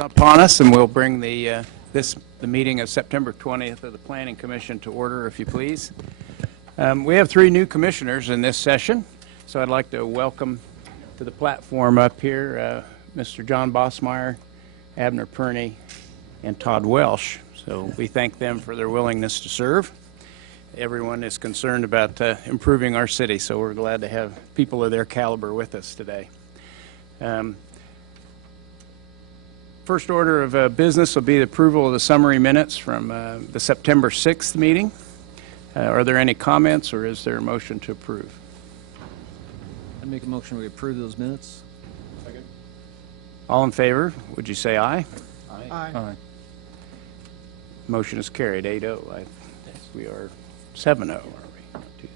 upon us, and we'll bring the meeting of September 20th of the Planning Commission to order, if you please. We have 3 new commissioners in this session, so I'd like to welcome to the platform up here Mr. John Bossmeyer, Abner Perney, and Todd Welsh. So we thank them for their willingness to serve. Everyone is concerned about improving our city, so we're glad to have people of their caliber with us today. First order of business will be the approval of the summary minutes from the September 6th meeting. Are there any comments, or is there a motion to approve? I make a motion we approve those minutes. Second. All in favor, would you say aye? Aye. Aye. Motion is carried, 8-0. I think we are 7-0, are we? 2,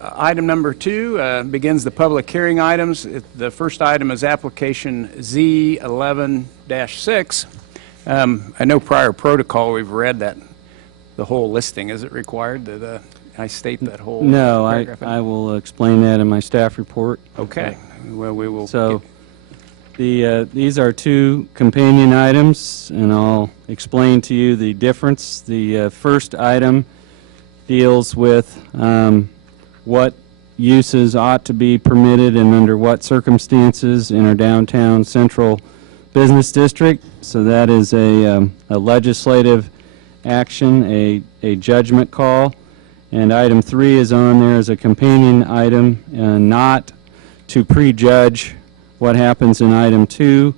3. Item number 2 begins the public hearing items. The first item is application Z11-6. I know prior protocol, we've read that, the whole listing. Is it required that I state that whole No, paragraph? I will explain that in my staff report. Okay. Well, we will. So these are 2 companion items, and I'll explain to you the difference. The first item deals with what uses ought to be permitted and under what circumstances in our downtown central business district. So that is a legislative action, a judgment call. And item 3 is on there as a companion item, not to prejudge what happens in item 2,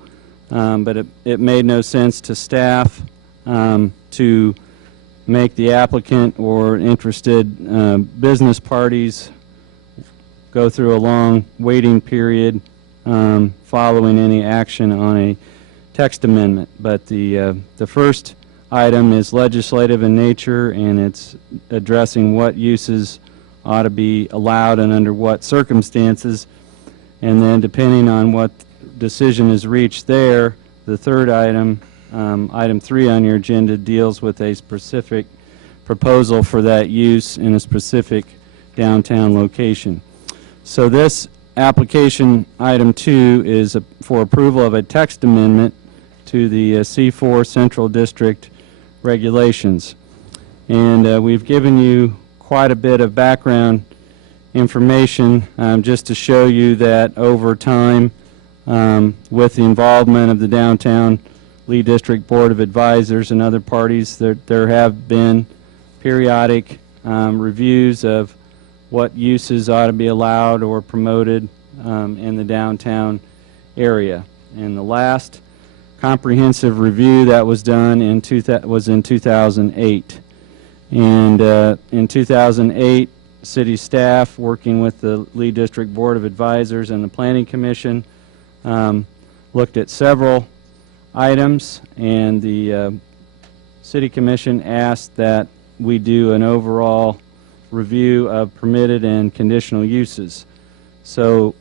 but it made no sense to staff to make the applicant or interested business parties go through a long waiting period following any action on a text amendment. But the first item is legislative in nature, and it's addressing what uses ought to be allowed and under what circumstances. And then depending on what decision is reached there, the third item, item 3 on your agenda, deals with a specific proposal for that use in a specific downtown location. So this application, item 2, is for approval of a text amendment to the C4 Central District regulations. And we've given you quite a bit of background information just to show you that over time, with the involvement of the Downtown Lee District Board of Advisors and other parties, there have been periodic reviews of what uses ought to be allowed or promoted in the downtown area. And the last comprehensive review that was done was in 2008. And in 2008, city staff, working with the Lee District Board of Advisors and the Planning Commission, looked at several items, and the City Commission asked that we do an overall review of permitted and conditional uses. So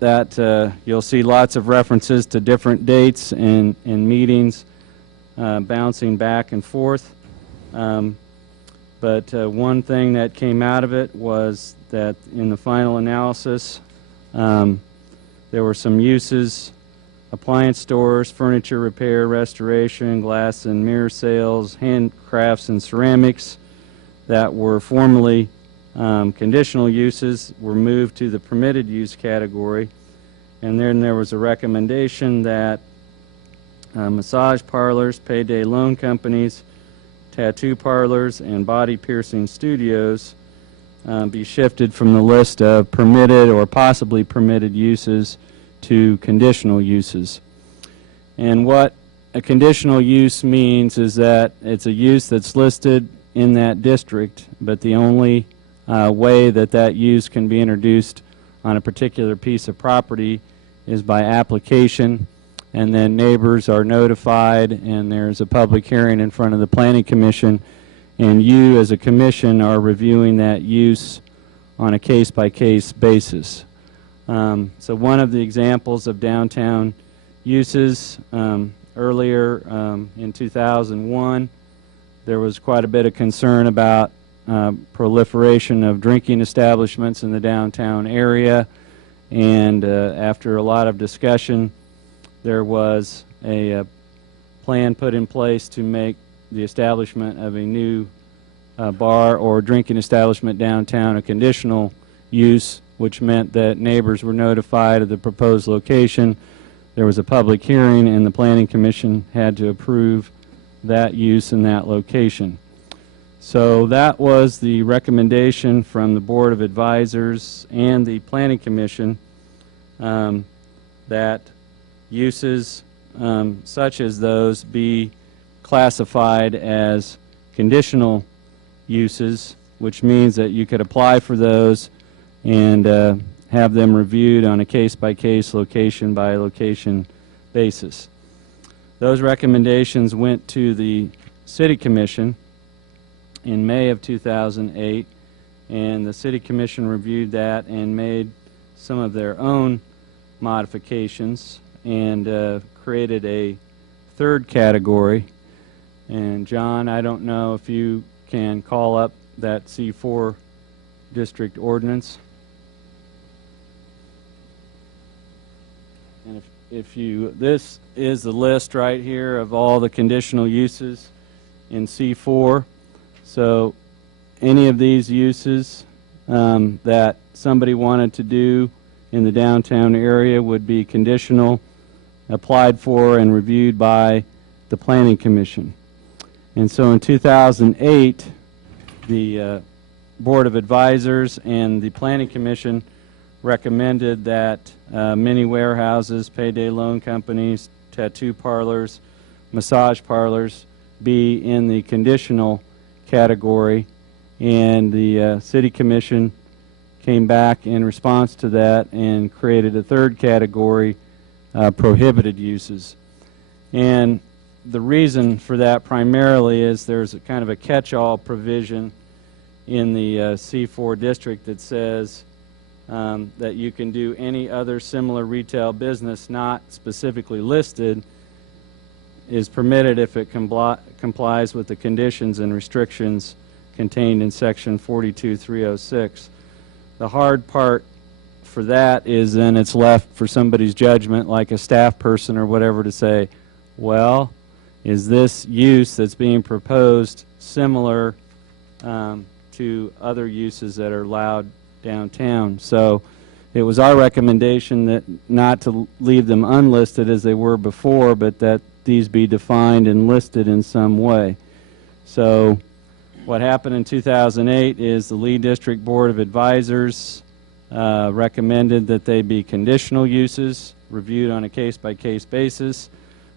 that you'll see lots of references to different dates and meetings bouncing back and forth. But one thing that came out of it was that in the final analysis, there were some uses: appliance stores, furniture repair, restoration, glass and mirror sales, handcrafts and ceramics that were formerly conditional uses were moved to the permitted use category. And then there was a recommendation that massage parlors, payday loan companies, tattoo parlors, and body piercing studios be shifted from the list of permitted or possibly permitted uses to conditional uses. And what a conditional use means is that it's a use that's listed in that district, but the only way that that use can be introduced on a particular piece of property is by application, and then neighbors are notified, and there's a public hearing in front of the Planning Commission, and you as a commission are reviewing that use on a case-by-case basis. So one of the examples of downtown uses, earlier in 2001, there was quite a bit of concern about proliferation of drinking establishments in the downtown area, and after a lot of discussion, there was a plan put in place to make the establishment of a new bar or drinking establishment downtown a conditional use, which meant that neighbors were notified of the proposed location. There was a public hearing, and the Planning Commission had to approve that use in that location. So that was the recommendation from the Board of Advisors and the Planning Commission, that uses such as those be classified as conditional uses, which means that you could apply for those and have them reviewed on a case-by-case, location-by-location basis. Those recommendations went to the City Commission in May of 2008, and the City Commission reviewed that and made some of their own modifications and created a third category. And John, I don't know if you can call up that C4 district ordinance. And if you, this is the list right here of all the conditional uses in C4. So any of these uses that somebody wanted to do in the downtown area would be conditional, applied for and reviewed by the Planning Commission. And so in 2008, the Board of Advisors and the Planning Commission recommended that many warehouses, payday loan companies, tattoo parlors, massage parlors be in the conditional category, and the City Commission came back in response to that and created a third category, prohibited uses. And the reason for that primarily is there's a kind of a catch-all provision in the C4 district that says that you can do any other similar retail business not specifically listed is permitted if it complies with the conditions and restrictions contained in Section 42306. The hard part for that is then it's left for somebody's judgment, like a staff person or whatever, to say, well, is this use that's being proposed similar to other uses that are allowed downtown? So it was our recommendation that not to leave them unlisted as they were before, but that these be defined and listed in some way. So what happened in 2008 is the Lee District Board of Advisors recommended that they be conditional uses, reviewed on a case-by-case basis.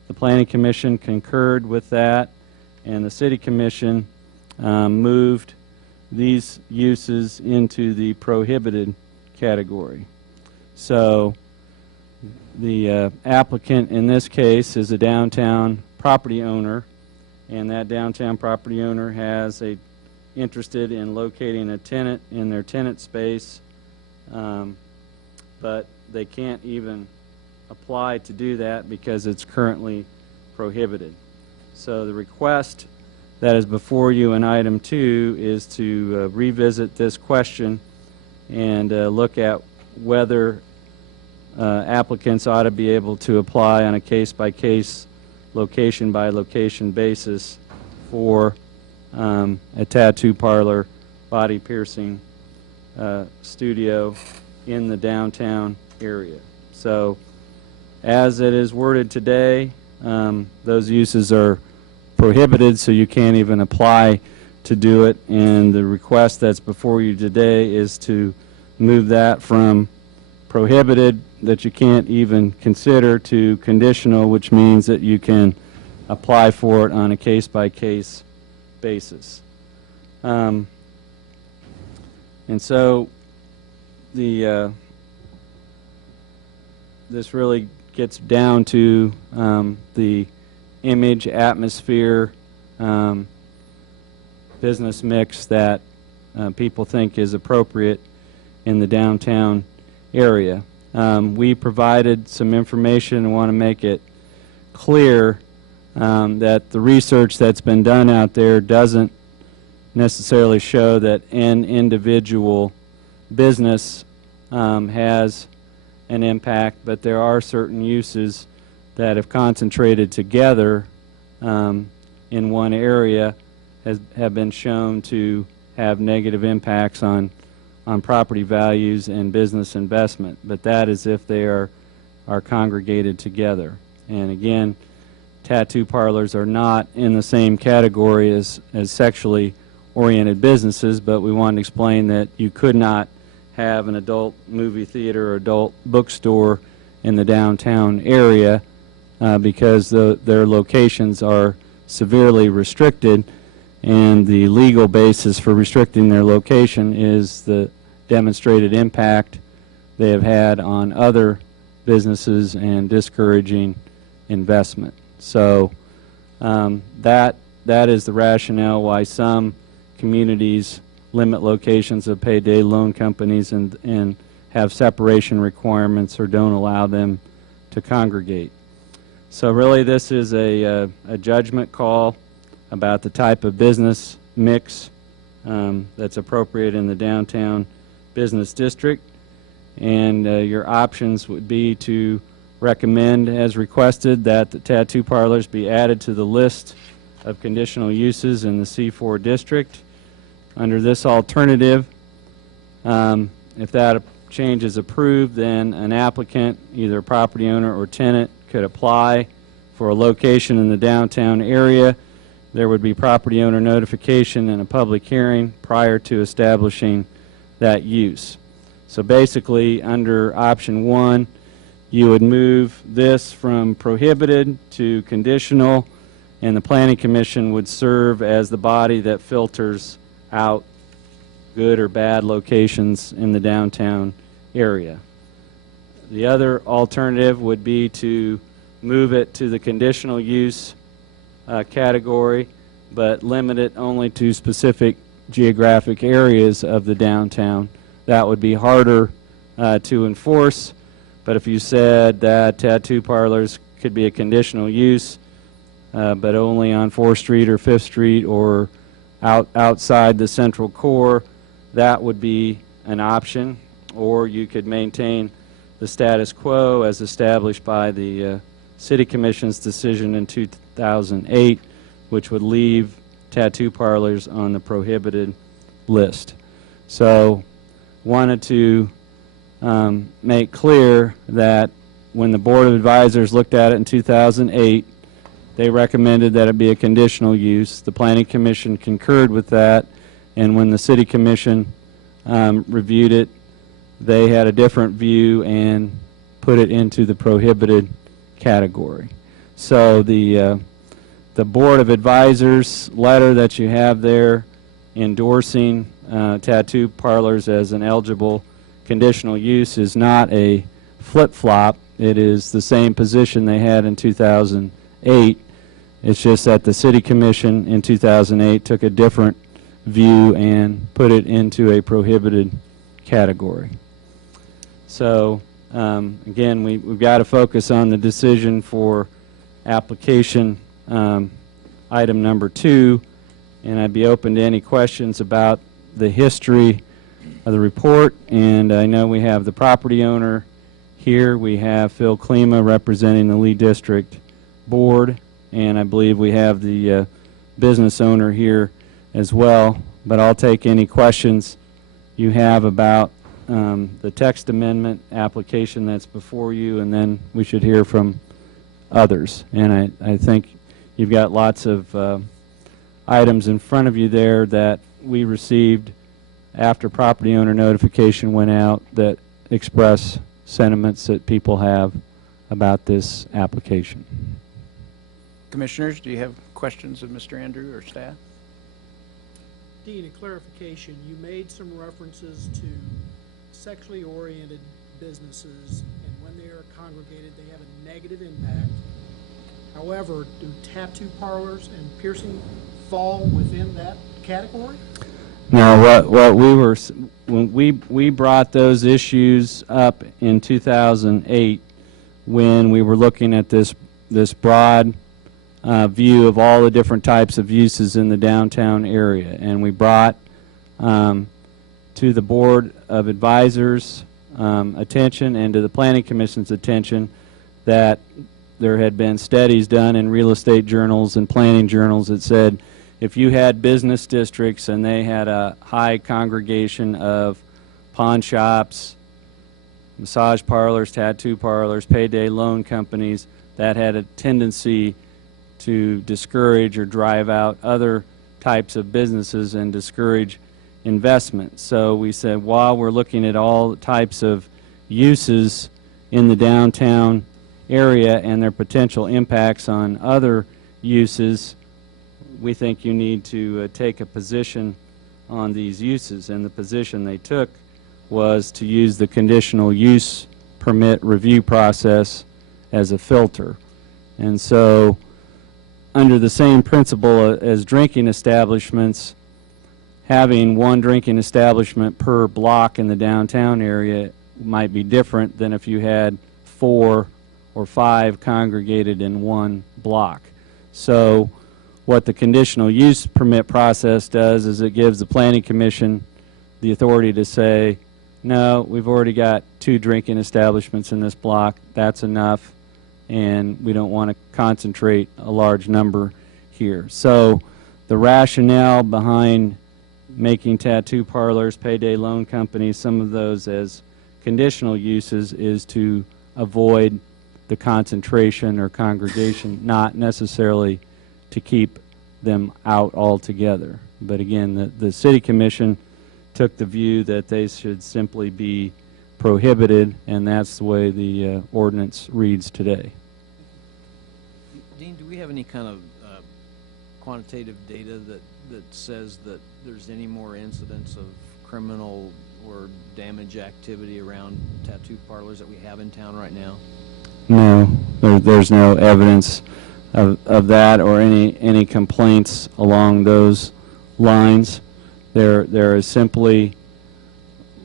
The Planning Commission concurred with that, and the City Commission moved these uses into the prohibited category. So the applicant in this case is a downtown property owner, and that downtown property owner has a interested in locating a tenant in their tenant space, but they can't even apply to do that because it's currently prohibited. So the request that is before you in item 2 is to revisit this question and look at whether applicants ought to be able to apply on a case-by-case, location-by-location basis for a tattoo parlor, body piercing studio in the downtown area. So as it is worded today, those uses are prohibited, so you can't even apply to do it, and the request that's before you today is to move that from prohibited, that you can't even consider, to conditional, which means that you can apply for it on a case-by-case basis. And so the this really gets down to the image, atmosphere, business mix that people think is appropriate in the downtown area. We provided some information and want to make it clear that the research that's been done out there doesn't necessarily show that an individual business has an impact, but there are certain uses that, if concentrated together in one area, have been shown to have negative impacts on property values and business investment. But that is if they are congregated together. And again, tattoo parlors are not in the same category as sexually oriented businesses, but we want to explain that you could not have an adult movie theater or adult bookstore in the downtown area because their locations are severely restricted, and the legal basis for restricting their location is the demonstrated impact they have had on other businesses and discouraging investment. So that is the rationale why some communities limit locations of payday loan companies and have separation requirements or don't allow them to congregate. So really this is a judgment call about the type of business mix that's appropriate in the downtown business district. And your options would be to recommend, as requested, that the tattoo parlors be added to the list of conditional uses in the C4 district. Under this alternative, if that change is approved, then an applicant, either a property owner or tenant, could apply for a location in the downtown area. There would be property owner notification and a public hearing prior to establishing that use. So basically, under option 1, you would move this from prohibited to conditional, and the Planning Commission would serve as the body that filters out good or bad locations in the downtown area. The other alternative would be to move it to the conditional use category, but limit it only to specific geographic areas of the downtown. That would be harder to enforce, but if you said that tattoo parlors could be a conditional use, but only on 4th Street or 5th Street or outside the central core, that would be an option. Or you could maintain the status quo as established by the City Commission's decision in 2008, which would leave tattoo parlors on the prohibited list. So wanted to make clear that when the Board of Advisors looked at it in 2008, they recommended that it be a conditional use. The Planning Commission concurred with that, and when the City Commission reviewed it, they had a different view and put it into the prohibited category. So the Board of Advisors letter that you have there endorsing tattoo parlors as an eligible conditional use is not a flip-flop. It is the same position they had in 2008. It's just that the City Commission in 2008 took a different view and put it into a prohibited category. So again, we've got to focus on the decision for application item number 2, and I'd be open to any questions about the history of the report. And I know we have the property owner here. We have Phil Klima representing the Lee District Board, and I believe we have the business owner here as well. But I'll take any questions you have about the text amendment application that's before you, and then we should hear from others. And I think you've got lots of items in front of you there that we received after property owner notification went out that express sentiments that people have about this application. Commissioners, do you have questions of Mr. Andrew or staff? Dean, a clarification. You made some references to sexually oriented businesses, and when they are congregated, they have a negative impact. However, do tattoo parlors and piercing fall within that category? Now, what we were, when we brought those issues up in 2008, when we were looking at this broad view of all the different types of uses in the downtown area, and we brought to the Board of Advisors attention and to the Planning Commission's attention that there had been studies done in real estate journals and planning journals that said if you had business districts and they had a high congregation of pawn shops, massage parlors, tattoo parlors, payday loan companies, that had a tendency to discourage or drive out other types of businesses and discourage investment. So we said, while we're looking at all types of uses in the downtown area and their potential impacts on other uses, we think you need to take a position on these uses. And the position they took was to use the conditional use permit review process as a filter. And so under the same principle as drinking establishments, having one drinking establishment per block in the downtown area might be different than if you had 4 or 5 congregated in one block. So what the conditional use permit process does is it gives the Planning Commission the authority to say, no, we've already got 2 drinking establishments in this block, that's enough, and we don't want to concentrate a large number here. So the rationale behind making tattoo parlors, payday loan companies, some of those as conditional uses is to avoid the concentration or congregation, not necessarily to keep them out altogether. But again, the City Commission took the view that they should simply be prohibited, and that's the way the ordinance reads today. Dean, do we have any kind of quantitative data that says that there's any more incidents of criminal or damage activity around tattoo parlors that we have in town right now? No, there's no evidence of that or any complaints along those lines. There is simply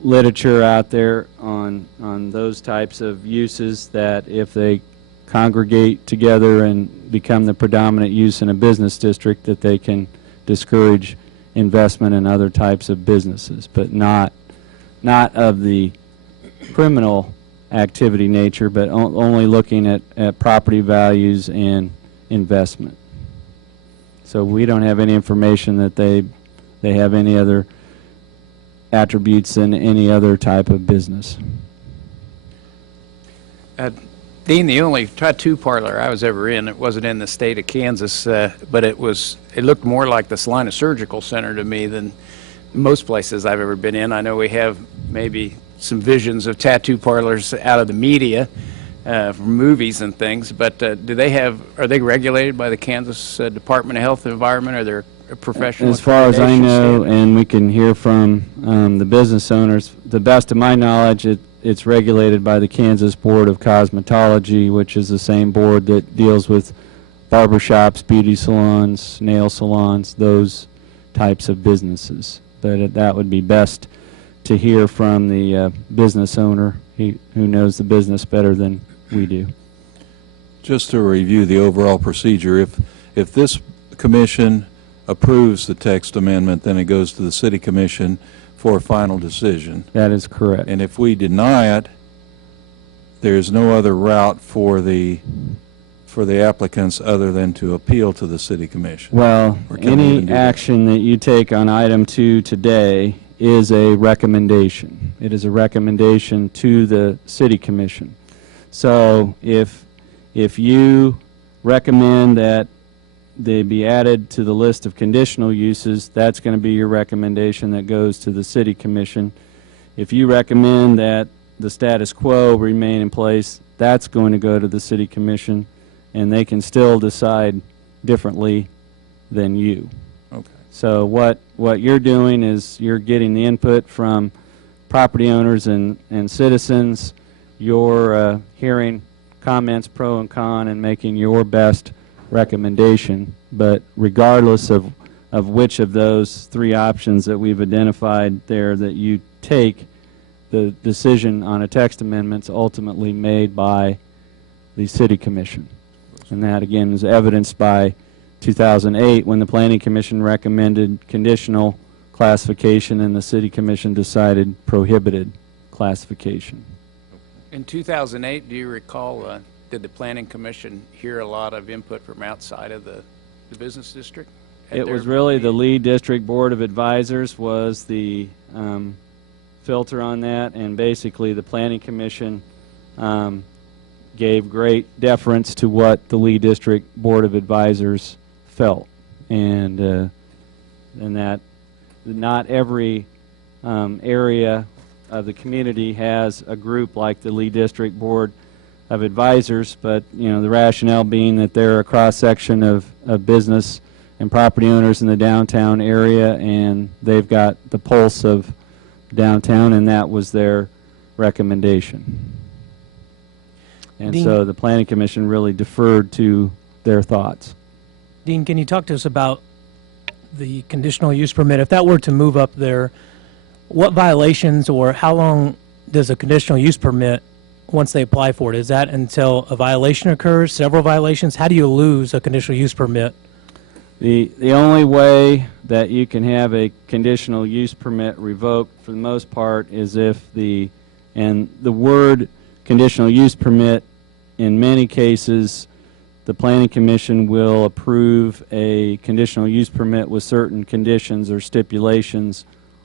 literature out there on those types of uses that if they congregate together and become the predominant use in a business district, that they can discourage investment in other types of businesses, but not of the criminal activity nature, but only looking at property values and investment. So we don't have any information that they have any other attributes than any other type of business. Dean, the only tattoo parlor I was ever in, it wasn't in the state of Kansas, but it looked more like the Salina Surgical Center to me than most places I've ever been in. I know we have maybe some visions of tattoo parlors out of the media, from movies and things, but are they regulated by the Kansas Department of Health and Environment? Are there professional As far as I accreditation know, standards? and we can hear from the business owners, the best of my knowledge, it's regulated by the Kansas Board of Cosmetology, which is the same board that deals with barbershops, beauty salons, nail salons, those types of businesses. But that would be best to hear from the business owner who knows the business better than we do. Just to review the overall procedure, if this commission approves the text amendment, then it goes to the City Commission for a final decision. That is correct. And if we deny it, there's no other route for the applicants other than to appeal to the City Commission. Well, Or can we even any do that? action that you take on item 2 today is a recommendation. It is a recommendation to the City Commission. So if you recommend that they be added to the list of conditional uses, that's going to be your recommendation that goes to the City Commission. If you recommend that the status quo remain in place, that's going to go to the City Commission, and they can still decide differently than you. Okay. So what you're doing is you're getting the input from property owners and citizens. You're hearing comments pro and con and making your best recommendation. But regardless of which of those 3 options that we've identified there that you take, the decision on a text amendment is ultimately made by the City Commission. And that, again, is evidenced by 2008 when the Planning Commission recommended conditional classification and the City Commission decided prohibited classification. In 2008, do you recall did the planning commission hear a lot of input from outside of the business district? at It their was really the meeting? lead district board of advisors was the filter on that, and basically the planning commission gave great deference to what the lead district board of advisors felt, and that not every area of the community has a group like the lead district board of advisors, but the rationale being that they're a cross-section of business and property owners in the downtown area, and they've got the pulse of downtown, and that was their recommendation. And Dean- so the planning commission really deferred to their thoughts. Dean, can you talk to us about the conditional use permit? If that were to move up there, what violations or how long does a conditional use permit, once they apply for it, is that until a violation occurs, several violations? How do you lose a conditional use permit? The only way that you can have a conditional use permit revoked for the most part is if the word conditional use permit, in many cases, the planning commission will approve a conditional use permit with certain conditions or stipulations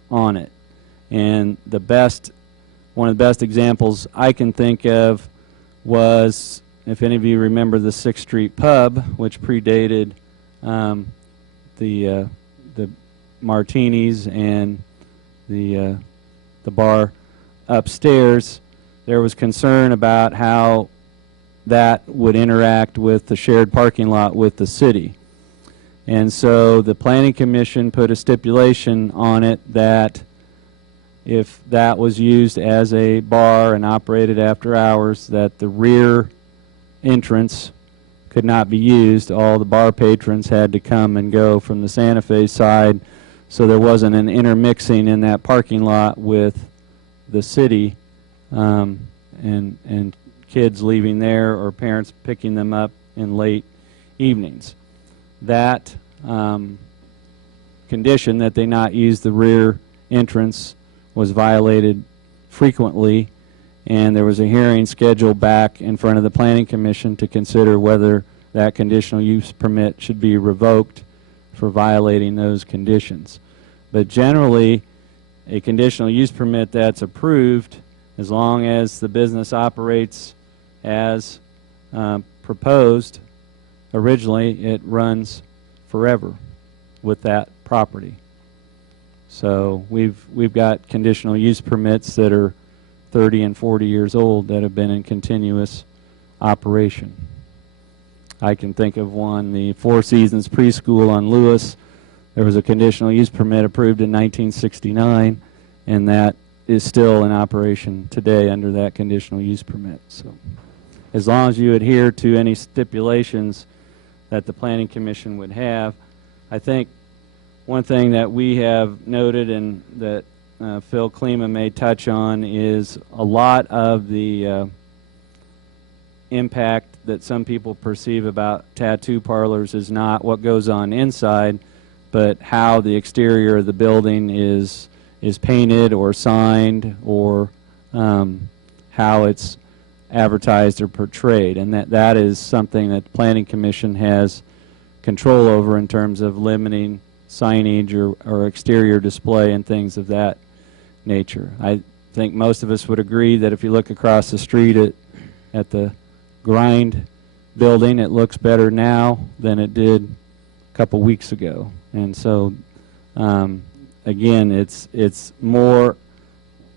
on it. And one of the best examples I can think of was, if any of you remember the 6th Street Pub, which predated the Martinis and the bar upstairs. There was concern about how that would interact with the shared parking lot with the city. And so the planning commission put a stipulation on it that if that was used as a bar and operated after hours, that the rear entrance could not be used. All the bar patrons had to come and go from the Santa Fe side, so there wasn't an intermixing in that parking lot with the city, and kids leaving there or parents picking them up in late evenings. That condition that they not use the rear entrance was violated frequently, and there was a hearing scheduled back in front of the planning commission to consider whether that conditional use permit should be revoked for violating those conditions. But generally, a conditional use permit that's approved, as long as the business operates as proposed originally, it runs forever with that property. So we've got conditional use permits that are 30 and 40 years old that have been in continuous operation. I can think of one, the Four Seasons Preschool on Lewis. There was a conditional use permit approved in 1969, and that is still in operation today under that conditional use permit. So as long as you adhere to any stipulations that the Planning Commission would have, I think one thing that we have noted and that Phil Klima may touch on is a lot of the impact that some people perceive about tattoo parlors is not what goes on inside, but how the exterior of the building is painted or signed, or how it's advertised or portrayed, and that is something that the Planning Commission has control over in terms of limiting signage or exterior display and things of that nature. I think most of us would agree that if you look across the street at the Grind building, it looks better now than it did a couple weeks ago. And so again, it's more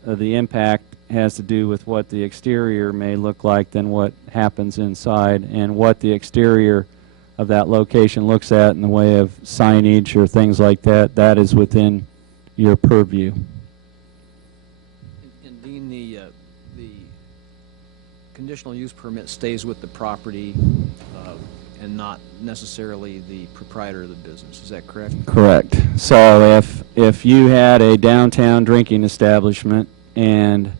of the impact has to do with what the exterior may look like than what happens inside, and what the exterior of that location looks at in the way of signage or things like that. That is within your purview. And Dean, the conditional use permit stays with the property and not necessarily the proprietor of the business. Is that correct? Correct. So if you had a downtown drinking establishment and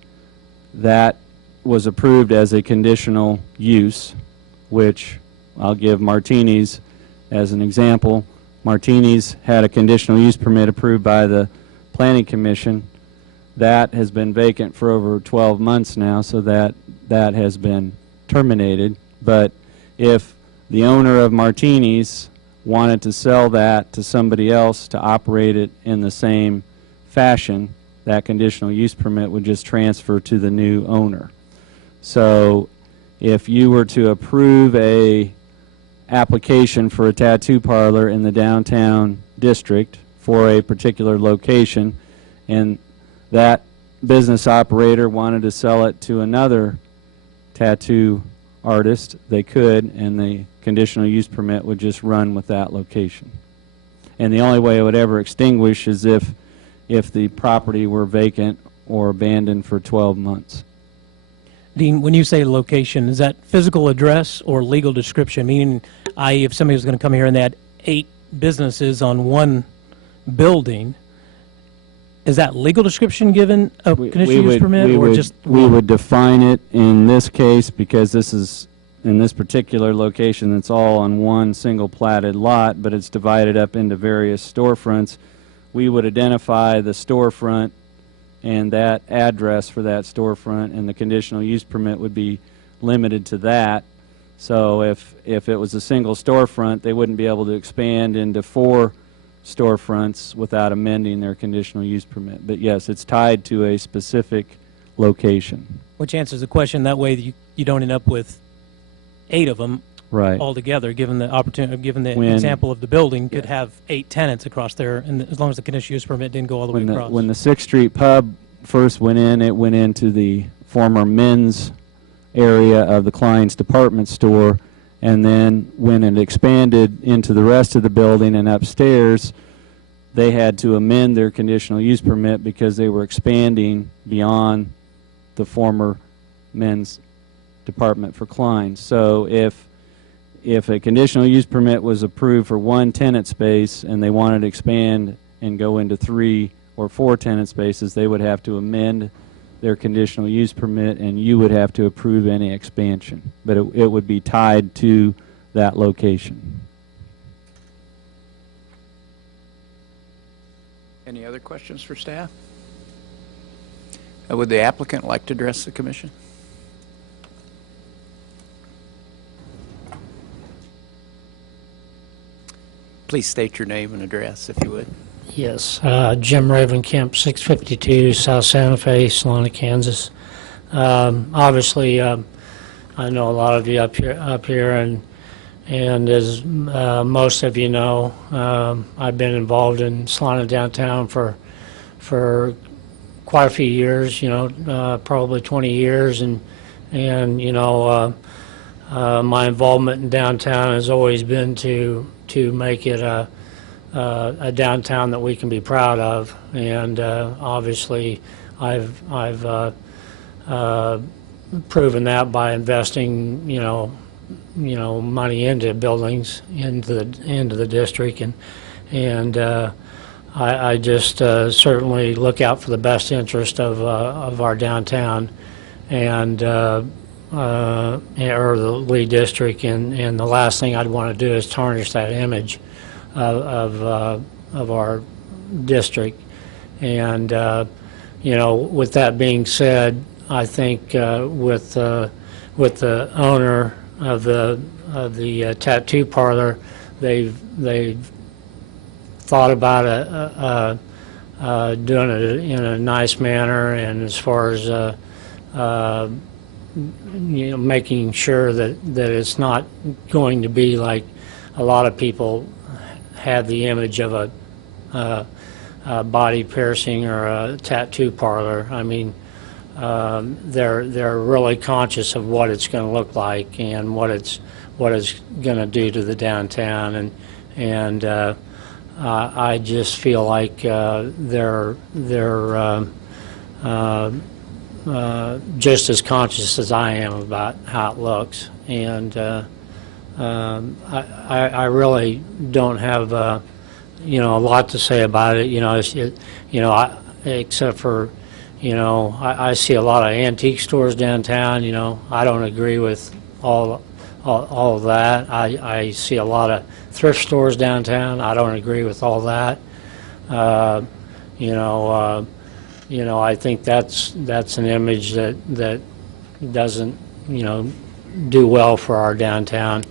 that was approved as a conditional use, which I'll give Martinis as an example. Martinis had a conditional use permit approved by the Planning Commission. That has been vacant for over 12 months now, so that has been terminated. But if the owner of Martini's wanted to sell that to somebody else to operate it in the same fashion, that conditional use permit would just transfer to the new owner. So if you were to approve a application for a tattoo parlor in the downtown district for a particular location, and that business operator wanted to sell it to another tattoo artist, they could, and the conditional use permit would just run with that location. And the only way it would ever extinguish is if the property were vacant or abandoned for 12 months. Dean, when you say location, is that physical address or legal description? Meaning, i.e., if somebody was going to come here and they had 8 businesses on one building, is that legal description given a conditional use permit, or just we one? would define it in this case, because this is in this particular location. It's all on one single platted lot, but it's divided up into various storefronts. We would identify the storefront and that address for that storefront, and the conditional use permit would be limited to that. So if it was a single storefront, they wouldn't be able to expand into 4 storefronts without amending their conditional use permit. But yes, it's tied to a specific location. Which answers the question. That way, you don't end up with 8 of them Right. altogether. Given the opportunity, given the When- example of the building, could have 8 tenants across there, and as long as the conditional use permit didn't go all the way across. When the 6th Street Pub first went in, it went into the former men's area of the Klein's department store, and then when it expanded into the rest of the building and upstairs, they had to amend their conditional use permit because they were expanding beyond the former men's department for Klein's. So if a conditional use permit was approved for 1 tenant space and they wanted to expand and go into 3 or 4 tenant spaces, they would have to amend their conditional use permit, and you would have to approve any expansion. But it would be tied to that location. Any other questions for staff? Would the applicant like to address the commission? Please state your name and address, if you would. Yes, Jim Ravencamp, 652 South Santa Fe, Salina, Kansas. Obviously, I know a lot of you up here, and as most of you know, I've been involved in Salina downtown for quite a few years. Probably 20 years, and my involvement in downtown has always been to make it a downtown that we can be proud of, and obviously I've proven that by investing money into buildings into the district, and I just certainly look out for the best interest of our downtown and or the Lee district, and the last thing I'd want to do is tarnish that image of our district. And with that being said, I think with the owner of the tattoo parlor, they've thought about doing it in a nice manner, and as far as making sure that it's not going to be like a lot of people have the image of a body piercing or a tattoo parlor. I mean, they're really conscious of what it's going to look like and what it's going to do to the downtown, and I just feel like they're just as conscious as I am about how it looks, and I really don't have a lot to say about it. Except for I see a lot of antique stores downtown. I don't agree with all of that. I see a lot of thrift stores downtown. I don't agree with all that. I think that's an image that doesn't do well for our downtown,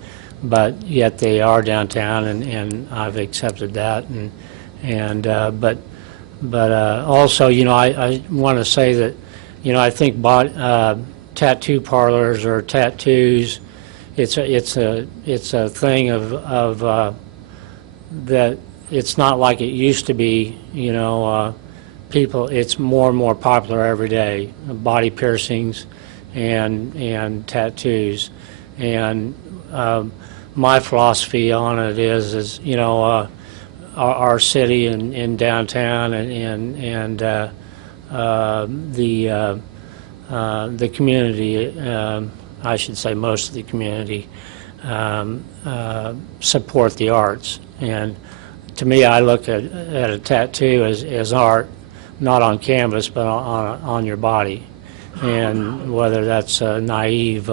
but yet they are downtown, and I've accepted that. But also, I want to say that, I think tattoo parlors or tattoos, it's a thing of that it's not like it used to be. People, it's more and more popular every day. Body piercings and tattoos, and my philosophy on it is our city in downtown and the community, I should say most of the community, support the arts. And to me, I look at a tattoo as art, not on canvas, but on your body. And whether that's a naive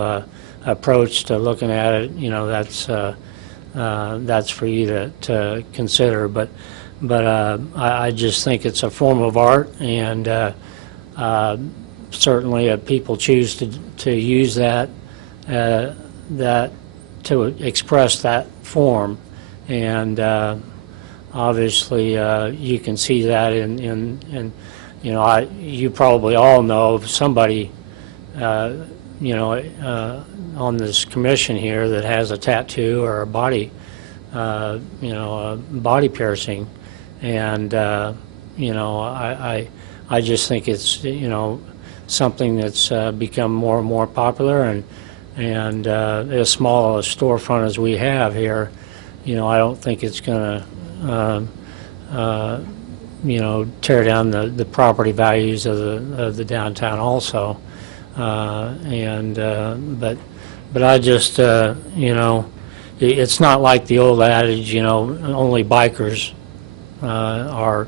approach to looking at it, that's for you to consider. But I just think it's a form of art, and certainly people choose to use that to express that form, and obviously you can see that in you probably all know of somebody on this commission here that has a tattoo or a body a body piercing, and I just think it's something that's become more and more popular, and as small a storefront as we have here, I don't think it's going to tear down the property values of the downtown also, but I just it's not like the old adage, only bikers are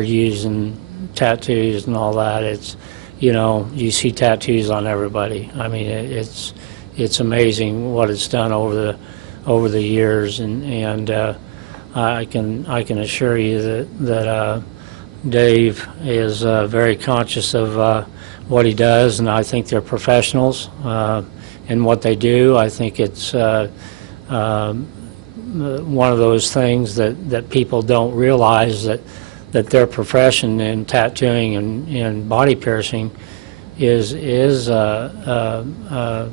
using tattoos and all that. It's you see tattoos on everybody. I mean, it's amazing what it's done over the years, and I can assure you that Dave is very conscious of what he does, and I think they're professionals in what they do. I think it's one of those things that people don't realize, that their profession in tattooing and body piercing is a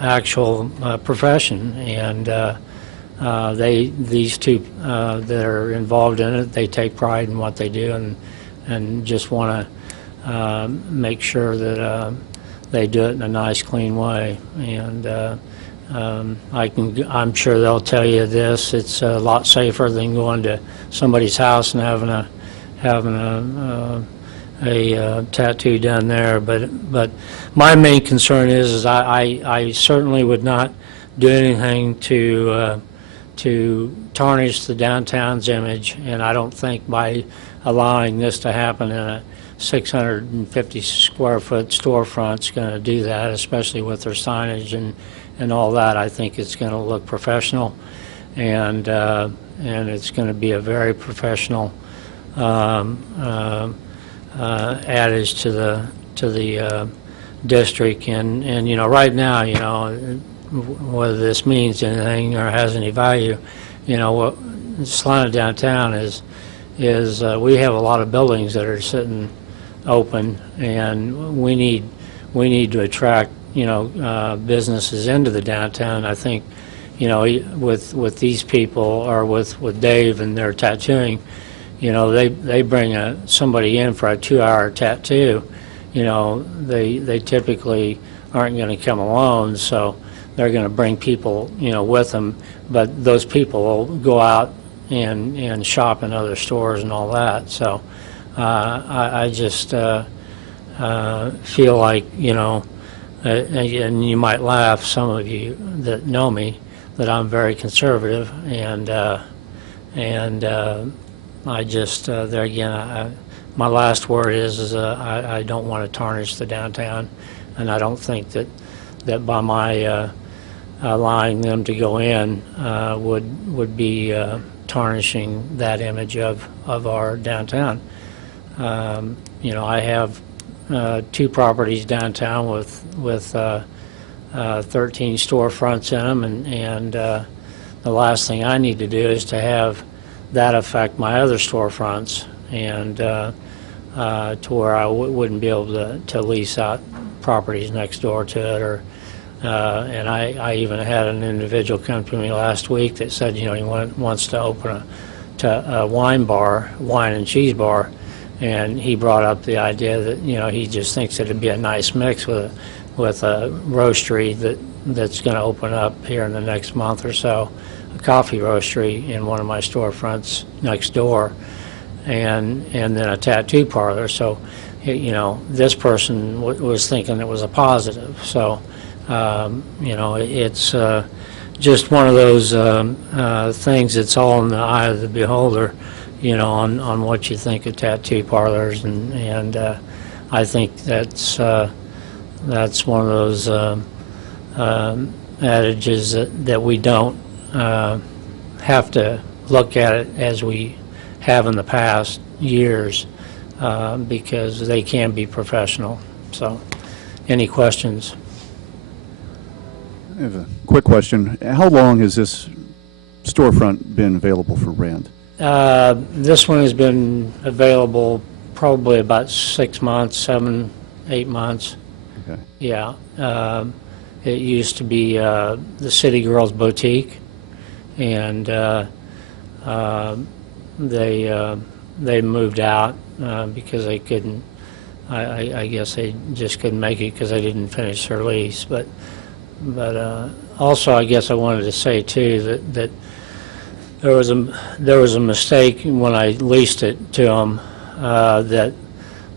actual profession, and these two that are involved in it, they take pride in what they do, and just want to make sure that they do it in a nice, clean way. And I'm sure they'll tell you this: it's a lot safer than going to somebody's house and having a tattoo done there. But my main concern is I certainly would not do anything to tarnish the downtown's image, and I don't think by allowing this to happen in a 650 square foot storefront's going to do that, especially with their signage and all that. I think it's going to look professional, and it's going to be a very professional adage to the district. And right now, whether this means anything or has any value, what Salina downtown is we have a lot of buildings that are sitting open, and we need to attract businesses into the downtown. I think with these people, or with Dave and their tattooing, they bring somebody in for a 2-hour tattoo. They typically aren't going to come alone, so they're going to bring people with them, but those people will go out and shop in other stores and all that. So I just feel like, and you might laugh, some of you that know me, that I'm very conservative, and I just there again, my last word is I don't want to tarnish the downtown, and I don't think that by my allowing them to go in would be tarnishing that image of our downtown. I have 2 properties downtown with 13 storefronts in them, and the last thing I need to do is to have that affect my other storefronts, and to where I wouldn't be able to lease out properties next door to it, or and I even had an individual come to me last week that said, he wants to open a wine and cheese bar, and he brought up the idea that he just thinks it'd be a nice mix with a roastery that's going to open up here in the next month or so, a coffee roastery in one of my storefronts next door, and then a tattoo parlor. So, this person was thinking it was a positive. So, it's just one of those things. It's all in the eye of the beholder, on what you think of tattoo parlors, and I think that's one of those adages that we don't have to look at it as we have in the past years, because they can be professional. So, any questions? I have a quick question. How long has this storefront been available for rent? This one has been available probably about 6 months, 7, 8 months. Okay. Yeah. It used to be the City Girls Boutique, and they moved out because they couldn't. I guess they just couldn't make it because they didn't finish their lease. But also, I guess I wanted to say too that there was a mistake when I leased it to them, that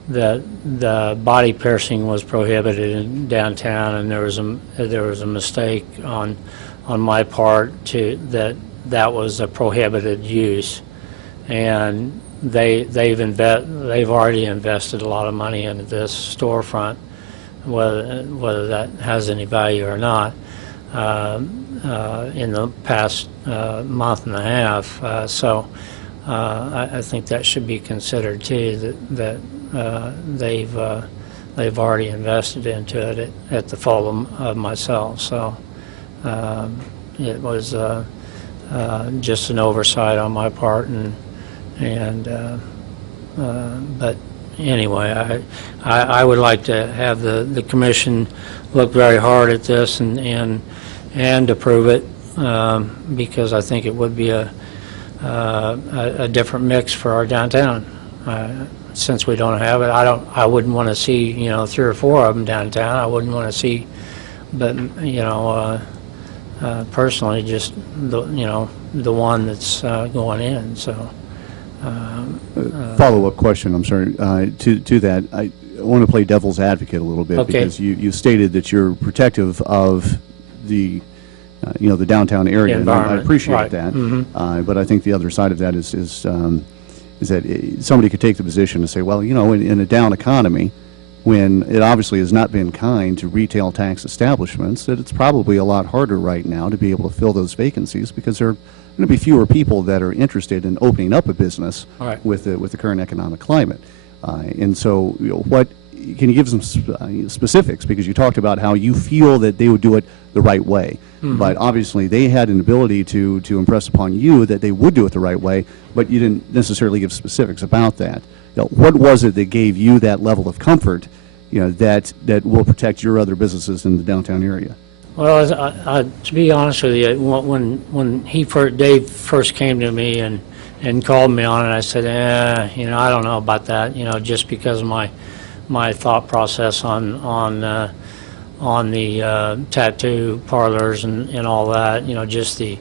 the body piercing was prohibited in downtown, and there was a mistake on my part that was a prohibited use, and they've already invested a lot of money into this storefront, whether that has any value or not, in the past month and a half. So I think that should be considered too, that they've already invested into it at the fault of myself. So it was just an oversight on my part, but anyway, I would like to have the commission look very hard at this and approve it, because I think it would be a different mix for our downtown. Since we don't have it, I wouldn't want to see 3 or 4 of them downtown. I wouldn't want to see, but personally, just the one that's going in. So. Follow-up question, I'm sorry, to that. I want to play devil's advocate a little bit, Okay. because you stated that you're protective of the downtown area. And I Environment, appreciate right. that. Mm-hmm. But I think the other side of that is that somebody could take the position to say, well, in a down economy, when it obviously has not been kind to retail tax establishments, that it's probably a lot harder right now to be able to fill those vacancies, because there are going to be fewer people that are interested in opening up a business Right. with the current economic climate. And so, what can you give some specifics? Because you talked about how you feel that they would do it the right way. Mm-hmm. But obviously, they had an ability to impress upon you that they would do it the right way, but you didn't necessarily give specifics about that. What was it that gave you that level of comfort, that will protect your other businesses in the downtown area? Well, to be honest with you, when Dave first came to me and called me on it, I said, I don't know about that, just because of my thought process on the tattoo parlors and all that, just the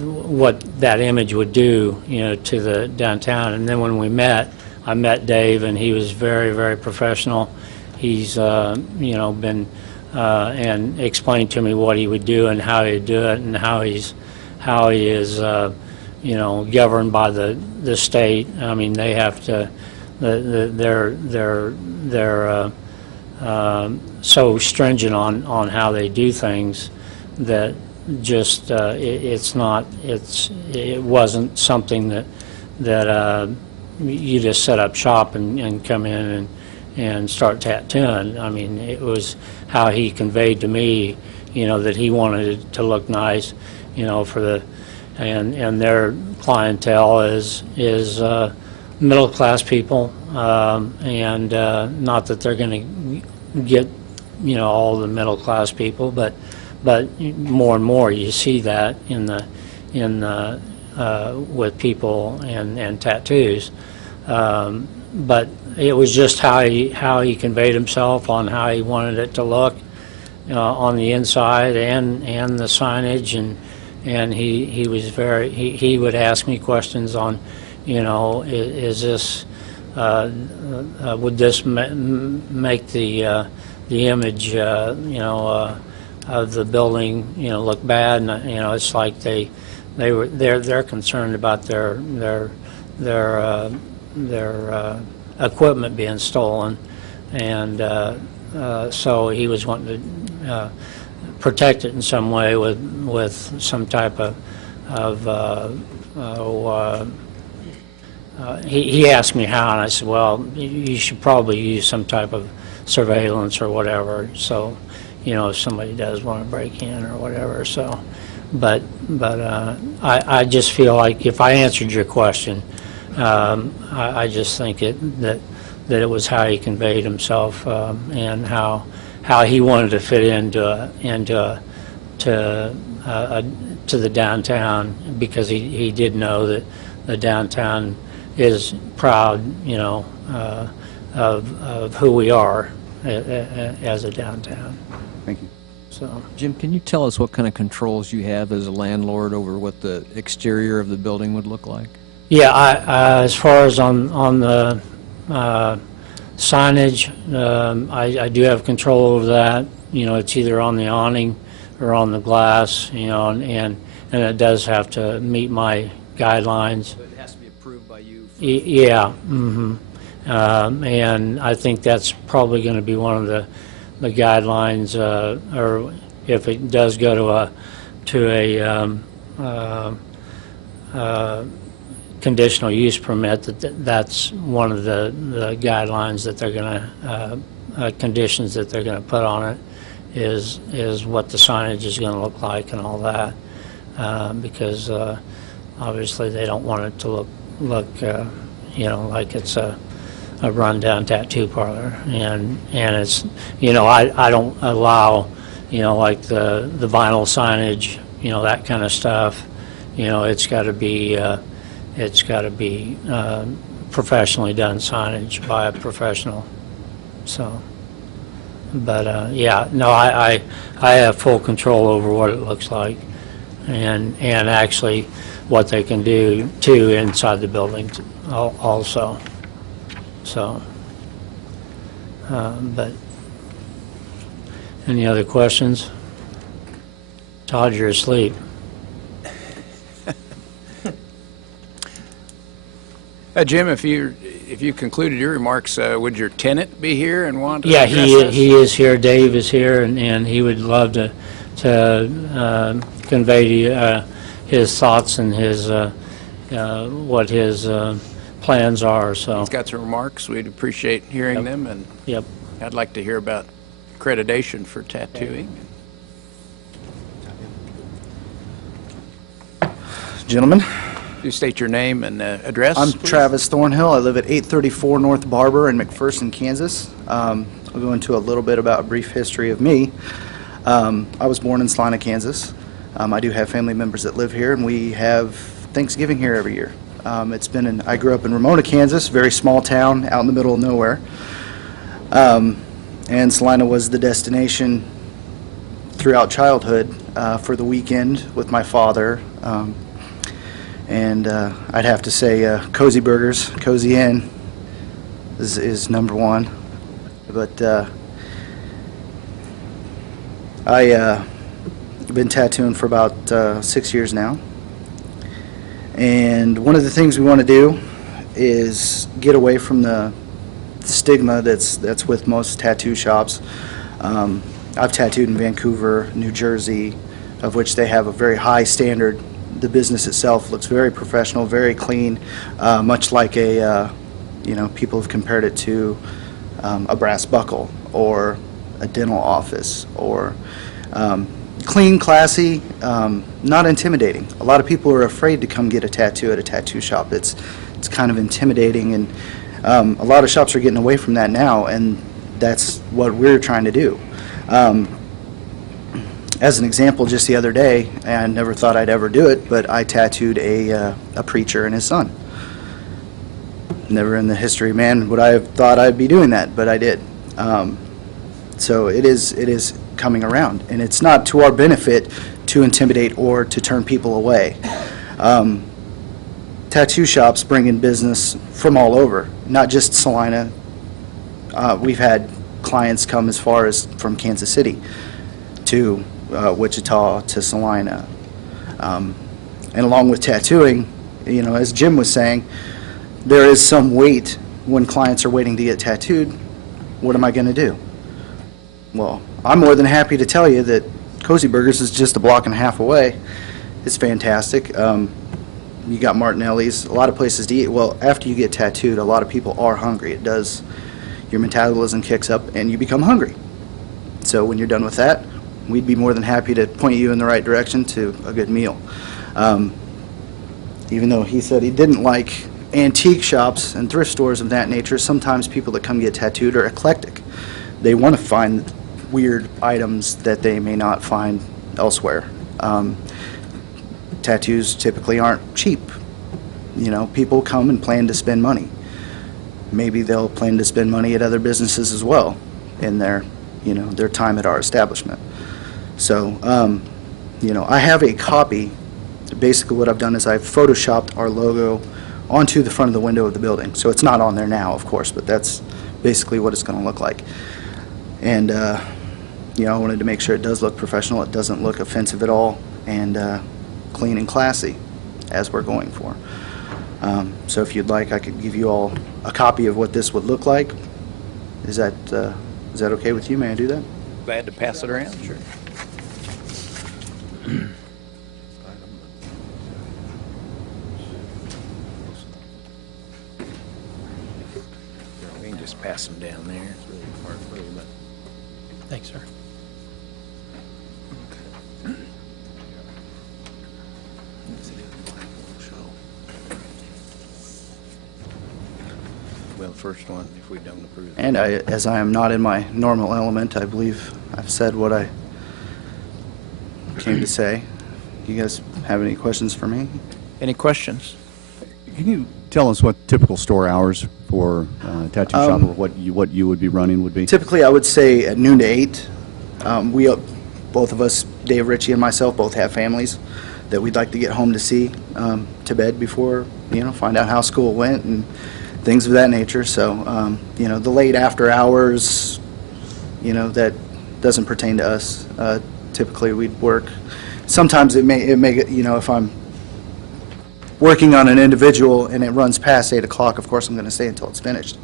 what that image would do, to the downtown. And then when I met Dave, and he was very, very professional. He's been and explained to me what he would do and how he'd do it, and how he is governed by the state. I mean, they have to. They're so stringent on how they do things that just it wasn't something that you just set up shop and come in and start tattooing. I mean, it was how he conveyed to me, that he wanted it to look nice, for the, and their clientele is middle class people, and not that they're going to get, all the middle class people, but more and more you see that with people and tattoos. But it was just how he conveyed himself on how he wanted it to look on the inside and the signage, and he was he would ask me questions on, is this would this make the image of the building look bad, and it's like they're concerned about their equipment being stolen, and so he was wanting to protect it in some way with some type of he asked me how, and I said, well, you should probably use some type of surveillance or whatever, so if somebody does want to break in or whatever. So but I just feel like if I answered your question, I just think that it was how he conveyed himself, and how he wanted to fit into the downtown, because he did know that the downtown is proud, of who we are as a downtown. Thank you. So. Jim, can you tell us what kind of controls you have as a landlord over what the exterior of the building would look like? Yeah, as far as on the signage, I do have control over that. It's either on the awning or on the glass, and it does have to meet my guidelines. But it has to be approved by you. Yeah, mm-hmm. And I think that's probably going to be one of the guidelines, or if it does go to a conditional use permit, that's one of the guidelines that they're going to conditions that they're going to put on it is what the signage is going to look like and all that, because obviously they don't want it to look like it's a rundown tattoo parlor, and it's I don't allow like the vinyl signage, that kind of stuff. It's got to be professionally done signage by a professional. So, but yeah, no, I have full control over what it looks like, and actually what they can do too inside the building also. So, but any other questions? Todd, you're asleep. Jim, if you concluded your remarks, would your tenant be here and want to Yeah, address us? he is here. Dave is here, and he would love to convey to you his thoughts and his what his plans are. So He's got some remarks. We'd appreciate hearing them, and yep. I'd like to hear about accreditation for tattooing. Gentlemen, You state your name and address, I'm please. Travis Thornhill. I live at 834 North Barber in McPherson, Kansas. I'll go into a little bit about a brief history of me. I was born in Salina, Kansas. I do have family members that live here, and we have Thanksgiving here every year. I grew up in Ramona, Kansas, very small town out in the middle of nowhere. And Salina was the destination throughout childhood for the weekend with my father. And I'd have to say Cozy Burgers, Cozy Inn is number one. But I've been tattooing for about 6 years now. And one of the things we want to do is get away from the stigma that's with most tattoo shops. I've tattooed in Vancouver, New Jersey, of which they have a very high standard. The business itself looks very professional, very clean, much like people have compared it to a brass buckle or a dental office, or clean, classy, not intimidating. A lot of people are afraid to come get a tattoo at a tattoo shop. It's kind of intimidating, and a lot of shops are getting away from that now, and that's what we're trying to do. As an example, just the other day, and I never thought I'd ever do it, but I tattooed a preacher and his son. Never in the history, man, would I have thought I'd be doing that, but I did. So it is coming around, and it's not to our benefit to intimidate or to turn people away. Tattoo shops bring in business from all over, not just Salina. We've had clients come as far as from Kansas City to Wichita to Salina. And along with tattooing, you know, as Jim was saying, there is some wait when clients are waiting to get tattooed. What am I going to do? Well, I'm more than happy to tell you that Cozy Burgers is just a block and a half away. It's fantastic. You got Martinelli's, a lot of places to eat. Well, after you get tattooed, a lot of people are hungry. It does, your metabolism kicks up and you become hungry. So when you're done with that, we'd be more than happy to point you in the right direction to a good meal. Even though he said he didn't like antique shops and thrift stores of that nature, sometimes people that come get tattooed are eclectic. They want to find weird items that they may not find elsewhere. Tattoos typically aren't cheap. You know, people come and plan to spend money. Maybe they'll plan to spend money at other businesses as well in their, you know, their time at our establishment. So, you know, I have a copy. Basically what I've done is I've photoshopped our logo onto the front of the window of the building. So it's not on there now, of course, but that's basically what it's going to look like. And, you know, I wanted to make sure it does look professional. It doesn't look offensive at all, and clean and classy, as we're going for. So if you'd like, I could give you all a copy of what this would look like. Is that okay with you? May I do that? Glad to pass it around, sure. We can just pass them down there. It's really hard for you, but Thanks, sir. well, the first one, if we don't approve it. And as I am not in my normal element, I believe I've said what I came to say. You guys have any questions for me? Any questions? Can you tell us what typical store hours for tattoo shop, or what you would be running would be? Typically, I would say at noon to 8. We, both of us, Dave Ritchie and myself, both have families that we'd like to get home to see, to bed before, you know, find out how school went and things of that nature. So, you know, the late after hours, you know, that doesn't pertain to us. Typically, we'd work. Sometimes it may, you know, if I'm working on an individual and it runs past 8 o'clock, of course, I'm going to stay until it's finished.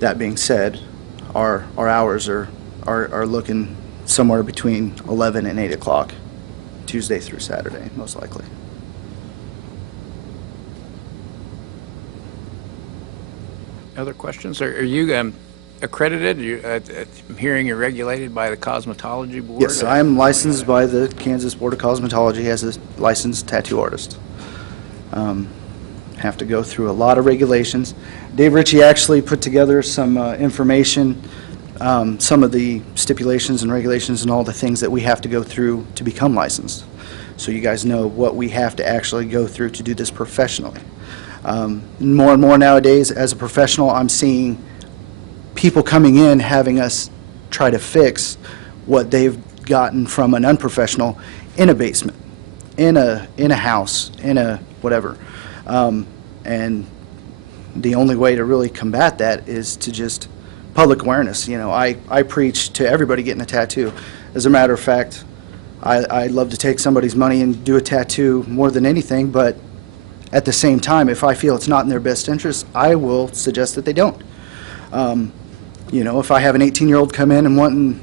That being said, our hours are looking somewhere between 11 and 8 o'clock, Tuesday through Saturday, most likely. Other questions? Are you accredited? I'm hearing you're regulated by the Cosmetology Board? Yes, I am licensed by the Kansas Board of Cosmetology as a licensed tattoo artist. Have to go through a lot of regulations. Dave Ritchie actually put together some information, some of the stipulations and regulations and all the things that we have to go through to become licensed. So you guys know what we have to actually go through to do this professionally. More and more nowadays, as a professional, I'm seeing people coming in having us try to fix what they've gotten from an unprofessional in a basement, in a house, in a whatever. And the only way to really combat that is to just public awareness. You know, I preach to everybody getting a tattoo. As a matter of fact, I'd love to take somebody's money and do a tattoo more than anything, but at the same time, if I feel it's not in their best interest, I will suggest that they don't. You know, if I have an 18-year-old come in and wanting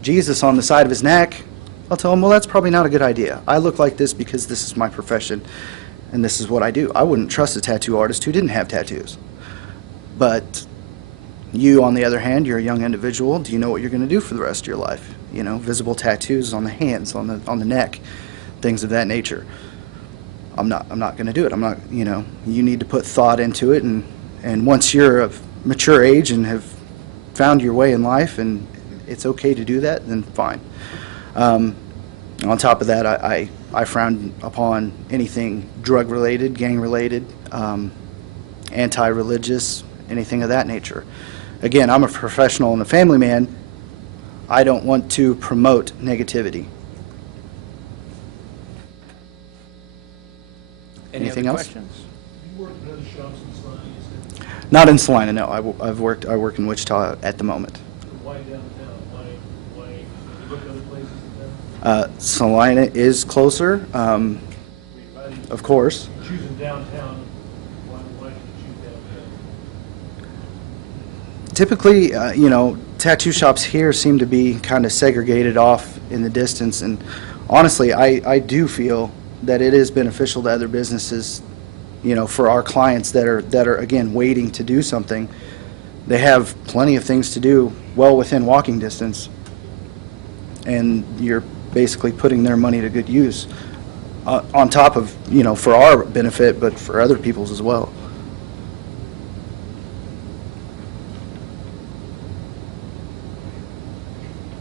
Jesus on the side of his neck, I'll tell him, well, that's probably not a good idea. I look like this because this is my profession, and this is what I do. I wouldn't trust a tattoo artist who didn't have tattoos. But You, on the other hand, you're a young individual. Do you know what you're going to do for the rest of your life? You know, visible tattoos on the hands, on the neck, things of that nature. I'm not going to do it. I'm not, you know, you need to put thought into it, and once you're of mature age and have found your way in life and it's okay to do that, then fine. On top of that, I frown upon anything drug-related, gang-related, anti-religious, anything of that nature. Again, I'm a professional and a family man. I don't want to promote negativity. Anything else? Questions? You work in other shops in Salina, you said? Not in Salina, no. I work in Wichita at the moment. Why downtown? Why you look at other places than that? Salina is closer, of course. Choosing downtown, why did you choose downtown? Typically, you know, tattoo shops here seem to be kind of segregated off in the distance, and honestly, I do feel that it is beneficial to other businesses, you know, for our clients that are again waiting to do something. They have plenty of things to do well within walking distance, and you're basically putting their money to good use, on top of, you know, for our benefit, but for other people's as well.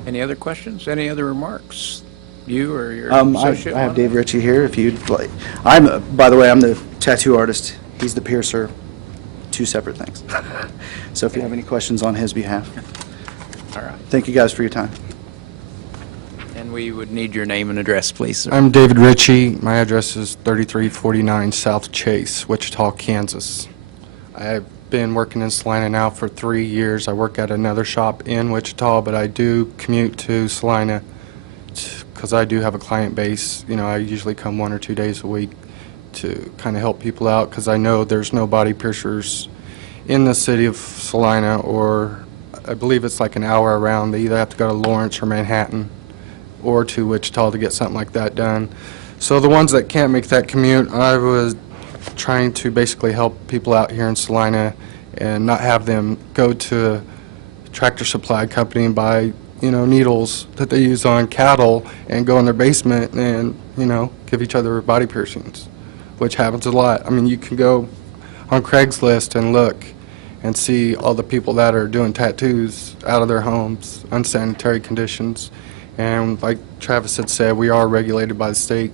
Any other questions? Any other remarks? You or your I associate? have want? Dave Ritchie here, if you'd like. By the way, I'm the tattoo artist. He's the piercer. Two separate things. So if you have any questions on his behalf. All right. Thank you guys for your time. And we would need your name and address, please, sir. I'm David Ritchie. My address is 3349 South Chase, Wichita, Kansas. I've been working in Salina now for 3 years. I work at another shop in Wichita, but I do commute to Salina because I do have a client base. You know, I usually come 1 or 2 days a week to kind of help people out because I know there's no body piercers in the city of Salina, or I believe it's like an hour around. They either have to go to Lawrence or Manhattan or to Wichita to get something like that done. So the ones that can't make that commute, I was trying to basically help people out here in Salina and not have them go to a tractor supply company and buy, you know, needles that they use on cattle and go in their basement and, you know, give each other body piercings, which happens a lot. I mean, you can go on Craigslist and look and see all the people that are doing tattoos out of their homes, unsanitary conditions. And like Travis had said, we are regulated by the state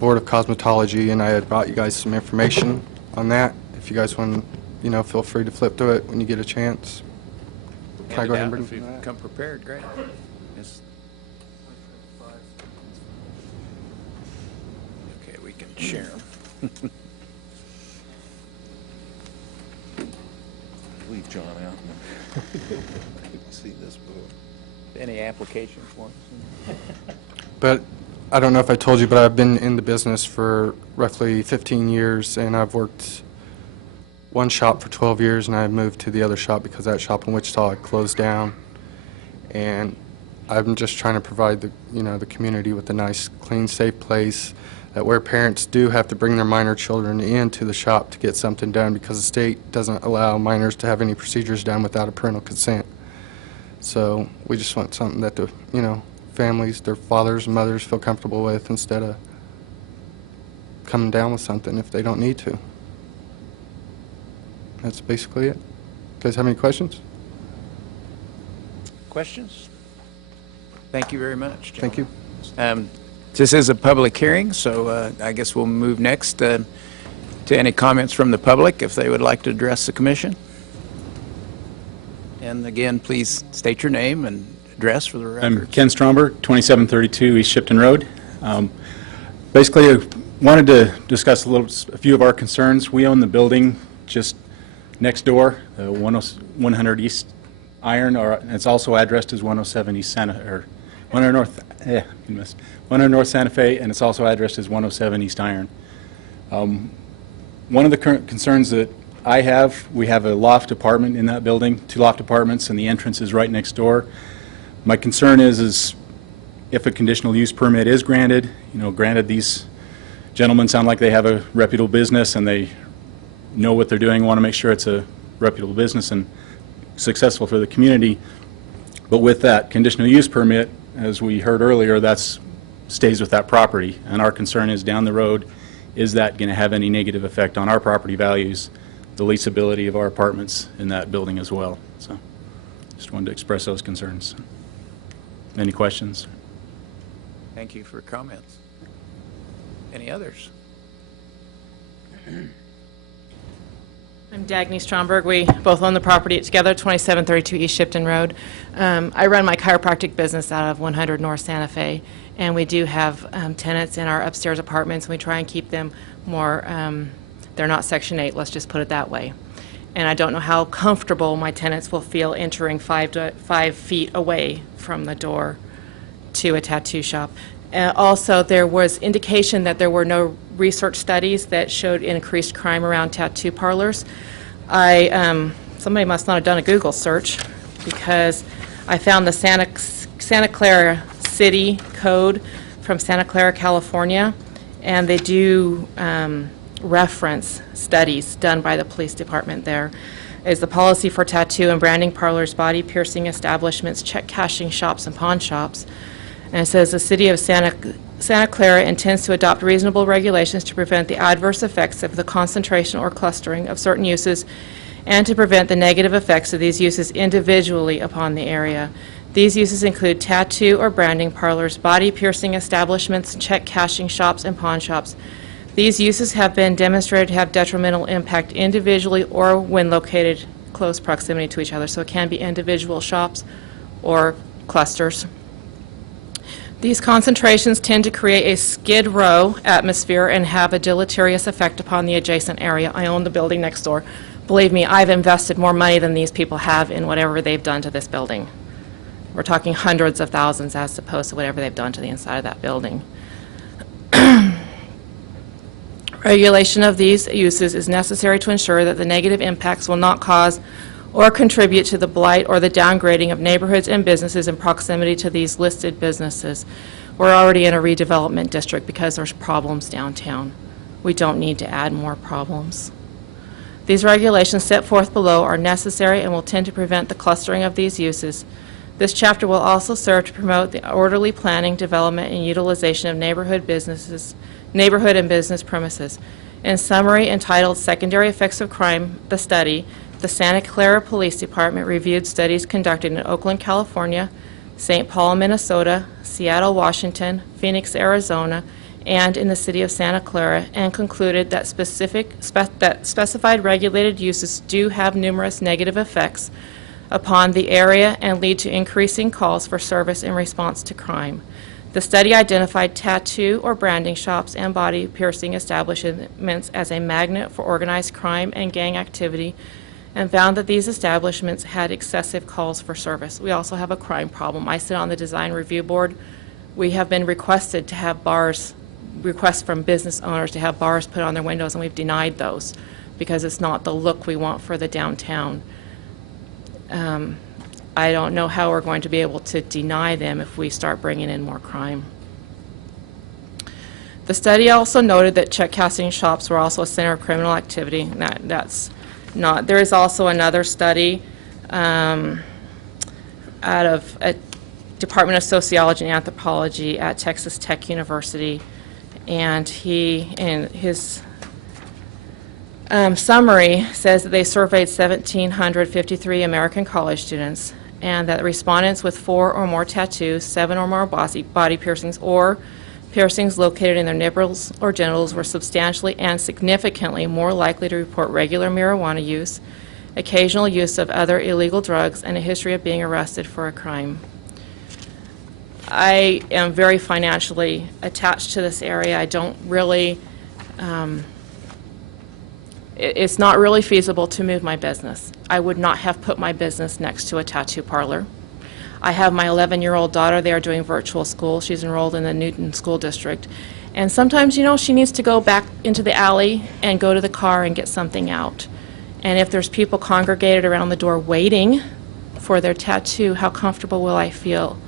Board of Cosmetology, and I had brought you guys some information on that. If you guys want, you know, feel free to flip through it when you get a chance. Can I go ahead and bring If you come prepared, great. Yes. Okay, we can share them. Leave John out. See this book. Any application forms? But I don't know if I told you, but I've been in the business for roughly 15 years, and I've worked one shop for 12 years, and I moved to the other shop because that shop in Wichita had closed down. And I'm just trying to provide the, you know, the community with a nice, clean, safe place that where parents do have to bring their minor children into the shop to get something done because the state doesn't allow minors to have any procedures done without a parental consent. So we just want something that the, you know, families, their fathers and mothers feel comfortable with instead of coming down with something if they don't need to. That's basically it. You guys have any questions? Questions? Thank you very much, Thank you. gentlemen. This is a public hearing, so I guess we'll move next to any comments from the public if they would like to address the commission. And again, please state your name and address for the record. I'm Ken Stromberg, 2732 East Shipton Road. Basically, I wanted to discuss a few of our concerns. We own the building just next door, 100 East Iron, or it's also addressed as 107 East Santa, or 100 North Santa Fe, and it's also addressed as 107 East Iron. One of the current concerns that I have, we have a loft apartment in that building, 2 loft apartments, and the entrance is right next door. My concern is if a conditional use permit is granted, you know, granted these gentlemen sound like they have a reputable business and they know what they're doing, want to make sure it's a reputable business, and successful for the community. But with that conditional use permit, as we heard earlier, that's stays with that property. And our concern is down the road, is that going to have any negative effect on our property values, the leasability of our apartments in that building as well? So just wanted to express those concerns. Any questions? Thank you for comments. Any others? I'm Dagny Stromberg. We both own the property together, 2732 East Shipton Road. I run my chiropractic business out of 100 North Santa Fe, and we do have tenants in our upstairs apartments, and we try and keep them more, they're not Section 8, let's just put it that way. And I don't know how comfortable my tenants will feel entering 5 feet away from the door to a tattoo shop. Also, there was indication that there were no research studies that showed increased crime around tattoo parlors. Somebody must not have done a Google search, because I found the Santa Clara City Code from Santa Clara, California, and they do reference studies done by the police department there. Is the policy for tattoo and branding parlors, body piercing establishments, check cashing shops, and pawn shops. And it says the city of Santa Clara intends to adopt reasonable regulations to prevent the adverse effects of the concentration or clustering of certain uses and to prevent the negative effects of these uses individually upon the area. These uses include tattoo or branding parlors, body piercing establishments, check cashing shops, and pawn shops. These uses have been demonstrated to have detrimental impact individually or when located close proximity to each other. So it can be individual shops or clusters. These concentrations tend to create a skid row atmosphere and have a deleterious effect upon the adjacent area. I own the building next door. Believe me, I've invested more money than these people have in whatever they've done to this building. We're talking hundreds of thousands as opposed to whatever they've done to the inside of that building. Regulation of these uses is necessary to ensure that the negative impacts will not cause or contribute to the blight or the downgrading of neighborhoods and businesses in proximity to these listed businesses. We're already in a redevelopment district because there's problems downtown. We don't need to add more problems. These regulations set forth below are necessary and will tend to prevent the clustering of these uses. This chapter will also serve to promote the orderly planning, development, and utilization of neighborhood and business premises. In summary, entitled Secondary Effects of Crime, the study, the Santa Clara Police Department reviewed studies conducted in Oakland, California, St. Paul, Minnesota, Seattle, Washington, Phoenix, Arizona, and in the city of Santa Clara, and concluded that specified regulated uses do have numerous negative effects upon the area and lead to increasing calls for service in response to crime. The study identified tattoo or branding shops and body piercing establishments as a magnet for organized crime and gang activity, and found that these establishments had excessive calls for service. We also have a crime problem. I sit on the design review board. We have been requested to have bars, requests from business owners to have bars put on their windows, and we've denied those because it's not the look we want for the downtown. I don't know how we're going to be able to deny them if we start bringing in more crime. The study also noted that check cashing shops were also a center of criminal activity. That's not. There is also another study out of a Department of Sociology and Anthropology at Texas Tech University, and he, in his summary, says that they surveyed 1,753 American college students, and that respondents with 4 or more tattoos, 7 or more body piercings, or piercings located in their nipples or genitals were substantially and significantly more likely to report regular marijuana use, occasional use of other illegal drugs, and a history of being arrested for a crime. I am very financially attached to this area. I don't really, it's not really feasible to move my business. I would not have put my business next to a tattoo parlor. I have my 11-year-old daughter there doing virtual school. She's enrolled in the Newton School District. And sometimes, you know, she needs to go back into the alley and go to the car and get something out. And if there's people congregated around the door waiting for their tattoo, how comfortable will I feel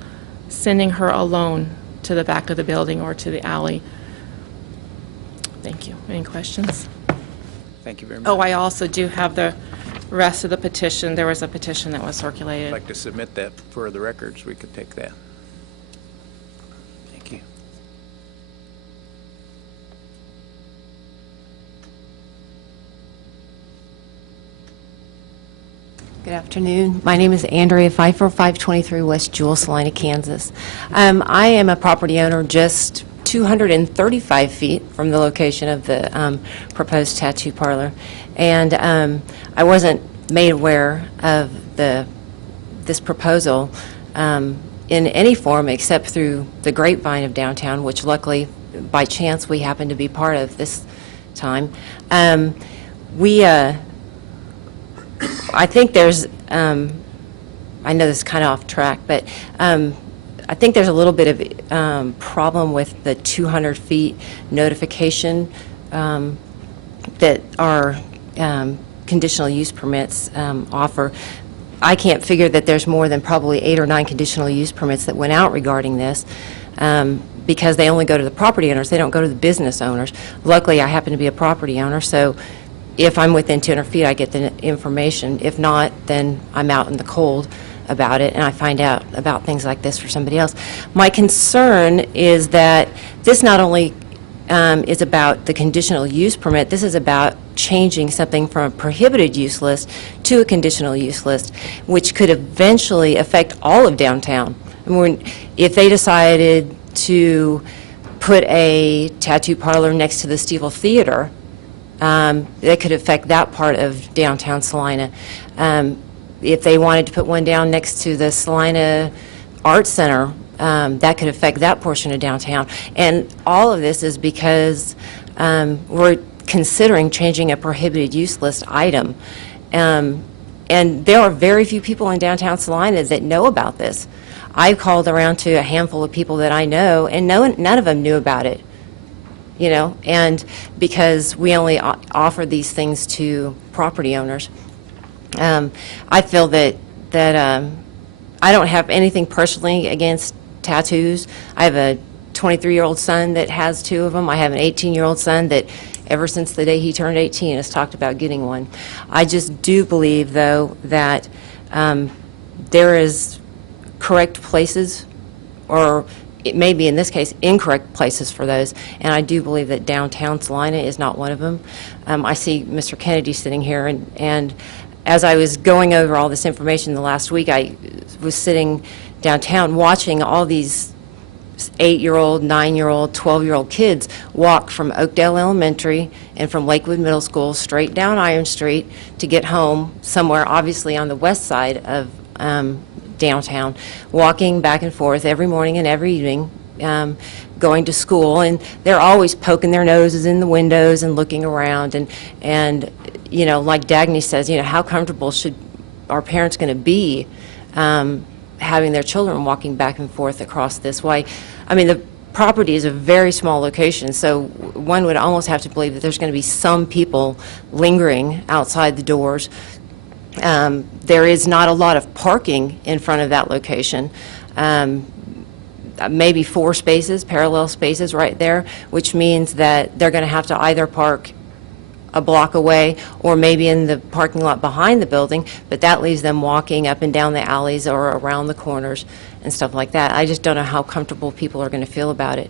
sending her alone to the back of the building or to the alley? Thank you. Any questions? Thank you very much. Oh, I also do have the rest of the petition, there was a petition that was I'd circulated. like to submit that for the records. We could take that. Thank you. Good afternoon. My name is Andrea Pfeiffer, 523 West Jewel, Salina, Kansas. I am a property owner just 235 feet from the location of the proposed tattoo parlor, and I wasn't made aware of this proposal in any form except through the grapevine of downtown, which luckily, by chance, we happen to be part of this time. I think there's, I know this is kind of off track, but I think there's a little bit of problem with the 200 feet notification that our conditional use permits offer. I can't figure that there's more than probably 8 or 9 conditional use permits that went out regarding this because they only go to the property owners. They don't go to the business owners. Luckily, I happen to be a property owner, so if I'm within 200 feet, I get the information. If not, then I'm out in the cold about it, and I find out about things like this for somebody else. My concern is that this not only is about the conditional use permit, this is about changing something from a prohibited use list to a conditional use list, which could eventually affect all of downtown. I mean, if they decided to put a tattoo parlor next to the Stevel Theater, that could affect that part of downtown Salina. If they wanted to put one down next to the Salina Arts Center, that could affect that portion of downtown. And all of this is because we're considering changing a prohibited use list item. And there are very few people in downtown Salina that know about this. I've called around to a handful of people that I know, and none of them knew about it. You know, and because we only offer these things to property owners. I feel that I don't have anything personally against tattoos. I have a 23-year-old son that has 2 of them. I have an 18-year-old son that ever since the day he turned 18 has talked about getting one. I just do believe, though, that there is correct places, or it may be in this case incorrect places for those, and I do believe that downtown Salina is not one of them. I see Mr. Kennedy sitting here, and as I was going over all this information the last week, I was sitting downtown watching all these 8-year-old, 9-year-old, 12-year-old kids walk from Oakdale Elementary and from Lakewood Middle School straight down Iron Street to get home somewhere obviously on the west side of downtown, walking back and forth every morning and every evening, going to school, and they're always poking their noses in the windows and looking around, and you know, like Dagny says, you know, how comfortable should our parents going to be having their children walking back and forth across this way? I mean, the property is a very small location, so one would almost have to believe that there's going to be some people lingering outside the doors. There is not a lot of parking in front of that location. Maybe 4 spaces, parallel spaces right there, which means that they're going to have to either park a block away or maybe in the parking lot behind the building, but that leaves them walking up and down the alleys or around the corners and stuff like that. I just don't know how comfortable people are going to feel about it.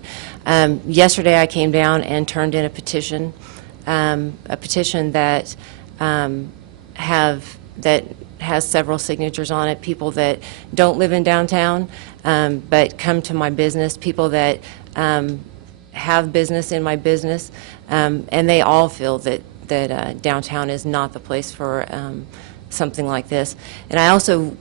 Yesterday I came down and turned in a petition that has several signatures on it, people that don't live in downtown but come to my business, people that have business in my business, and they all feel that downtown is not the place for something like this. And I also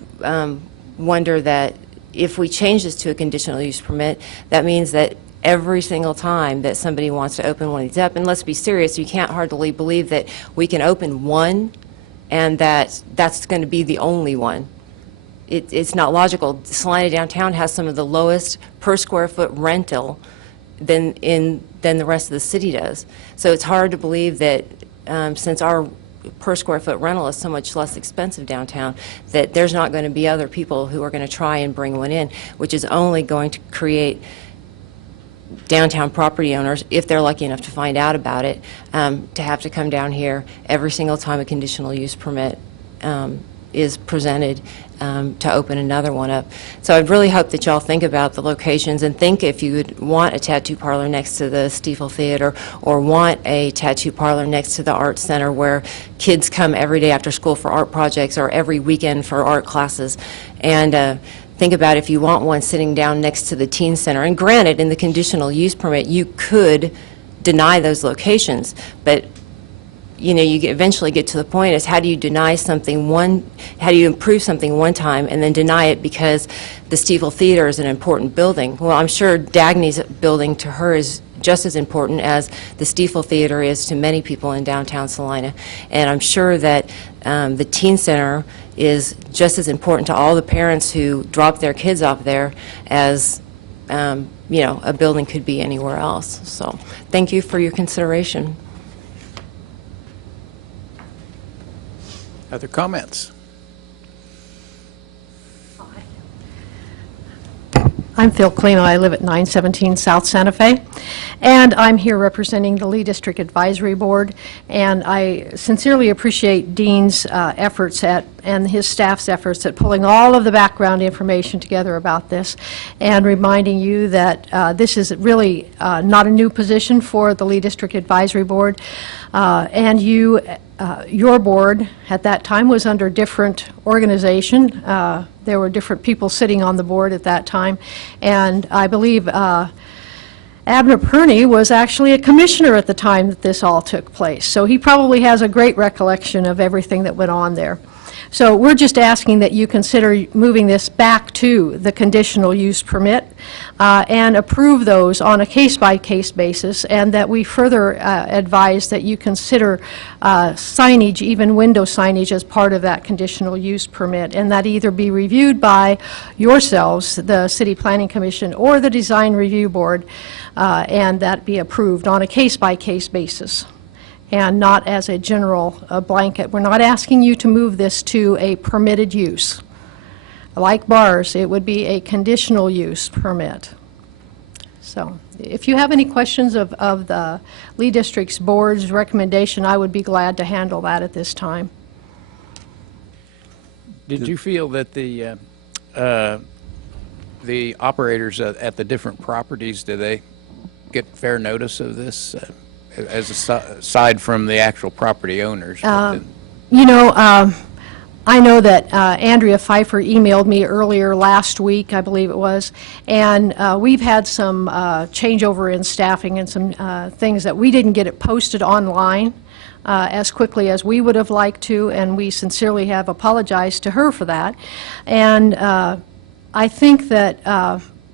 wonder that if we change this to a conditional use permit, that means that every single time that somebody wants to open one of these up, and let's be serious, you can't hardly believe that we can open one and that's going to be the only one. It's not logical. Salina downtown has some of the lowest per square foot rental than the rest of the city does. So it's hard to believe that since our per square foot rental is so much less expensive downtown, that there's not going to be other people who are going to try and bring one in, which is only going to create downtown property owners, if they're lucky enough to find out about it, to have to come down here every single time a conditional use permit is presented to open another one up. So I really hope that y'all think about the locations and think if you would want a tattoo parlor next to the Stiefel Theater or want a tattoo parlor next to the Art Center where kids come every day after school for art projects or every weekend for art classes. And think about if you want one sitting down next to the teen center. And granted, in the conditional use permit, you could deny those locations, but you know, you eventually get to the point is how do you deny something how do you improve something one time and then deny it because the Stiefel Theater is an important building? Well, I'm sure Dagny's building to her is just as important as the Stiefel Theater is to many people in downtown Salina. And I'm sure that the teen center is just as important to all the parents who drop their kids off there as you know, a building could be anywhere else. So thank you for your consideration. Other comments? I'm Phil Clima. I live at 917 South Santa Fe, and I'm here representing the Lee District Advisory Board, and I sincerely appreciate Dean's efforts and his staff's efforts at pulling all of the background information together about this and reminding you that this is really not a new position for the Lee District Advisory Board, and your board at that time was under different organization. There were different people sitting on the board at that time, and I believe Abner Perney was actually a commissioner at the time that this all took place. So he probably has a great recollection of everything that went on there. So we're just asking that you consider moving this back to the conditional use permit and approve those on a case-by-case basis, and that we further advise that you consider signage, even window signage, as part of that conditional use permit, and that either be reviewed by yourselves, the City Planning Commission, or the Design Review Board, and that be approved on a case-by-case basis, and not as a general blanket. We're not asking you to move this to a permitted use. Like bars, it would be a conditional use permit. So if you have any questions of the Lee District's board's recommendation, I would be glad to handle that at this time. Did you feel that the operators at the different properties, do they get fair notice of this? Aside from the actual property owners? You know, I know that Andrea Pfeiffer emailed me earlier last week, I believe it was, and we've had some changeover in staffing and some things that we didn't get it posted online as quickly as we would have liked to, and we sincerely have apologized to her for that. And I think that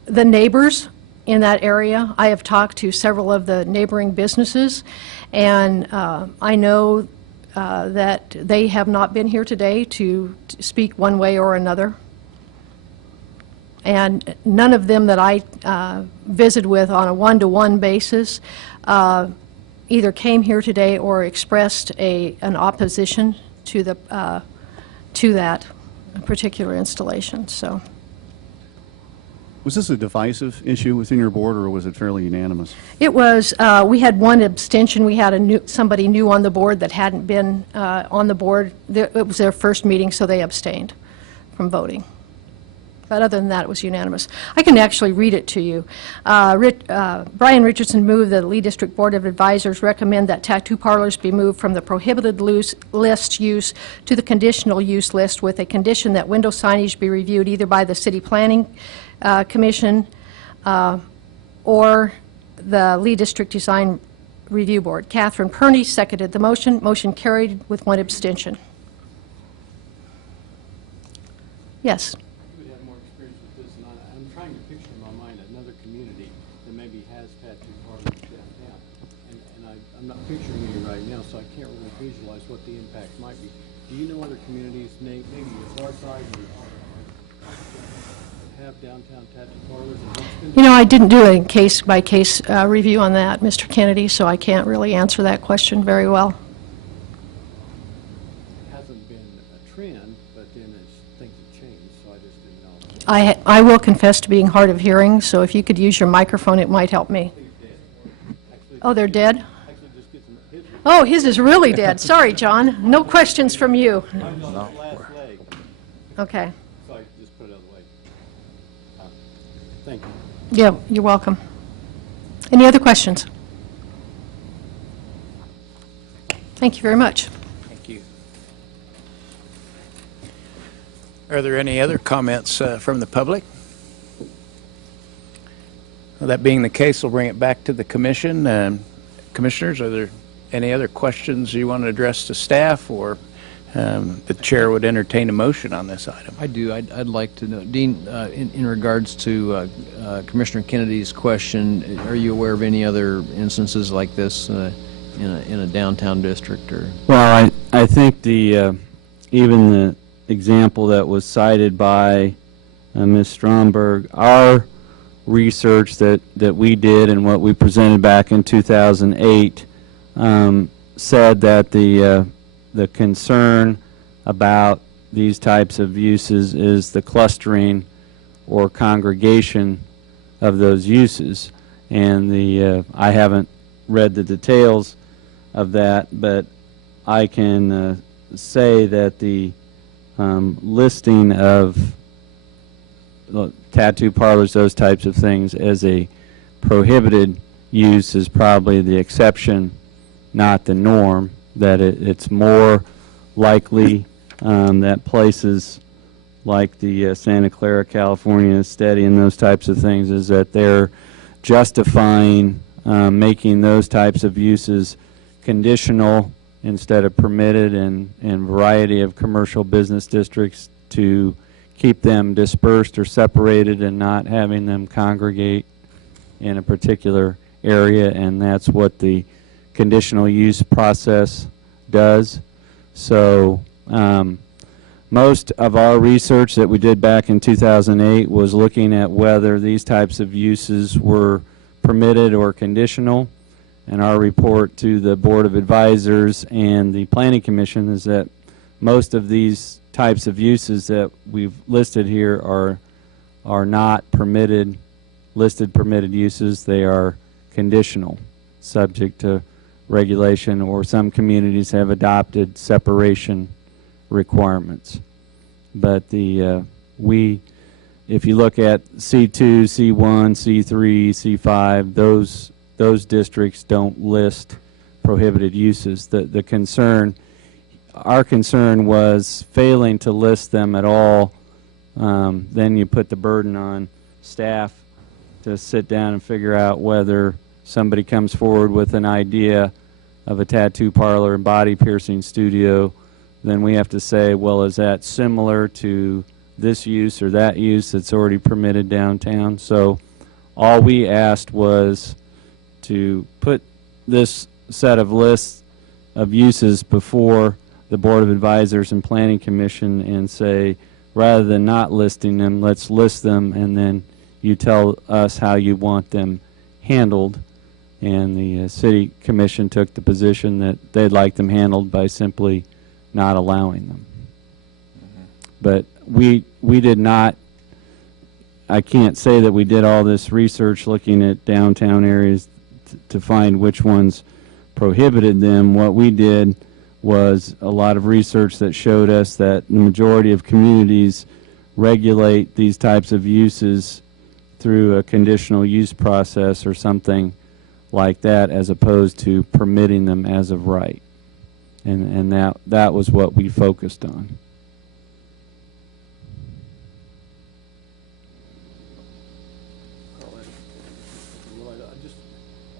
the neighbors in that area, I have talked to several of the neighboring businesses, and I know that they have not been here today to speak one way or another. And none of them that I visited with on a one-to-one basis either came here today or expressed an opposition to that particular installation. So. Was this a divisive issue within your board, or was it fairly unanimous? It was, we had one abstention. We had somebody new on the board that hadn't been on the board. It was their first meeting, so they abstained from voting. But other than that, it was unanimous. I can actually read it to you. Brian Richardson moved that the Lee District Board of Advisors recommend that tattoo parlors be moved from the prohibited list use to the conditional use list, with a condition that window signage be reviewed either by the City Planning Commission or the Lee District Design Review Board. Catherine Perney seconded the motion. Motion carried with one abstention. Yes. You would have more experience with this, and I'm trying to picture in my mind another community that maybe has tattoo parlors downtown, and I'm not picturing any right now, so I can't really visualize what the impact might be. Do you know other communities, maybe it's our side, have downtown tattoo parlors? You know, I didn't do a case-by-case review on that, Mr. Kennedy, so I can't really answer that question very well. It hasn't been a trend, but then things have changed, so I just didn't know. I will confess to being hard of hearing, so if you could use your microphone, it might help me. Oh, they're dead? Actually, just get some, Oh, his is really dead. Sorry, John. No questions from you. Okay. So I just put it out of the way. Thank you. Yeah, you're welcome. Any other questions? Thank you very much. Thank you. Are there any other comments from the public? Well, that being the case, we'll bring it back to the commission. Commissioners, are there any other questions you want to address to staff, or the chair would entertain a motion on this item? I do. I'd like to know, Dean, in regards to Commissioner Kennedy's question, are you aware of any other instances like this in a downtown district? Or Well, I think the even the example that was cited by Ms. Stromberg, our research that we did and what we presented back in 2008 said that the concern about these types of uses is the clustering or congregation of those uses. And I haven't read the details of that, but I can say that the listing of tattoo parlors, those types of things, as a prohibited use is probably the exception, not the norm, that it's more likely that places like the Santa Clara, California study and those types of things is that they're justifying making those types of uses conditional instead of permitted in a variety of commercial business districts to keep them dispersed or separated and not having them congregate in a particular area, and that's what the conditional use process does. So most of our research that we did back in 2008 was looking at whether these types of uses were permitted or conditional, and our report to the Board of Advisors and the Planning Commission is that most of these types of uses that we've listed here are not permitted, listed permitted uses. They are conditional, subject to regulation, or some communities have adopted separation requirements. But if you look at C2, C1, C3, C5, those districts don't list prohibited uses. Our concern was failing to list them at all. Then you put the burden on staff to sit down and figure out whether somebody comes forward with an idea of a tattoo parlor and body piercing studio. Then we have to say, well, is that similar to this use or that use that's already permitted downtown? So all we asked was to put this set of lists of uses before the Board of Advisors and Planning Commission and say, rather than not listing them, let's list them, and then you tell us how you want them handled. And the City Commission took the position that they'd like them handled by simply not allowing them. But we did not, I can't say that we did all this research looking at downtown areas to find which ones prohibited them. What we did was a lot of research that showed us that the majority of communities regulate these types of uses through a conditional use process or something like that, as opposed to permitting them as of right. And that was what we focused on.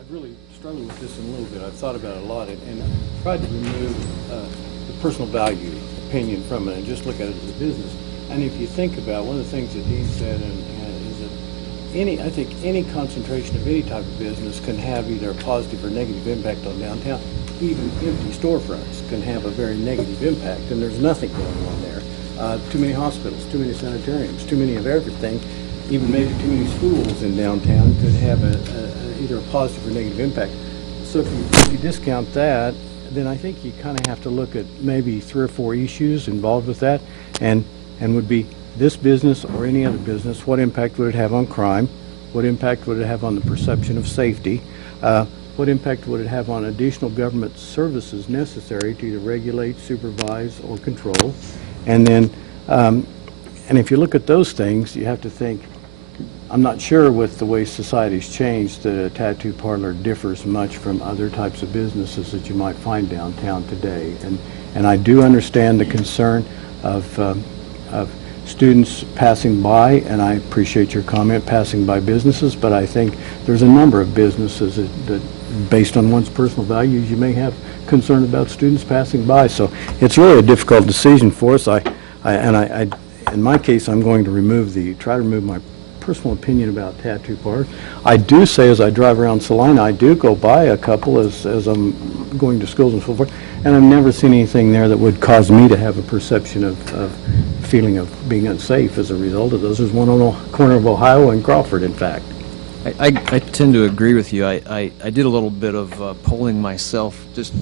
I've really struggled with this in a little bit. I've thought about it a lot, and tried to remove the personal value opinion from it and just look at it as a business. And if you think about one of the things that Dean said, is that I think any concentration of any type of business can have either a positive or negative impact on downtown. Even empty storefronts can have a very negative impact, and there's nothing going on there. Too many hospitals, too many sanitariums, too many of everything, even maybe too many schools in downtown could have either a positive or negative impact. So if you discount that, then I think you kind of have to look at maybe 3 or 4 issues involved with that, and would be this business or any other business, what impact would it have on crime? What impact would it have on the perception of safety? what impact would it have on additional government services necessary to either regulate, supervise, or control? And then, and if you look at those things, you have to think, I'm not sure with the way society's changed that a tattoo parlor differs much from other types of businesses that you might find downtown today. And I do understand the concern of students passing by, and I appreciate your comment, passing by businesses, but I think there's a number of businesses that based on one's personal values, you may have concern about students passing by. So it's really a difficult decision for us. In my case, I'm going to try to remove my personal opinion about tattoo parlors. I do say, as I drive around Salina, I do go by a couple as I'm going to schools and so forth, and I've never seen anything there that would cause me to have a perception of feeling of being unsafe as a result of those. There's one on the corner of Ohio and Crawford, in fact. I tend to agree with you. I did a little bit of polling myself, just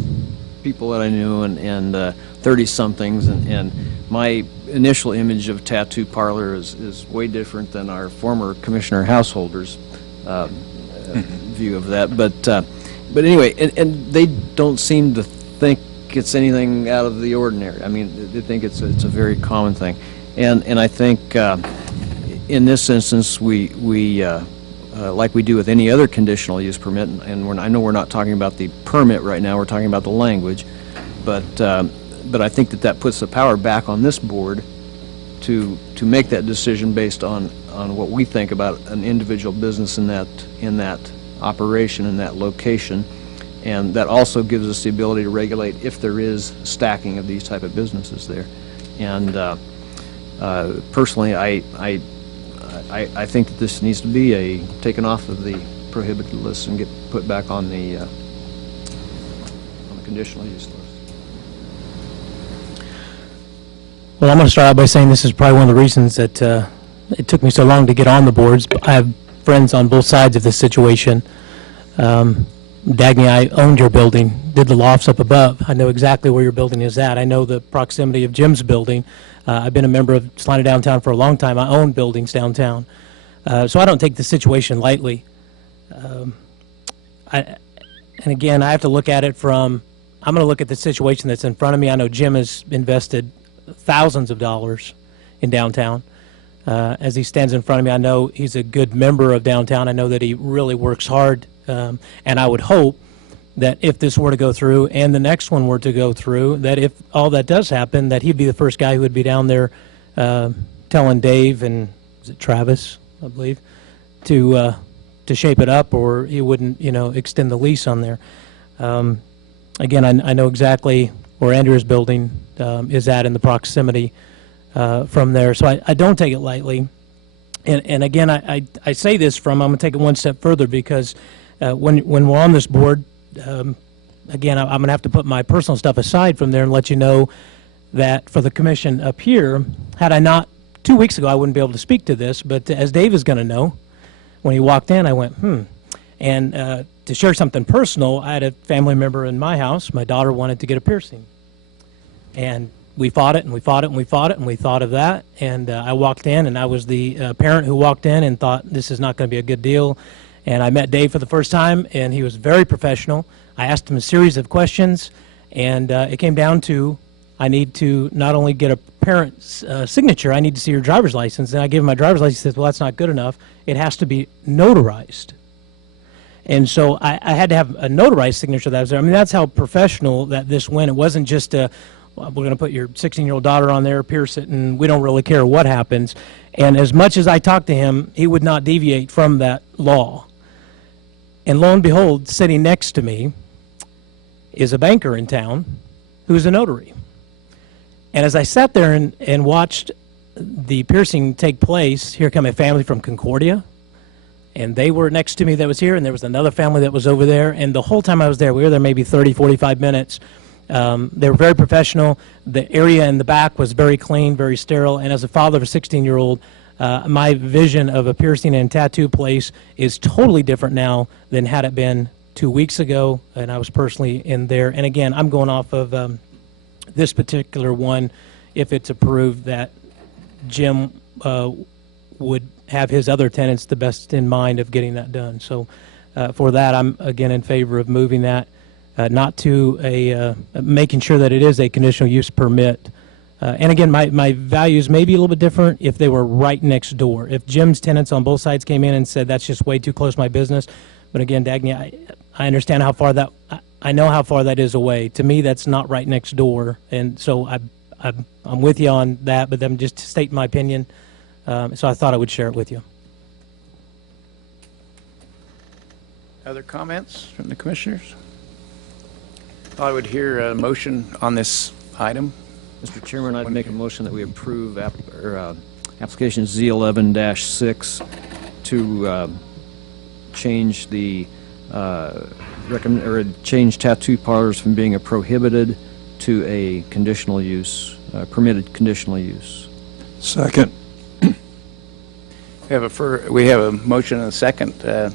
people that I knew and 30-somethings, and my initial image of tattoo parlor is way different than our former Commissioner Householder's view of that. But anyway, and they don't seem to think it's anything out of the ordinary. I mean, they think it's a very common thing, and I think in this instance we like we do with any other conditional use permit, and I know we're not talking about the permit right now, we're talking about the language, but I think that puts the power back on this board to make that decision based on what we think about an individual business in that operation, in that location, and that also gives us the ability to regulate if there is stacking of these type of businesses there. And personally, I think that this needs to be taken off of the prohibited list and get put back on the conditional use list. Well, I'm going to start out by saying this is probably one of the reasons that it took me so long to get on the boards. I have friends on both sides of this situation. Dagny, I owned your building, did the lofts up above. I know exactly where your building is at. I know the proximity of Jim's building. I've been a member of Salina Downtown for a long time. I own buildings downtown. So I don't take the situation lightly. And again, I have to look at it I'm going to look at the situation that's in front of me. I know Jim has invested thousands of dollars in downtown. As he stands in front of me, I know he's a good member of downtown. I know that he really works hard. And I would hope that if this were to go through and the next one were to go through, that if all that does happen, that he'd be the first guy who would be down there telling Dave and is it Travis, I believe, to shape it up, or he wouldn't, extend the lease on there. Again, I know exactly where Andrew's building is at in the proximity from there, so I don't take it lightly. And again, I say this I'm going to take it one step further because when we're on this board, again, I'm going to have to put my personal stuff aside from there and let you know that for the commission up here, had I not, 2 weeks ago, I wouldn't be able to speak to this, but as Dave is going to know, when he walked in, I went, And to share something personal, I had a family member in my house. My daughter wanted to get a piercing. And we fought it, and we fought it, and we fought it, and we thought of that. And I walked in, and I was the parent who walked in and thought, this is not going to be a good deal. And I met Dave for the first time, and he was very professional. I asked him a series of questions, and it came down to, I need to not only get a parent's signature, I need to see your driver's license. And I gave him my driver's license. He said, well, that's not good enough. It has to be notarized. And so I had to have a notarized signature that was there. I mean, that's how professional that this went. It wasn't just we're going to put your 16-year-old daughter on there, pierce it, and we don't really care what happens. And as much as I talked to him, he would not deviate from that law. And lo and behold, sitting next to me is a banker in town who's a notary. And as I sat there and watched the piercing take place, here come a family from Concordia, and they were next to me that was here, and there was another family that was over there. And the whole time I was there, we were there maybe 30, 45 minutes. They were very professional. The area in the back was very clean, very sterile. And as a father of a 16-year-old, my vision of a piercing and tattoo place is totally different now than had it been 2 weeks ago, and I was personally in there. And again, I'm going off of this particular one, if it's approved, that Jim would have his other tenants the best in mind of getting that done. So for that, I'm again in favor of moving that, not to making sure that it is a conditional use permit. And again, my values may be a little bit different if they were right next door. If Jim's tenants on both sides came in and said, that's just way too close to my business. But again, Dagny, I understand how far that, I know how far that is away. To me, that's not right next door. And so I'm with you on that, but then just to state my opinion. So I thought I would share it with you. Other comments from the commissioners? I would hear a motion on this item. Mr. Chairman, I'd make a motion that we approve application Z11-6 to change the change tattoo parlors from being a prohibited to a conditional use, permitted conditional use. Second. We have a motion and a second.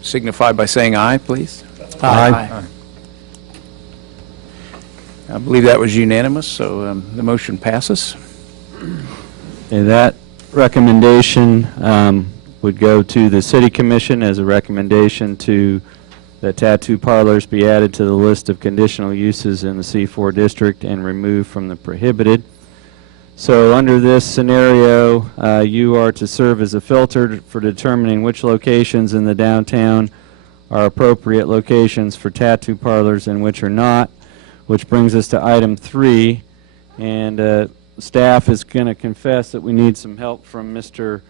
Signify by saying aye, please. Aye. I believe that was unanimous, so the motion passes. Okay, that recommendation would go to the City Commission as a recommendation to that tattoo parlors be added to the list of conditional uses in the C4 district and removed from the prohibited. So under this scenario, you are to serve as a filter for determining which locations in the downtown are appropriate locations for tattoo parlors and which are not, which brings us to item 3. And staff is going to confess that we need some help from Mr.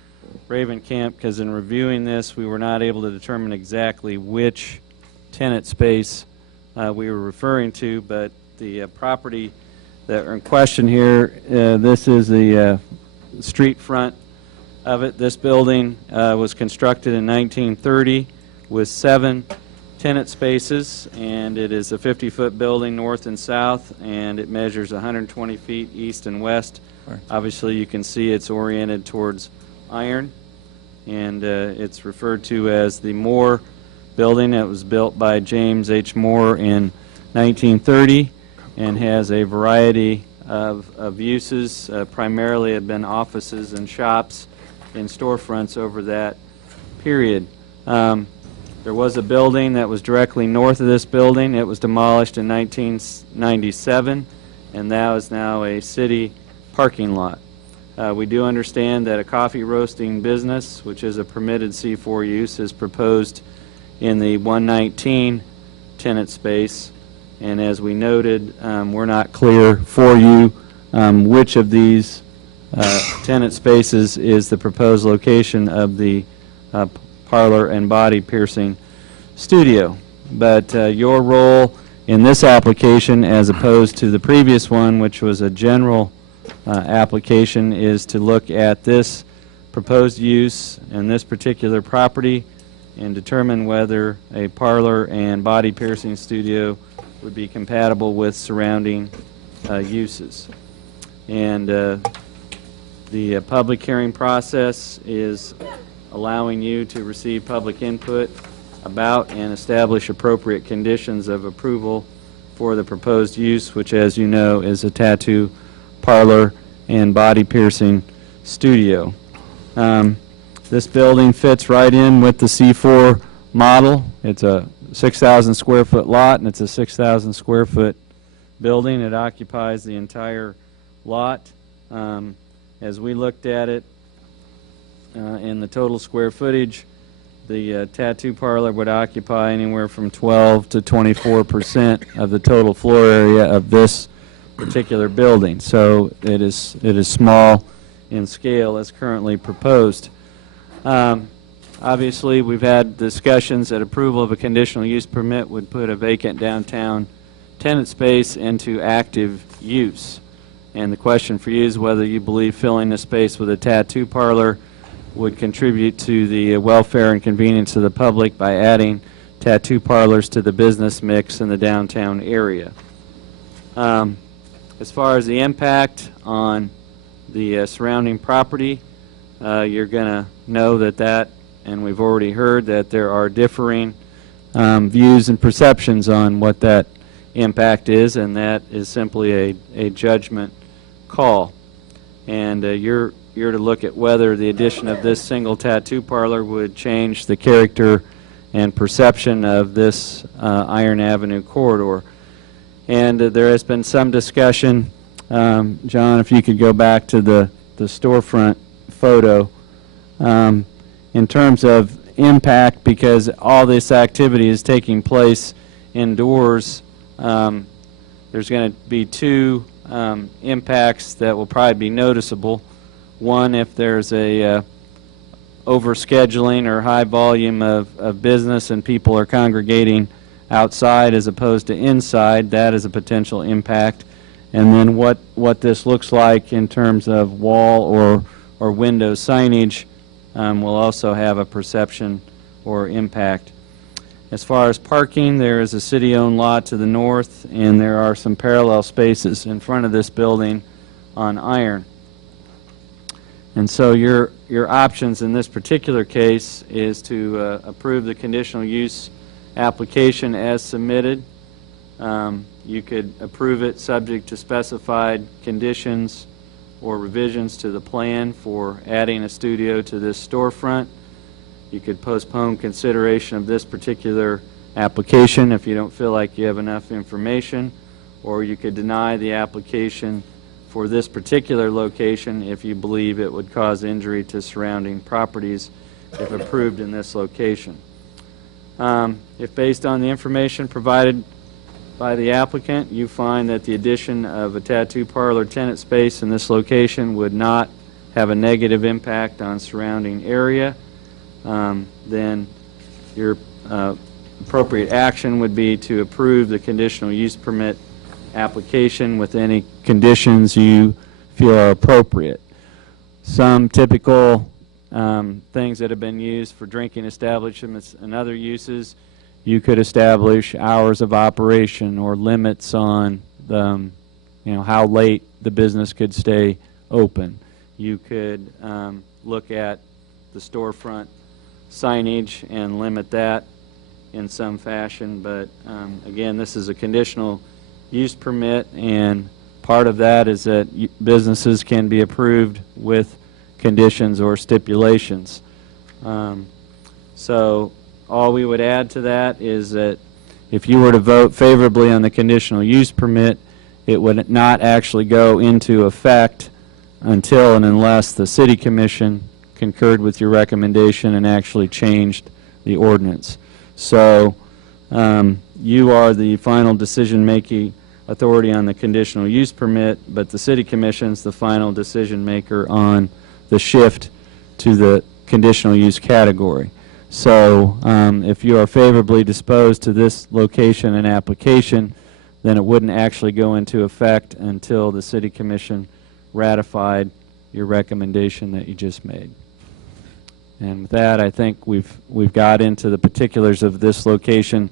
Ravenkamp, because in reviewing this, we were not able to determine exactly which tenant space we were referring to, but the property that are in question here, this is the street front of it. This building was constructed in 1930 with 7 tenant spaces, and it is a 50-foot building north and south, and it measures 120 feet east and west. Right. Obviously, you can see it's oriented towards iron, and it's referred to as the Moore building. It was built by James H. Moore in 1930 and has a variety of uses. Primarily have been offices and shops and storefronts over that period. There was a building that was directly north of this building. It was demolished in 1997, and that is now a city parking lot. We do understand that a coffee roasting business, which is a permitted C4 use, is proposed in the 119 tenant space. And as we noted, we're not clear for you which of these tenant spaces is the proposed location of the parlor and body piercing studio. But your role in this application, as opposed to the previous one, which was a general application, is to look at this proposed use in this particular property and determine whether a parlor and body piercing studio would be compatible with surrounding uses. And the public hearing process is allowing you to receive public input about and establish appropriate conditions of approval for the proposed use, which, as you know, is a tattoo parlor and body piercing studio. This building fits right in with the C4 model. It's a 6,000 square foot lot, and it's a 6,000 square foot building. It occupies the entire lot. As we looked at it, in the total square footage, the tattoo parlor would occupy anywhere from 12 to 24% of the total floor area of this particular building. So it is small in scale as currently proposed. Obviously, we've had discussions that approval of a conditional use permit would put a vacant downtown tenant space into active use. And the question for you is whether you believe filling the space with a tattoo parlor would contribute to the welfare and convenience of the public by adding tattoo parlors to the business mix in the downtown area. As far as the impact on the surrounding property, you're going to know that, and we've already heard that there are differing views and perceptions on what that impact is, and that is simply a judgment call. And you're to look at whether the addition of this single tattoo parlor would change the character and perception of this Iron Avenue corridor. And there has been some discussion, John, if you could go back to the storefront photo, in terms of impact, because all this activity is taking place indoors. There's going to be two impacts that will probably be noticeable. One, if there's a overscheduling or high volume of business and people are congregating outside as opposed to inside, that is a potential impact. And then what this looks like in terms of wall or window signage will also have a perception or impact. As far as parking, there is a city-owned lot to the north, and there are some parallel spaces in front of this building on Iron. And so your options in this particular case is to approve the conditional use application as submitted. You could approve it subject to specified conditions or revisions to the plan for adding a studio to this storefront. You could postpone consideration of this particular application if you don't feel like you have enough information, or you could deny the application for this particular location if you believe it would cause injury to surrounding properties if approved in this location. If based on the information provided by the applicant, you find that the addition of a tattoo parlor tenant space in this location would not have a negative impact on surrounding area, then your appropriate action would be to approve the conditional use permit application with any conditions you feel are appropriate. Some typical things that have been used for drinking establishments and other uses, you could establish hours of operation or limits on the, how late the business could stay open. You could look at the storefront signage and limit that in some fashion, but again, this is a conditional use permit, and part of that is that businesses can be approved with conditions or stipulations. So all we would add to that is that if you were to vote favorably on the conditional use permit, it would not actually go into effect until and unless the City Commission concurred with your recommendation and actually changed the ordinance. So you are the final decision-making authority on the conditional use permit, but the City Commission's the final decision maker on the shift to the conditional use category. So if you are favorably disposed to this location and application, then it wouldn't actually go into effect until the City Commission ratified your recommendation that you just made. And with that, I think we've got into the particulars of this location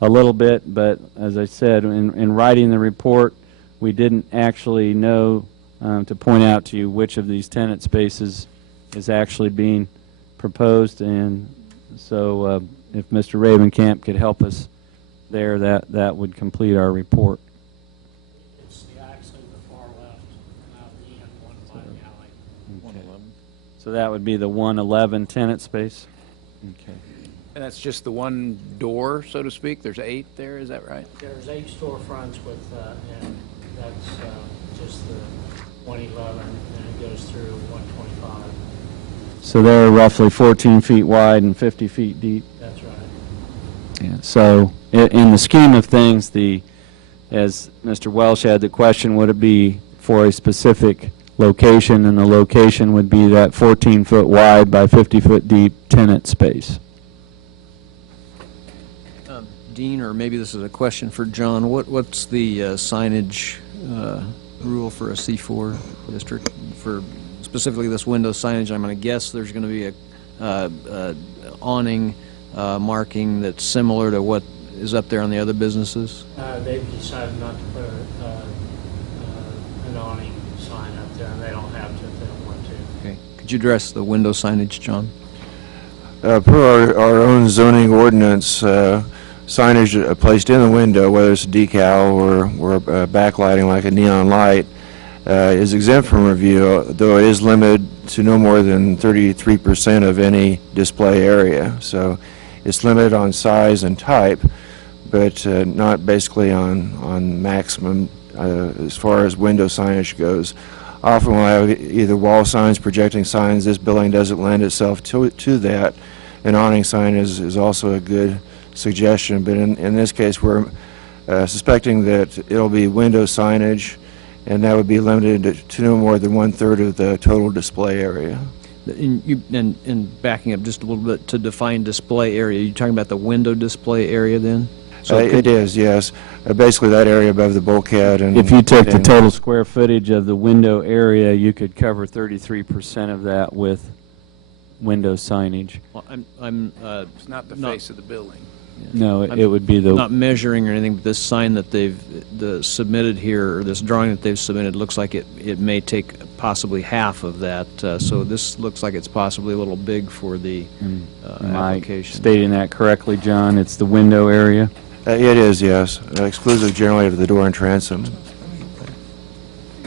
a little bit, but as I said, in writing the report, we didn't actually know to point out to you which of these tenant spaces is actually being proposed, and so if Mr. Ravenkamp could help us there, that would complete our report. It's the actually the far left, and out the end, one by the alley. 111. So that would be the 111 tenant space? Okay. And that's just the one door, so to speak? There's 8 there, is that right? There's 8 storefronts with, and that's just the 111, and it goes through 125. So they're roughly 14 feet wide and 50 feet deep? That's right. Yeah. So in the scheme of things, as Mr. Welsh had the question, would it be for a specific location, and the location would be that 14-foot wide by 50-foot deep tenant space. Dean, or maybe this is a question for John, what's the signage rule for a C4 district? For specifically this window signage, I'm going to guess there's going to be a awning marking that's similar to what is up there on the other businesses? They've decided not to put an awning sign up there, and they don't have to if they don't want to. Okay. Could you address the window signage, John? Per our own zoning ordinance, signage placed in the window, whether it's a decal or backlighting like a neon light, is exempt from review, though it is limited to no more than 33% of any display area. So It's limited on size and type, but not basically on maximum as far as window signage goes. Often we'll have either wall signs, projecting signs. This building doesn't lend itself to that. An awning sign is also a good suggestion, but in this case we're suspecting that it'll be window signage, and that would be limited to no more than 1/3 of the total display area. And backing up just a little bit to define display area, you're talking about the window display area then? So It is, yes. Basically that area above the bulkhead. And If you took the total square footage of the window area, you could cover 33% of that with window signage. Well, It's not the face of the building. No, it would be the... not measuring or anything, but this sign that they've submitted here, or this drawing that they've submitted, looks like it may take possibly half of that. So this looks like it's possibly a little big for the Am I application. stating that correctly, John? It's the window area? It is, yes. Exclusive generally of the door and transom.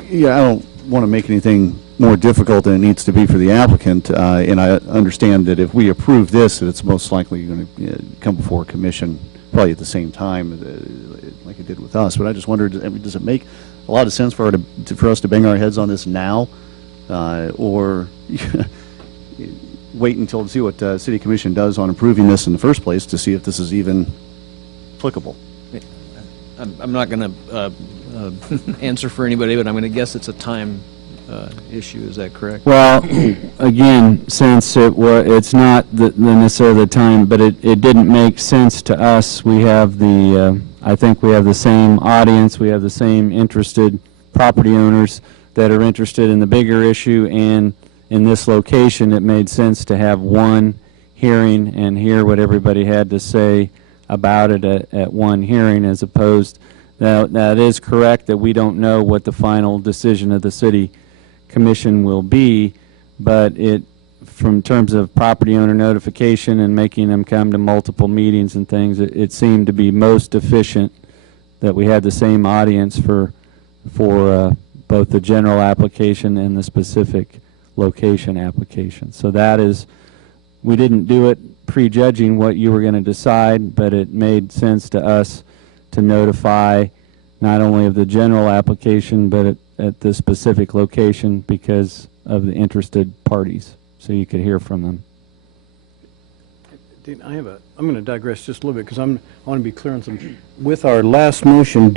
Yeah, I don't want to make anything more difficult than it needs to be for the applicant, and I understand that if we approve this, that it's most likely going to come before a commission probably at the same time like it did with us. But I just wondered, does it make a lot of sense for us to bang our heads on this now, or wait until to see what City Commission does on approving this in the first place to see if this is even applicable? I'm not going to answer for anybody, but I'm going to guess it's a time issue. Is that correct? Well, again, since it's not necessarily the time, but it didn't make sense to us. We have I think we have the same audience. We have the same interested property owners that are interested in the bigger issue, and in this location, it made sense to have one hearing and hear what everybody had to say about it at one hearing, as opposed. Now, that is correct that we don't know what the final decision of the City Commission will be, but from terms of property owner notification and making them come to multiple meetings and things, it seemed to be most efficient that we had the same audience for both the general application and the specific location application. So that is, we didn't do it prejudging what you were going to decide, but it made sense to us to notify not only of the general application, but at the specific location because of the interested parties, so you could hear from them. Dean, I'm going to digress just a little bit because I want to be clear on something. With our last motion,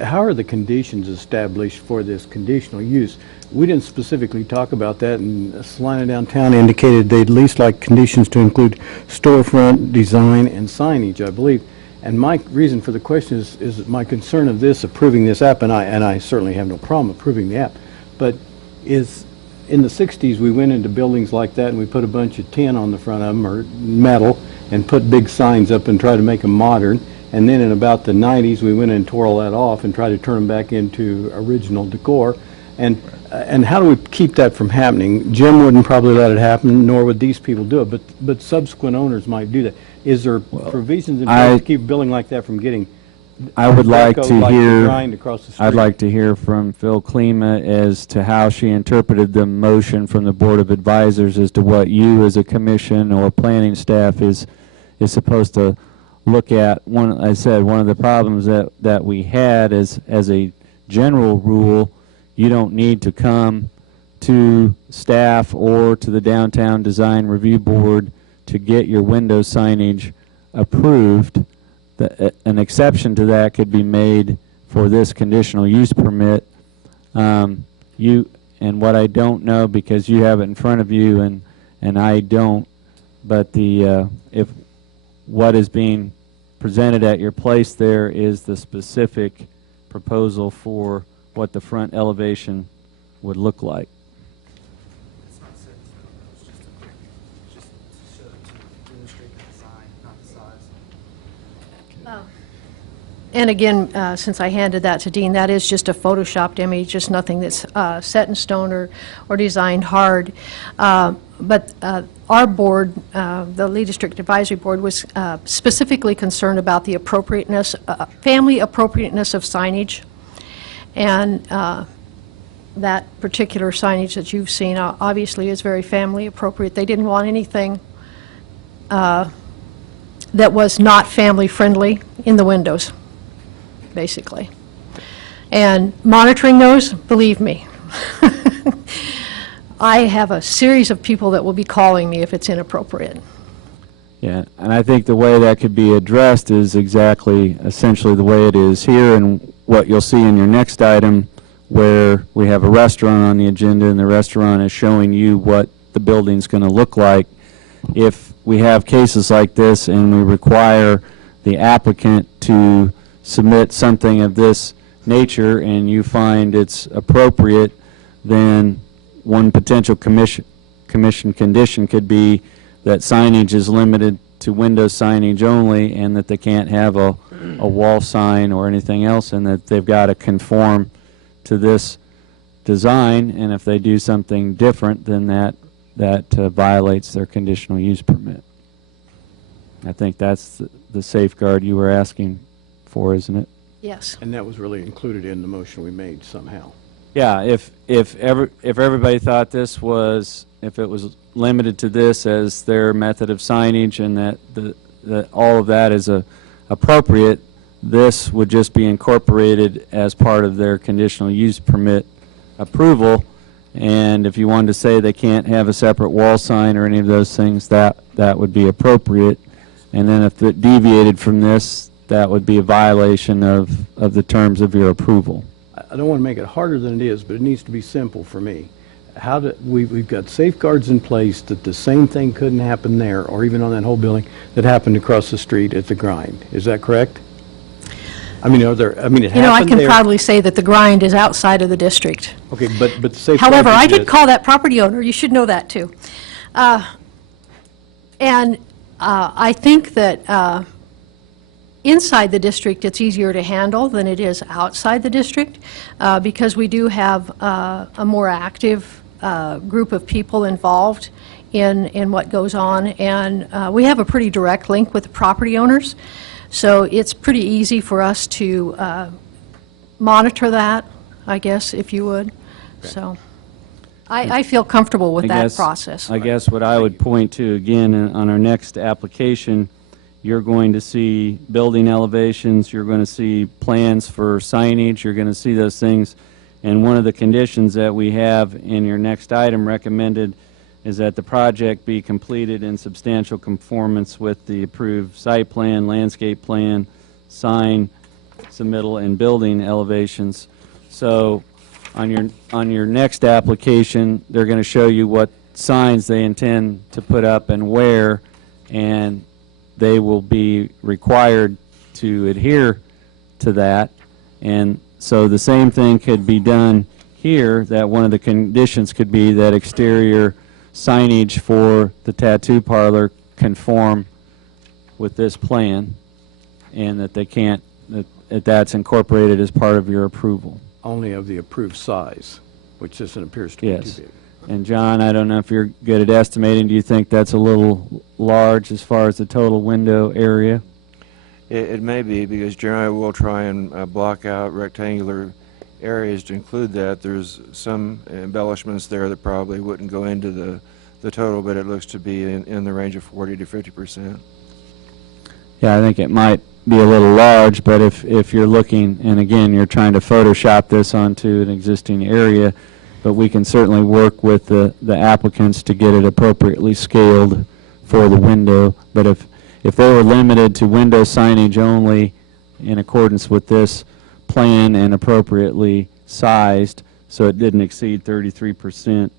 how are the conditions established for this conditional use? We didn't specifically talk about that, and Salina Downtown indicated they'd at least like conditions to include storefront, design, and signage, I believe. And my reason for the question is my concern of this, approving this app, and I certainly have no problem approving the app, but is in the 60s we went into buildings like that and we put a bunch of tin on the front of them, or metal, and put big signs up and tried to make them modern. And then in about the 90s we went and tore all that off and tried to turn them back into original decor. And how do we keep that from happening? Jim wouldn't probably let it happen, nor would these people do it, but subsequent owners might do that. Is there provisions in place to keep a building like that from getting I would like to hear. grind across the street? I'd like to hear from Phil Klima as to how she interpreted the motion from the Board of Advisors as to what you, as a commission or planning staff, is supposed to look at. I said one of the problems that we had is, as a general rule, you don't need to come to staff or to the Downtown Design Review Board to get your window signage approved. An exception to that could be made for this conditional use permit. And what I don't know, because you have it in front of you and I don't, but if what is being presented at your place there is the specific proposal for what the front elevation would look like. It's not set in stone, it's just to illustrate the design, not the size. And again, since I handed that to Dean, that is just a photoshopped image, just nothing that's set in stone or designed hard. But our board, the Lee District Advisory Board, was specifically concerned about the appropriateness, family appropriateness of signage. And that particular signage that you've seen obviously is very family appropriate. They didn't want anything that was not family-friendly in the windows, basically. And monitoring those, believe me, I have a series of people that will be calling me if it's inappropriate. Yeah, and I think the way that could be addressed is exactly, essentially the way it is here, and what you'll see in your next item, where we have a restaurant on the agenda, and the restaurant is showing you what the building's going to look like. If we have cases like this and we require the applicant to submit something of this nature, and you find it's appropriate, then one potential commission condition could be that signage is limited to window signage only, and that they can't have a wall sign or anything else, and that they've got to conform to this design, and if they do something different, then that violates their conditional use permit. I think that's the safeguard you were asking for, isn't it? Yes. And that was really included in the motion we made somehow. Yeah, if everybody thought this was, if it was limited to this as their method of signage, and that all of that is appropriate, this would just be incorporated as part of their conditional use permit approval. And if you wanted to say they can't have a separate wall sign or any of those things, that would be appropriate. And then if it deviated from this, that would be a violation of the terms of your approval. I don't want to make it harder than it is, but it needs to be simple for me. We've got safeguards in place that the same thing couldn't happen there, or even on that whole building, that happened across the street at the Grind. Is that correct? I mean, it happened there. You know, I can proudly say that the Grind is outside of the district. Okay, but the safeguards. However, I did exist. call that property owner. You should know that, too. I think that inside the district, it's easier to handle than it is outside the district, because we do have a more active group of people involved in what goes on, and we have a pretty direct link with the property owners, so it's pretty easy for us to monitor that, I guess, if you would. So I feel comfortable with that process. I guess what I would point to, again, on our next application, you're going to see building elevations, you're going to see plans for signage, you're going to see those things. And one of the conditions that we have in your next item recommended is that the project be completed in substantial conformance with the approved site plan, landscape plan, sign submittal, and building elevations. So on your next application, they're going to show you what signs they intend to put up and where, and they will be required to adhere to that. And so the same thing could be done here, that one of the conditions could be that exterior signage for the tattoo parlor conform with this plan, and that they can't, that that's incorporated as part of your approval. Only of the approved size, which this appears to be Yes. too big. And John, I don't know if you're good at estimating. Do you think that's a little large as far as the total window area? It may be, because generally we'll try and block out rectangular areas to include that. There's some embellishments there that probably wouldn't go into the total, but it looks to be in the range of 40 to 50%. Yeah, I think it might be a little large, but if you're looking, and again, you're trying to Photoshop this onto an existing area, but we can certainly work with the applicants to get it appropriately scaled for the window. But if they were limited to window signage only in accordance with this plan and appropriately sized, so it didn't exceed 33%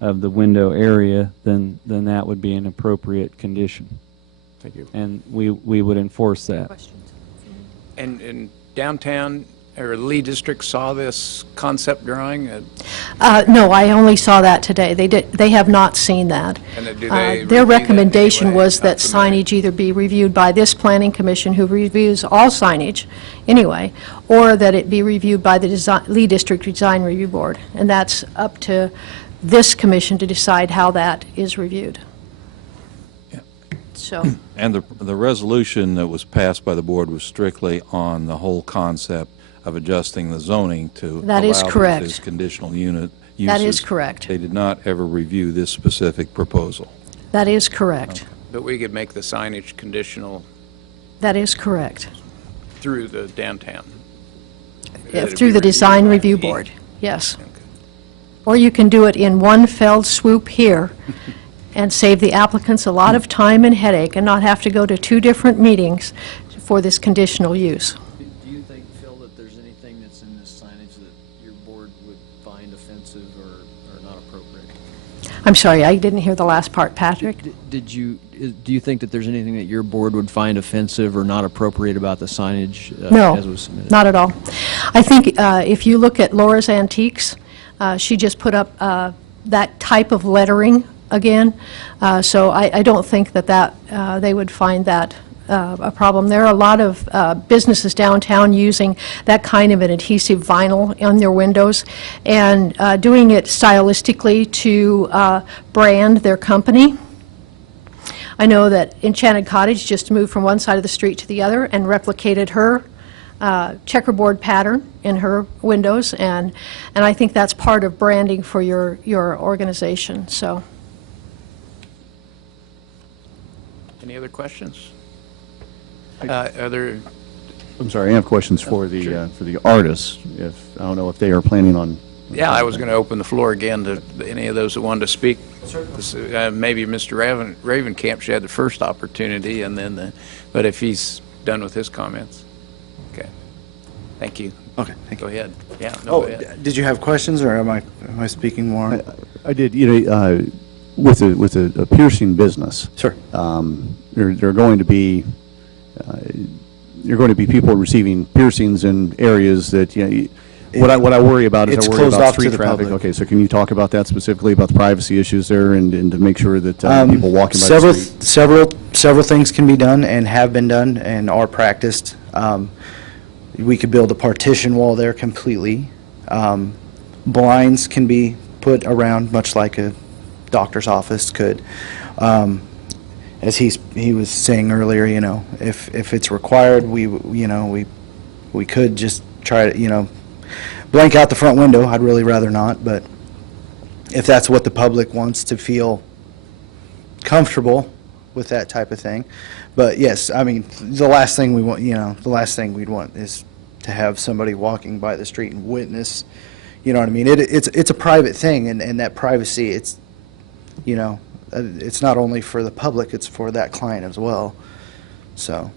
of the window area, then that would be an appropriate condition. Thank you. And we would enforce that. And downtown, or Lee District saw this concept drawing? No, I only saw that today. They have not seen that. And do they review Their that recommendation anyway? was that signage either be reviewed by this planning commission, who reviews all signage anyway, or that it be reviewed by the Lee District Design Review Board. And that's up to this commission to decide how that is reviewed. So. And the resolution that was passed by the board was strictly on the whole concept of adjusting the zoning to That is allow correct. these as conditional unit uses. That is correct. They did not ever review this specific proposal. That is correct. But we could make the signage conditional That is correct. through the downtown? Through the Design Review Board, yes. Or you can do it in one fell swoop here and save the applicants a lot of time and headache and not have to go to 2 different meetings for this conditional use. Do you think, Phil, that there's anything that's in this signage that your board would find offensive or not appropriate? I'm sorry, I didn't hear the last part, Patrick. Do you think that there's anything that your board would find offensive or not appropriate about the signage No, as was submitted? not at all. I think if you look at Laura's Antiques, she just put up that type of lettering again, so I don't think that they would find that a problem. There are a lot of businesses downtown using that kind of an adhesive vinyl on their windows and doing it stylistically to brand their company. I know that Enchanted Cottage just moved from one side of the street to the other and replicated her checkerboard pattern in her windows, and I think that's part of branding for your organization. So, Any other questions? Are there, I'm sorry, I have questions for the artists. If I don't know if they are planning on. yeah, I was going to open the floor again to any of those that wanted to speak. Maybe Mr. Ravenkamp should have the first opportunity, and then but if he's done with his comments. Okay. Thank you. Okay, thank you. Go ahead. Yeah, no, Oh, go ahead. did you have questions, or am I speaking more? I did, with a piercing business. Sure. There are going to be people receiving piercings in areas that, what I worry about is It's I worry closed about off to street the traffic. public. Okay, so can you talk about that specifically, about the privacy issues there, and to make sure that people walking by the street? Several things can be done and have been done and are practiced. We could build a partition wall there completely. Blinds can be put around, much like a doctor's office could. As he was saying earlier, if it's required, we could just try to, blank out the front window. I'd really rather not, but if that's what the public wants to feel comfortable with, that type of thing. But yes, I mean, the last thing we'd want is to have somebody walking by the street and witness, you know what I mean? It's a private thing, and that privacy, it's not only for the public, it's for that client as well. So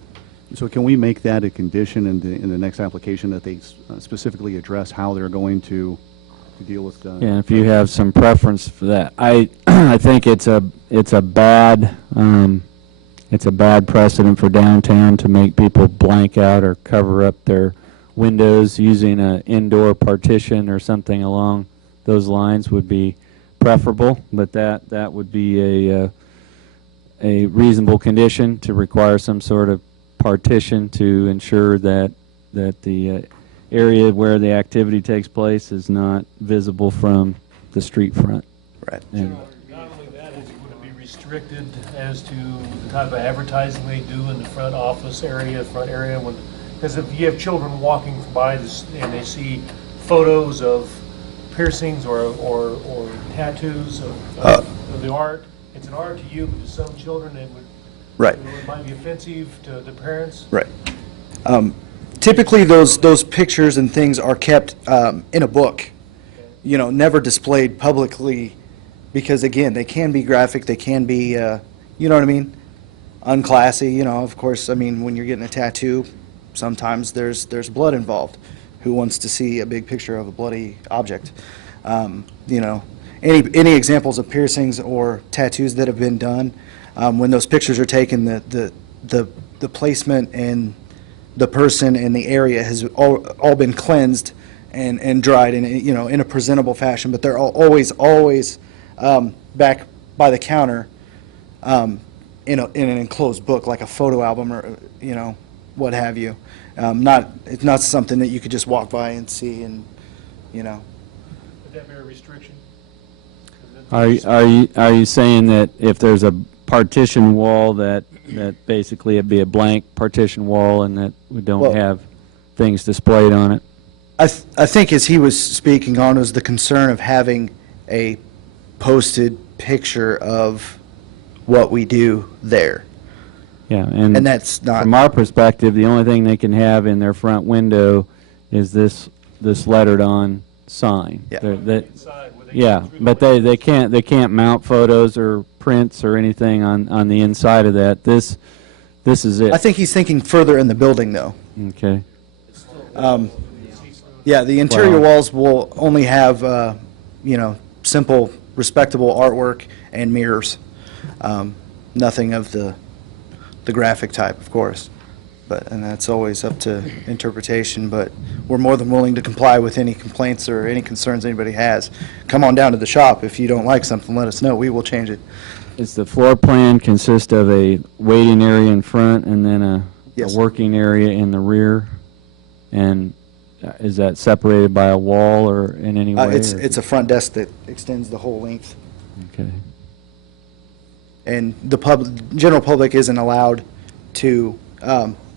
can we make that a condition in the next application, that they specifically address how they're going to deal with? Yeah, if you have some preference for that, I think it's a bad precedent for downtown to make people blank out or cover up their windows using an indoor partition or something along those lines would be preferable, but that would be a reasonable condition to require some sort of partition to ensure that the area where the activity takes place is not visible from the street front. Right. And not only that, is it going to be restricted as to the type of advertising they do in the front office area, front area? Because if you have children walking by this and they see photos of piercings or tattoos of the art, it's an art to you, but to some children it would. Right. It might be offensive to the parents. Right. Typically, those pictures and things are kept in a book, never displayed publicly, because again, they can be graphic, they can be, you know what I mean, unclassy. Of course, I mean, when you're getting a tattoo, sometimes there's blood involved. Who wants to see a big picture of a bloody object? Any examples of piercings or tattoos that have been done? When those pictures are taken, the placement and the person and the area has all been cleansed and dried in a presentable fashion, but they're always back by the counter in an enclosed book, like a photo album or what have you. It's not something that you could just walk by and see, and Would that be a restriction? Are you saying that if there's a partition wall that basically it'd be a blank partition wall and that we don't have things displayed on it? I think as he was speaking on was the concern of having a posted picture of what we do there. Yeah, And that's not, from our perspective, the only thing they can have in their front window is this lettered-on sign. Yeah. Yeah, but they can't mount photos or prints or anything on the inside of that. This is it. I think he's thinking further in the building, though. Okay. Yeah, the interior Wow. walls will only have, simple, respectable artwork and mirrors. Nothing of the graphic type, of course. And that's always up to interpretation, but we're more than willing to comply with any complaints or any concerns anybody has. Come on down to the shop. If you don't like something, let us know. We will change it. Does the floor plan consist of a waiting area in front and then a Yes. working area in the rear? And is that separated by a wall or in any way? or- It's a front desk that extends the whole length. Okay. And the general public isn't allowed to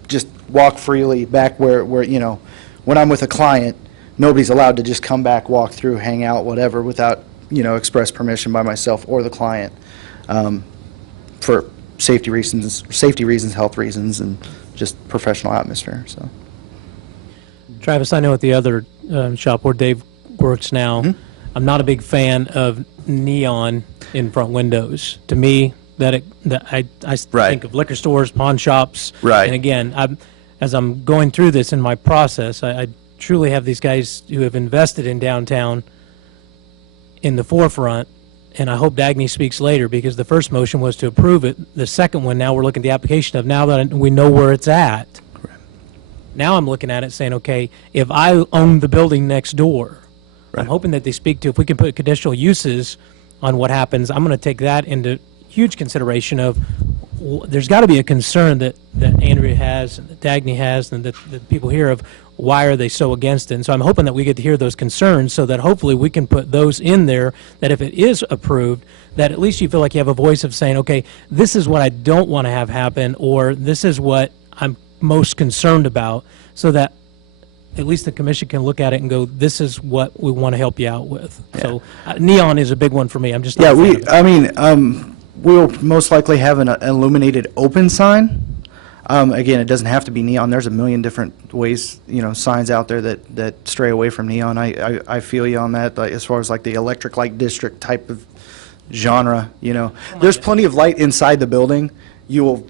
just walk freely back where, when I'm with a client, nobody's allowed to just come back, walk through, hang out, whatever, without, express permission by myself or the client, for safety reasons, health reasons, and just professional atmosphere, so. Travis, I know at the other shop where Dave works now, I'm not a big fan of neon in front windows. To me, I Right. think of liquor stores, pawn shops. Right. And again, as I'm going through this in my process, I truly have these guys who have invested in downtown in the forefront, and I hope Dagny speaks later, because the first motion was to approve it. The second one, now we're looking at the application of, now that we know where it's at. Now I'm looking at it saying, okay, if I own the building next door, I'm hoping that they speak to, if we can put conditional uses on what happens, I'm going to take that into huge consideration of, there's got to be a concern that Andrea has, and that Dagny has, and that people hear of, why are they so against it? And so I'm hoping that we get to hear those concerns, so that hopefully we can put those in there, that if it is approved, that at least you feel like you have a voice of saying, okay, this is what I don't want to have happen, or this is what I'm most concerned about, so that at least the commission can look at it and go, this is what we want to help you out with. Yeah. So neon is a big one for me. I'm just Yeah, not a fan of it. We'll most likely have an illuminated open sign. Again, it doesn't have to be neon. There's a million different ways, signs out there that stray away from neon. I feel you on that, like, as far as like the electric light district type of genre, There's plenty of light inside the building. You will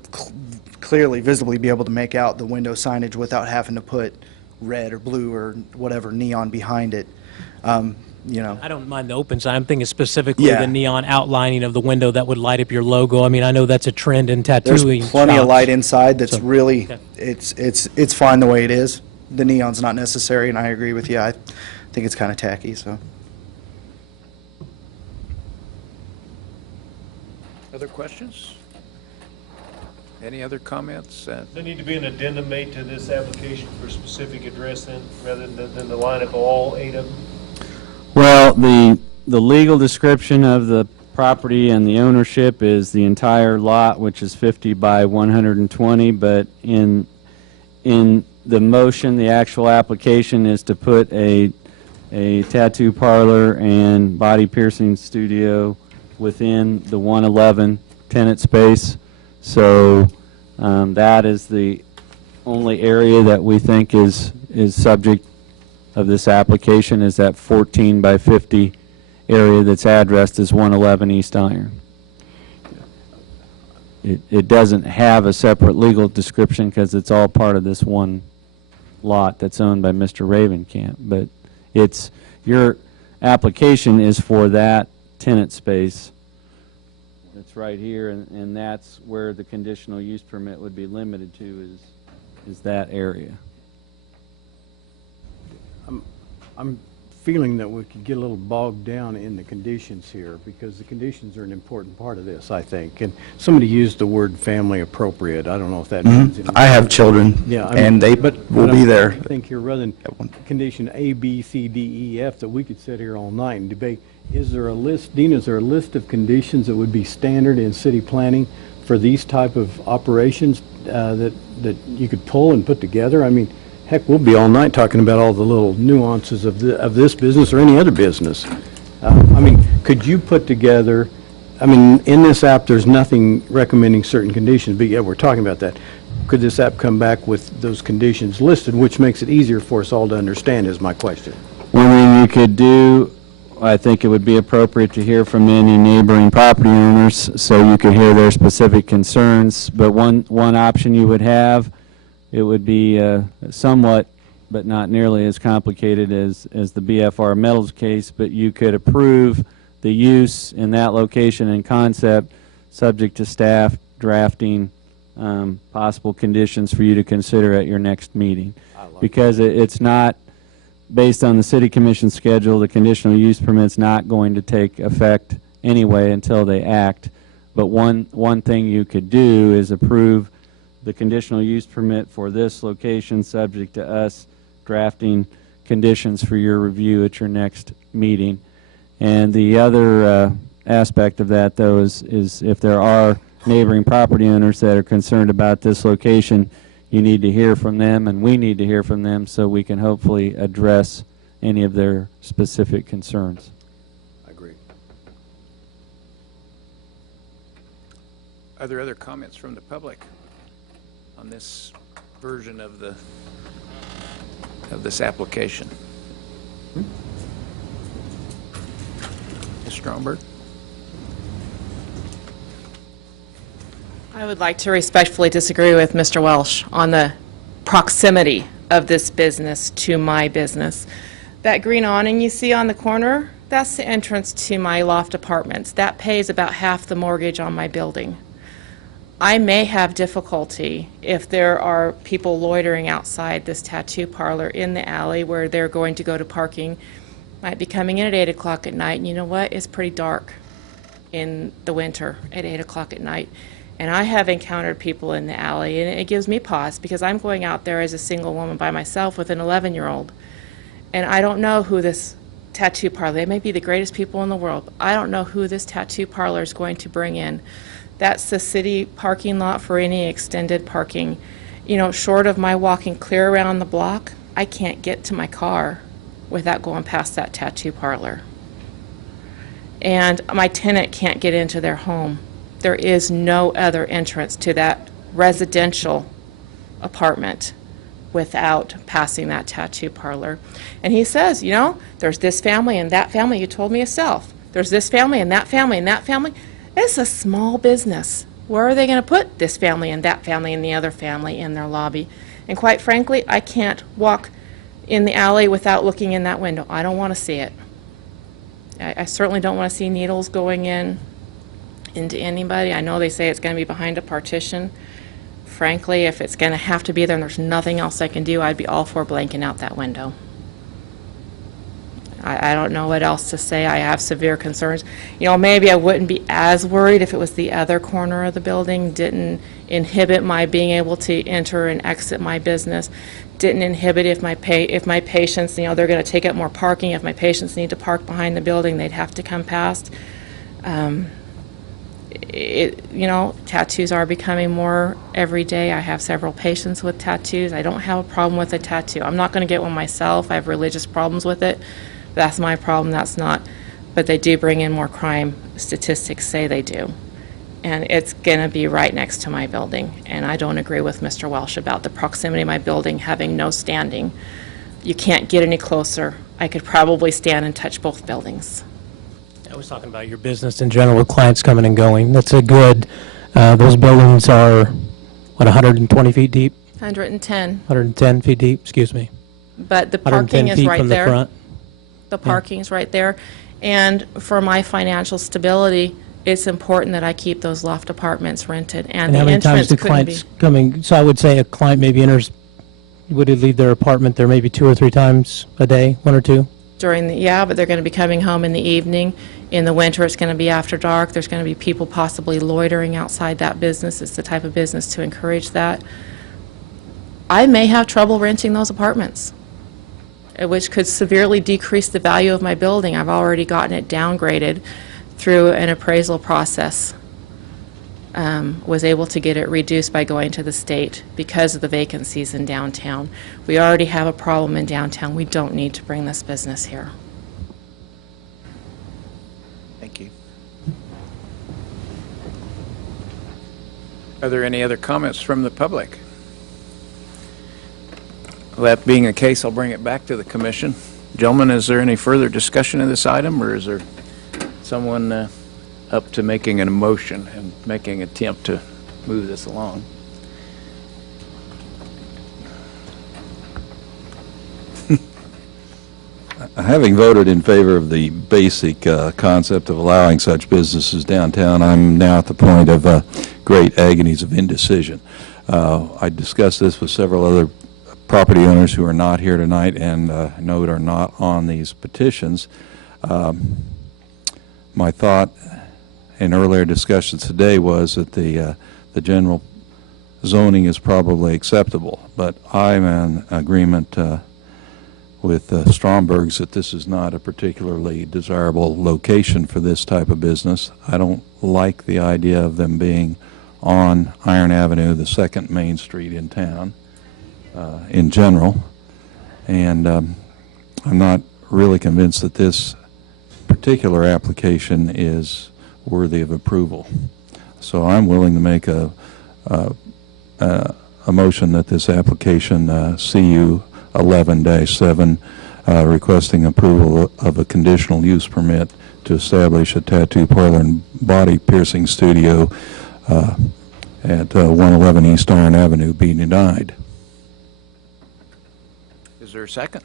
clearly, visibly be able to make out the window signage without having to put red or blue or whatever neon behind it. I don't mind the open sign. I'm thinking specifically Yeah. the neon outlining of the window that would light up your logo. I mean, I know that's a trend in tattooing. There's plenty of shops. light inside that's So, really, okay. it's fine the way it is. The neon's not necessary, and I agree with you. I think it's kind of tacky, so. Other questions? Any other comments? There need to be an addendum made to this application for a specific address then, rather than the line of all 8 of them? Well, the legal description of the property and the ownership is the entire lot, which is 50 by 120, but in the motion, the actual application is to put a tattoo parlor and body piercing studio within the 111 tenant space. So that is the only area that we think is subject of this application, is that 14 by 50 area that's addressed as 111 East Iron. It doesn't have a separate legal description because it's all part of this one lot that's owned by Mr. Ravenkamp. But your application is for that tenant space. It's right here, and that's where the conditional use permit would be limited to, is that area. I'm feeling that we could get a little bogged down in the conditions here, because the conditions are an important part of this, I think. And somebody used the word family appropriate. I don't know if that means anything. I have children, Yeah, and they will be there. I think here, rather than condition A, B, C, D, E, F, that we could sit here all night and debate, is there a list, Dean, is there a list of conditions that would be standard in city planning for these type of operations that you could pull and put together? I mean, heck, we'll be all night talking about all the little nuances of this business or any other business. I mean, could you put together I mean, in this app, there's nothing recommending certain conditions, but yeah, we're talking about that. Could this app come back with those conditions listed, which makes it easier for us all to understand, is my question. One thing you could do, I think it would be appropriate to hear from any neighboring property owners so you could hear their specific concerns. But one option you would have, it would be somewhat, but not nearly as complicated as the BFR Metals case, but you could approve the use in that location and concept subject to staff drafting possible conditions for you to consider at your next meeting. Because it's not based on the city commission schedule, the conditional use permit's not going to take effect anyway until they act. But one thing you could do is approve the conditional use permit for this location subject to us drafting conditions for your review at your next meeting. And the other aspect of that, though, is if there are neighboring property owners that are concerned about this location, you need to hear from them, and we need to hear from them so we can hopefully address any of their specific concerns. I agree. Are there other comments from the public on this version of this application? Ms. Stromberg? I would like to respectfully disagree with Mr. Welsh on the proximity of this business to my business. That green awning you see on the corner, that's the entrance to my loft apartments. That pays about half the mortgage on my building. I may have difficulty if there are people loitering outside this tattoo parlor in the alley where they're going to go to parking, might be coming in at 8 o'clock at night, and you know what? It's pretty dark in the winter at 8 o'clock at night. And I have encountered people in the alley, and it gives me pause because I'm going out there as a single woman by myself with an 11-year-old. And I don't know who this tattoo parlor, they may be the greatest people in the world, but I don't know who this tattoo parlor is going to bring in. That's the city parking lot for any extended parking. You know, short of my walking clear around the block, I can't get to my car without going past that tattoo parlor. And my tenant can't get into their home. There is no other entrance to that residential apartment without passing that tattoo parlor. And he says, you know, there's this family and that family. You told me yourself. There's this family and that family and that family. It's a small business. Where are they going to put this family and that family and the other family in their lobby? And quite frankly, I can't walk in the alley without looking in that window. I don't want to see it. I certainly don't want to see needles going into anybody. I know they say it's going to be behind a partition. Frankly, if it's going to have to be there and there's nothing else I can do, I'd be all for blanking out that window. I don't know what else to say. I have severe concerns. You know, maybe I wouldn't be as worried if it was the other corner of the building, didn't inhibit my being able to enter and exit my business, didn't inhibit if my patients, you know, they're going to take up more parking. If my patients need to park behind the building, they'd have to come past. You know, tattoos are becoming more every day. I have several patients with tattoos. I don't have a problem with a tattoo. I'm not going to get one myself. I have religious problems with it. That's my problem. That's not. But they do bring in more crime. Statistics say they do. And it's going to be right next to my building. And I don't agree with Mr. Welsh about the proximity of my building having no standing. You can't get any closer. I could probably stand and touch both buildings. I was talking about your business in general with clients coming and going. That's a good, those buildings are, what, 120 feet deep? 110. 110 feet deep, excuse me. But the 110 parking is feet right from the there. front. The parking's right there. And for my financial stability, it's important that I keep those loft apartments rented. And the how many times entrance do couldn't be. clients coming, so I would say a client maybe enters, would he leave their apartment there maybe 2 or 3 times a day, 1 or 2? During the, yeah, but they're going to be coming home in the evening. In the winter, it's going to be after dark. There's going to be people possibly loitering outside that business. It's the type of business to encourage that. I may have trouble renting those apartments, which could severely decrease the value of my building. I've already gotten it downgraded through an appraisal process. Was able to get it reduced by going to the state because of the vacancies in downtown. We already have a problem in downtown. We don't need to bring this business here. Thank you. Are there any other comments from the public? Well, that being the case, I'll bring it back to the commission. Gentlemen, is there any further discussion of this item, or is there someone up to making an motion and making an attempt to move this along? Having voted in favor of the basic concept of allowing such businesses downtown, I'm now at the point of great agonies of indecision. I discussed this with several other property owners who are not here tonight and note are not on these petitions. My thought in earlier discussions today was that the general zoning is probably acceptable, but I'm in agreement with Stromberg's that this is not a particularly desirable location for this type of business. I don't like the idea of them being on Iron Avenue, the second main street in town, in general, and I'm not really convinced that this particular application is worthy of approval. So I'm willing to make a motion that this application CU 11-7 requesting approval of a conditional use permit to establish a tattoo parlor and body piercing studio at 111 East Iron Avenue be denied. Is there a second?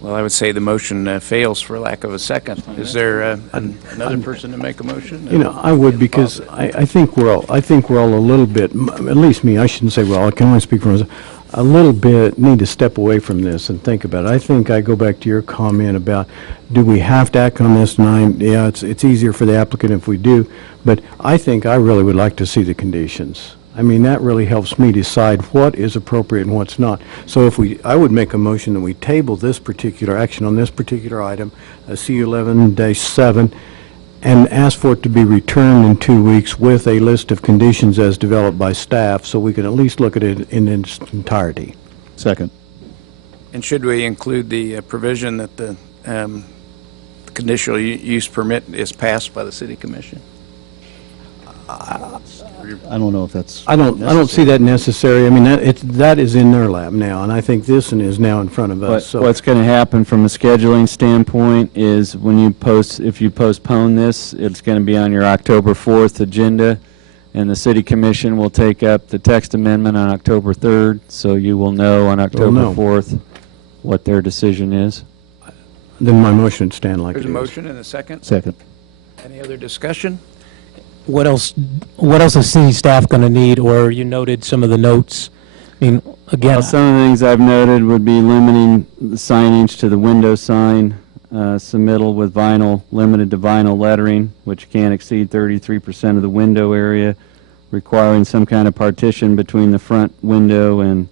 Well, I would say the motion fails for lack of a second. Is there another person to make a motion? You know, I would, because I think we're all a little bit, at least me, I shouldn't say, well, I can only speak for myself, a little bit need to step away from this and think about it. I think I go back to your comment about, do we have to act on this tonight? Yeah, it's easier for the applicant if we do, but I think I really would like to see the conditions. I mean, that really helps me decide what is appropriate and what's not. So I would make a motion that we table this particular action on this particular item, CU 11-7, and ask for it to be returned in 2 weeks with a list of conditions as developed by staff, so we can at least look at it in its entirety. Second. And should we include the provision that the conditional use permit is passed by the city commission? I don't know if that's I don't see that necessary. I mean, that is in their lap now, and I think this one is now in front of us. So What's going to happen from a scheduling standpoint is when if you postpone this, it's going to be on your October 4th agenda, and the City Commission will take up the text amendment on October 3rd, so you will know on October 4th what their decision is. Then my motion would stand like There's it is. a motion and a second. Second. Any other discussion? What else is city staff going to need, or you noted some of the notes? I mean, again, Well, some of the things I've noted would be limiting the signage to the window sign, submittal with vinyl, limited to vinyl lettering, which can't exceed 33% of the window area, requiring some kind of partition between the front window and,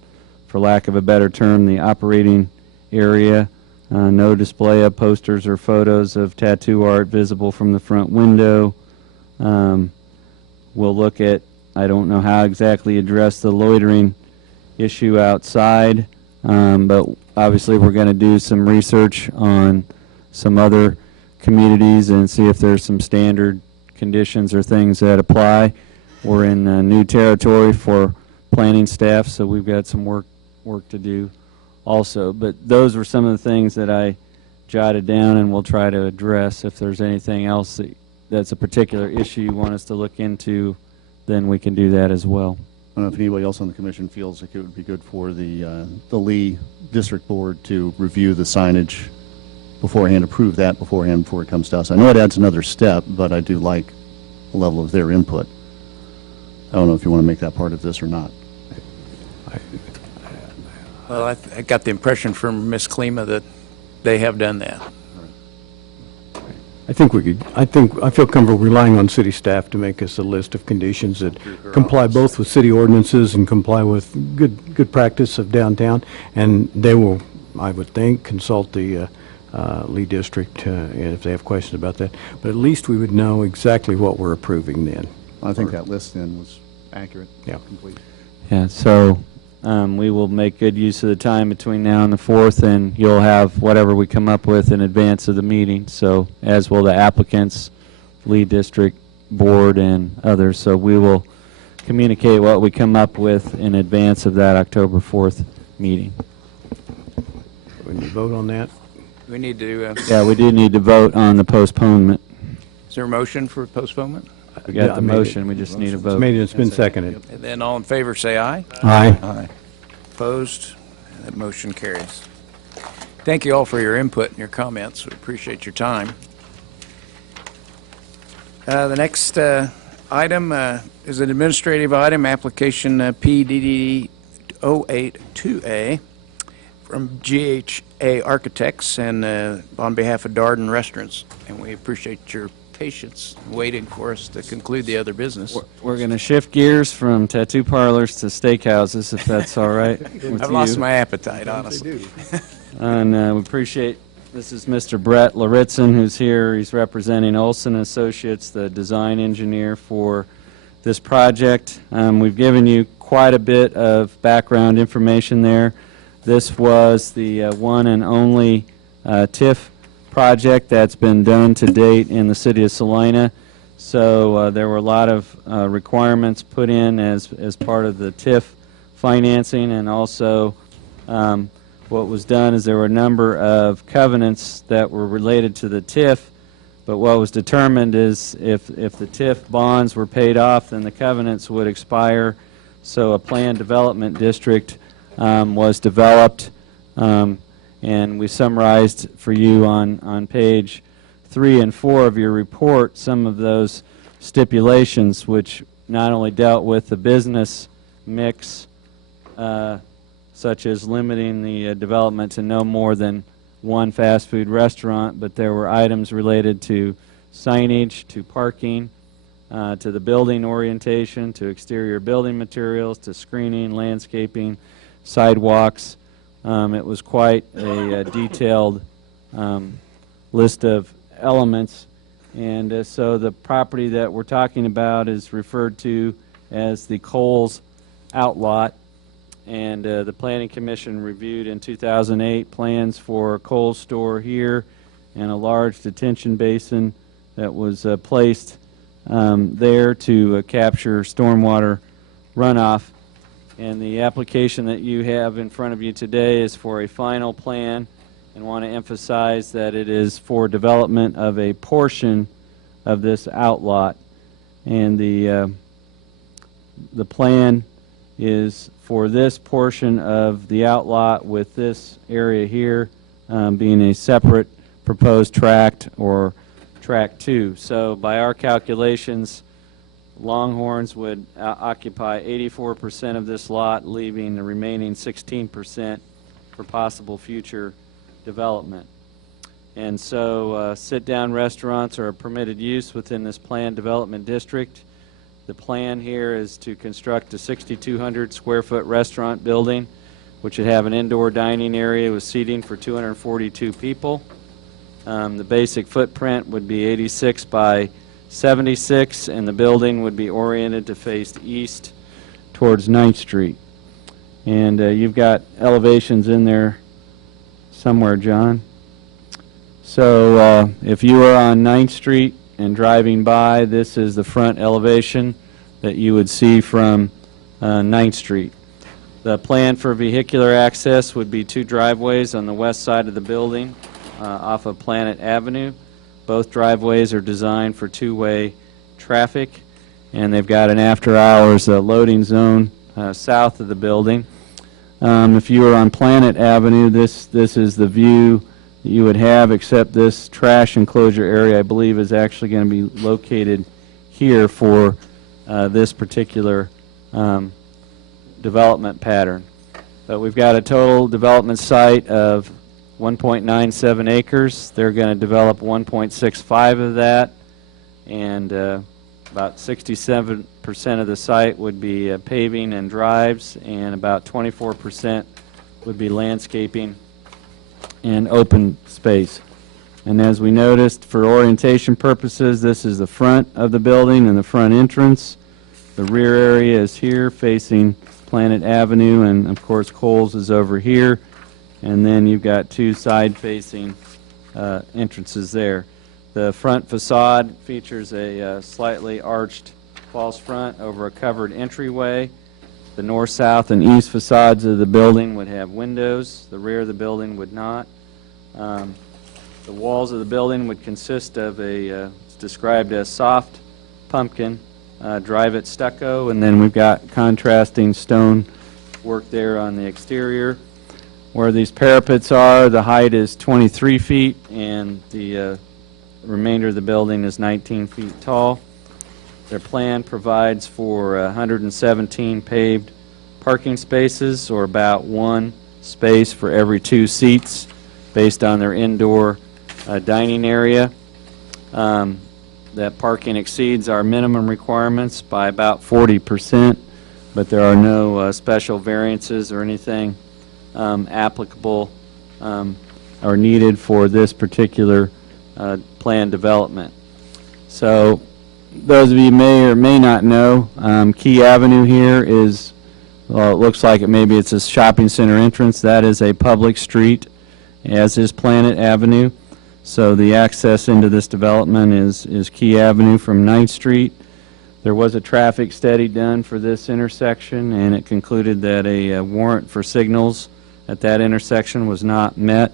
for lack of a better term, the operating area. No display of posters or photos of tattoo art visible from the front window. We'll look at, I don't know how exactly address the loitering issue outside, but obviously we're going to do some research on some other communities and see if there's some standard conditions or things that apply. We're in new territory for planning staff, so we've got some work to do also. But those were some of the things that I jotted down, and we'll try to address. If there's anything else that's a particular issue you want us to look into, then we can do that as well. I don't know if anybody else on the commission feels like it would be good for the Lee District Board to review the signage beforehand, approve that beforehand before it comes to us. I know it adds another step, but I do like the level of their input. I don't know if you want to make that part of this or not. Well, I got the impression from Ms. Klima that they have done that. I think we could. I feel comfortable relying on city staff to make us a list of conditions that comply both with city ordinances and comply with good practice of downtown. And they will, I would think, consult the Lee District if they have questions about that. But at least we would know exactly what we're approving then. I think that list then was accurate. Yeah. Complete. Yeah, so we will make good use of the time between now and the 4th, and you'll have whatever we come up with in advance of the meeting, so as will the applicants, lead district, board, and others. So we will communicate what we come up with in advance of that October 4th meeting. When you vote on that? We need to, Yeah, we do need to vote on the postponement. is there a motion for postponement? We got Yeah, I the made it. motion, we just need a It's vote. made, it's been seconded. And then all in favor, say aye. Aye. Aye. Opposed? That motion carries. Thank you all for your input and your comments. We appreciate your time. The next item is an administrative item, application PDD 082A from GHA Architects and on behalf of Darden Restaurants. And we appreciate your patience waiting for us to conclude the other business. We're going to shift gears from tattoo parlors to steakhouses, if that's all right with I've you. lost my appetite, honestly. And we appreciate, this is Mr. Brett Laritzen, who's here. He's representing Olson Associates, the design engineer for this project. We've given you quite a bit of background information there. This was the one and only TIF project that's been done to date in the city of Salina. So there were a lot of requirements put in as part of the TIF financing, and also what was done is there were a number of covenants that were related to the TIF, but what was determined is if the TIF bonds were paid off, then the covenants would expire. So a planned development district was developed, and we summarized for you on page 3 and 4 of your report some of those stipulations, which not only dealt with the business mix, such as limiting the development to no more than one fast food restaurant, but there were items related to signage, to parking, to the building orientation, to exterior building materials, to screening, landscaping, sidewalks. It was quite a detailed list of elements, and so the property that we're talking about is referred to as the Coles Outlot, and the Planning Commission reviewed in 2008 plans for a Coles store here and a large detention basin that was placed there to capture stormwater runoff. And the application that you have in front of you today is for a final plan, and want to emphasize that it is for development of a portion of this outlot. And the plan is for this portion of the outlot, with this area here being a separate proposed tract or tract 2. So by our calculations, Longhorns would occupy 84% of this lot, leaving the remaining 16% for possible future development. And so sit-down restaurants are a permitted use within this planned development district. The plan here is to construct a 6,200 square foot restaurant building, which would have an indoor dining area with seating for 242 people. The basic footprint would be 86 by 76, and the building would be oriented to face east towards 9th Street. And you've got elevations in there somewhere, John. So if you are on 9th Street and driving by, this is the front elevation that you would see from 9th Street. The plan for vehicular access would be 2 driveways on the west side of the building off of Planet Avenue. Both driveways are designed for 2-way traffic, and they've got an after-hours loading zone south of the building. If you are on Planet Avenue, this is the view that you would have, except this trash enclosure area, I believe, is actually going to be located here for this particular development pattern. But we've got a total development site of 1.97 acres. They're going to develop 1.65 of that, and about 67% of the site would be paving and drives, and about 24% would be landscaping and open space. And as we noticed, for orientation purposes, this is the front of the building and the front entrance. The rear area is here facing Planet Avenue, and of course Kohl's is over here. And then you've got two side-facing entrances there. The front facade features a slightly arched false front over a covered entryway. The north, south, and east facades of the building would have windows. The rear of the building would not. The walls of the building would consist of it's described as soft pumpkin drive-it stucco, and then we've got contrasting stone work there on the exterior. Where these parapets are, the height is 23 feet, and the remainder of the building is 19 feet tall. Their plan provides for 117 paved parking spaces, or about one space for every 2 seats, based on their indoor dining area. That parking exceeds our minimum requirements by about 40%, but there are no special variances or anything applicable or needed for this particular plan development. So those of you may or may not know, Key Avenue here is, well, it looks like maybe it's a shopping center entrance. That is a public street, as is Planet Avenue. So the access into this development is Key Avenue from 9th Street. There was a traffic study done for this intersection, and it concluded that a warrant for signals at that intersection was not met.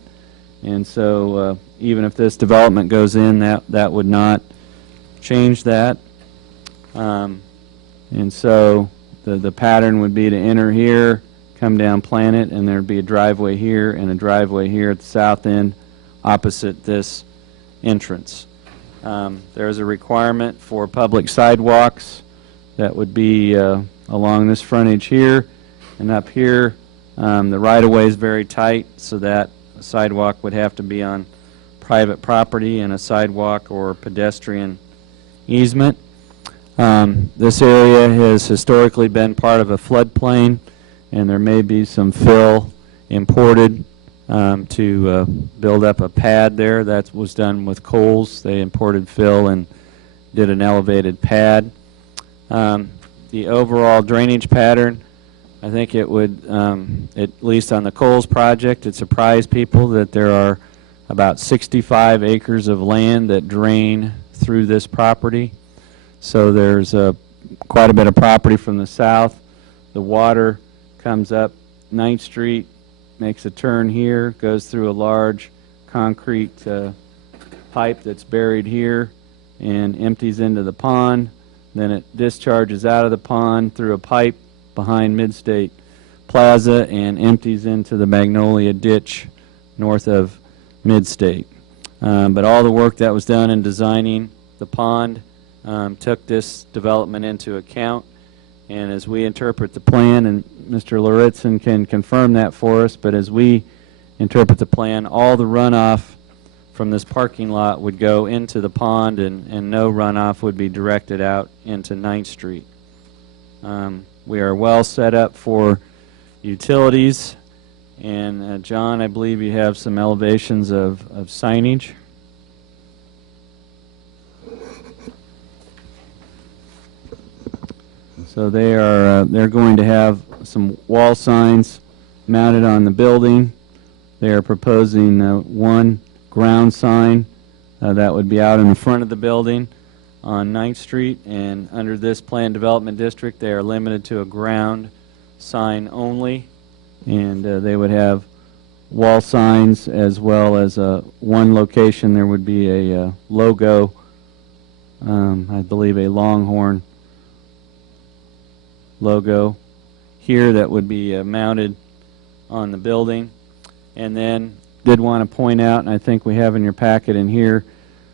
And so even if this development goes in, that would not change that. And so the pattern would be to enter here, come down Planet, and there'd be a driveway here and a driveway here at the south end opposite this entrance. There's a requirement for public sidewalks that would be along this frontage here and up here. The right-of-way is very tight, so that a sidewalk would have to be on private property and a sidewalk or pedestrian easement. This area has historically been part of a floodplain, and there may be some fill imported to build up a pad there. That was done with Kohl's. They imported fill and did an elevated pad. The overall drainage pattern, I think it would, at least on the Kohl's project, it surprised people that there are about 65 acres of land that drain through this property. So there's quite a bit of property from the south. The water comes up 9th Street, makes a turn here, goes through a large concrete pipe that's buried here and empties into the pond. Then it discharges out of the pond through a pipe behind Midstate Plaza and empties into the Magnolia Ditch north of Midstate. But all the work that was done in designing the pond took this development into account. And as we interpret the plan, and Mr. Lauritzen can confirm that for us, but as we interpret the plan, all the runoff from this parking lot would go into the pond, and no runoff would be directed out into 9th Street. We are well set up for utilities, and John, I believe you have some elevations of signage. So they're going to have some wall signs mounted on the building. They are proposing one ground sign that would be out in the front of the building on 9th Street, and under this planned development district they are limited to a ground sign only, and they would have wall signs as well as one location there would be a logo, I believe a Longhorn logo here that would be mounted on the building. And then did want to point out, and I think we have in your packet in here,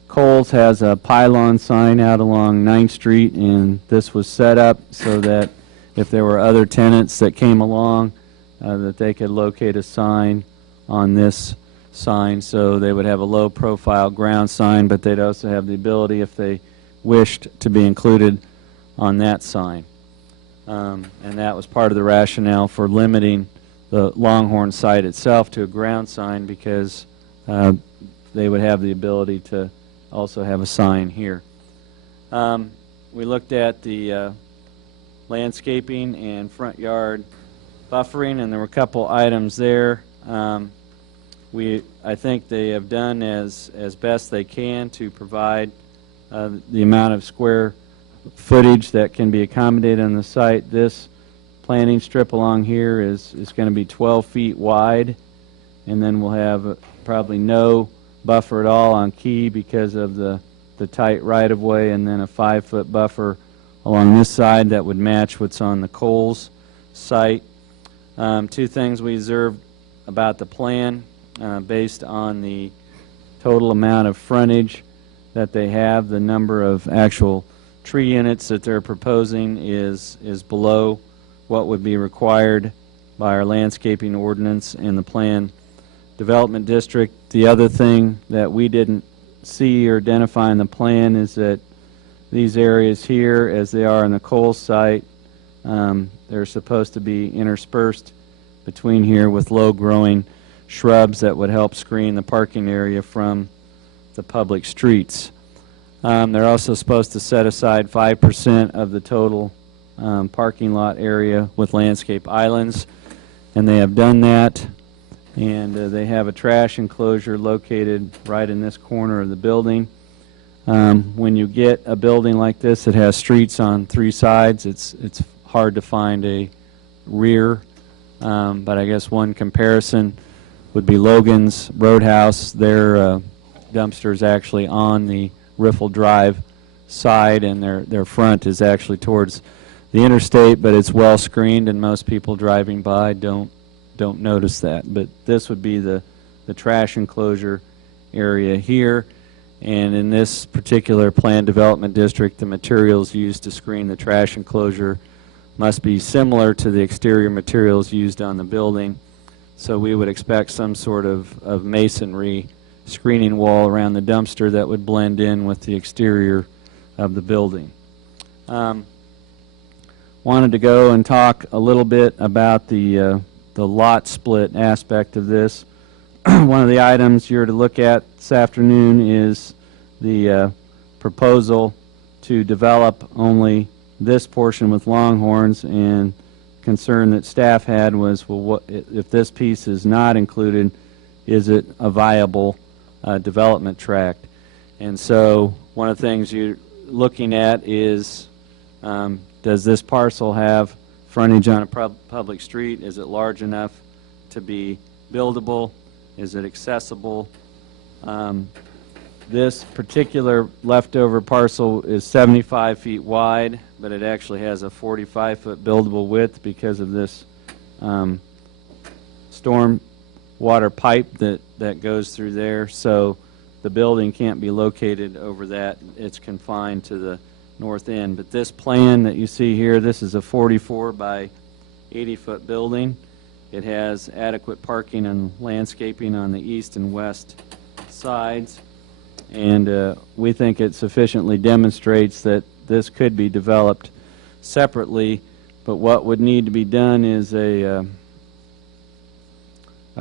Kohl's has a pylon sign out along 9th Street, and this was set up so that if there were other tenants that came along, that they could locate a sign on this sign. So they would have a low profile ground sign, but they'd also have the ability, if they wished, to be included on that sign. And that was part of the rationale for limiting the Longhorn site itself to a ground sign, because they would have the ability to also have a sign here. We looked at the landscaping and front yard buffering, and there were a couple items there. I think they have done as best they can to provide the amount of square footage that can be accommodated on the site. This planting strip along here is going to be 12 feet wide, and then we'll have probably no buffer at all on Key because of the tight right-of-way, and then a 5-foot buffer along this side that would match what's on the Coles site. Two things we observed about the plan based on the total amount of frontage that they have. The number of actual tree units that they're proposing is below what would be required by our landscaping ordinance in the plan development district. The other thing that we didn't see or identify in the plan is that these areas here, as they are in the Coles site, they're supposed to be interspersed between here with low-growing shrubs that would help screen the parking area from the public streets. They're also supposed to set aside 5% of the total parking lot area with landscape islands, and they have done that. And they have a trash enclosure located right in this corner of the building. When you get a building like this that has streets on 3 sides, it's hard to find a rear. But I guess one comparison would be Logan's Roadhouse. Their dumpster is actually on the Riffle Drive side, and their front is actually towards the interstate, but it's well screened, and most people driving by don't notice that. But this would be the trash enclosure area here. And in this particular planned development district, the materials used to screen the trash enclosure must be similar to the exterior materials used on the building. So we would expect some sort of masonry screening wall around the dumpster that would blend in with the exterior of the building. Wanted to go and talk a little bit about the lot split aspect of this. One of the items you're to look at this afternoon is the proposal to develop only this portion with Longhorns, and concern that staff had was, well, what if this piece is not included, is it a viable development tract? And so one of the things you're looking at is, does this parcel have frontage on a public street? Is it large enough to be buildable? Is it accessible? This particular leftover parcel is 75 feet wide, but it actually has a 45-foot buildable width because of this storm water pipe that goes through there. So the building can't be located over that. It's confined to the north end. But this plan that you see here, this is a 44 by 80-foot building. It has adequate parking and landscaping on the east and west sides. And we think it sufficiently demonstrates that this could be developed separately, but what would need to be done is a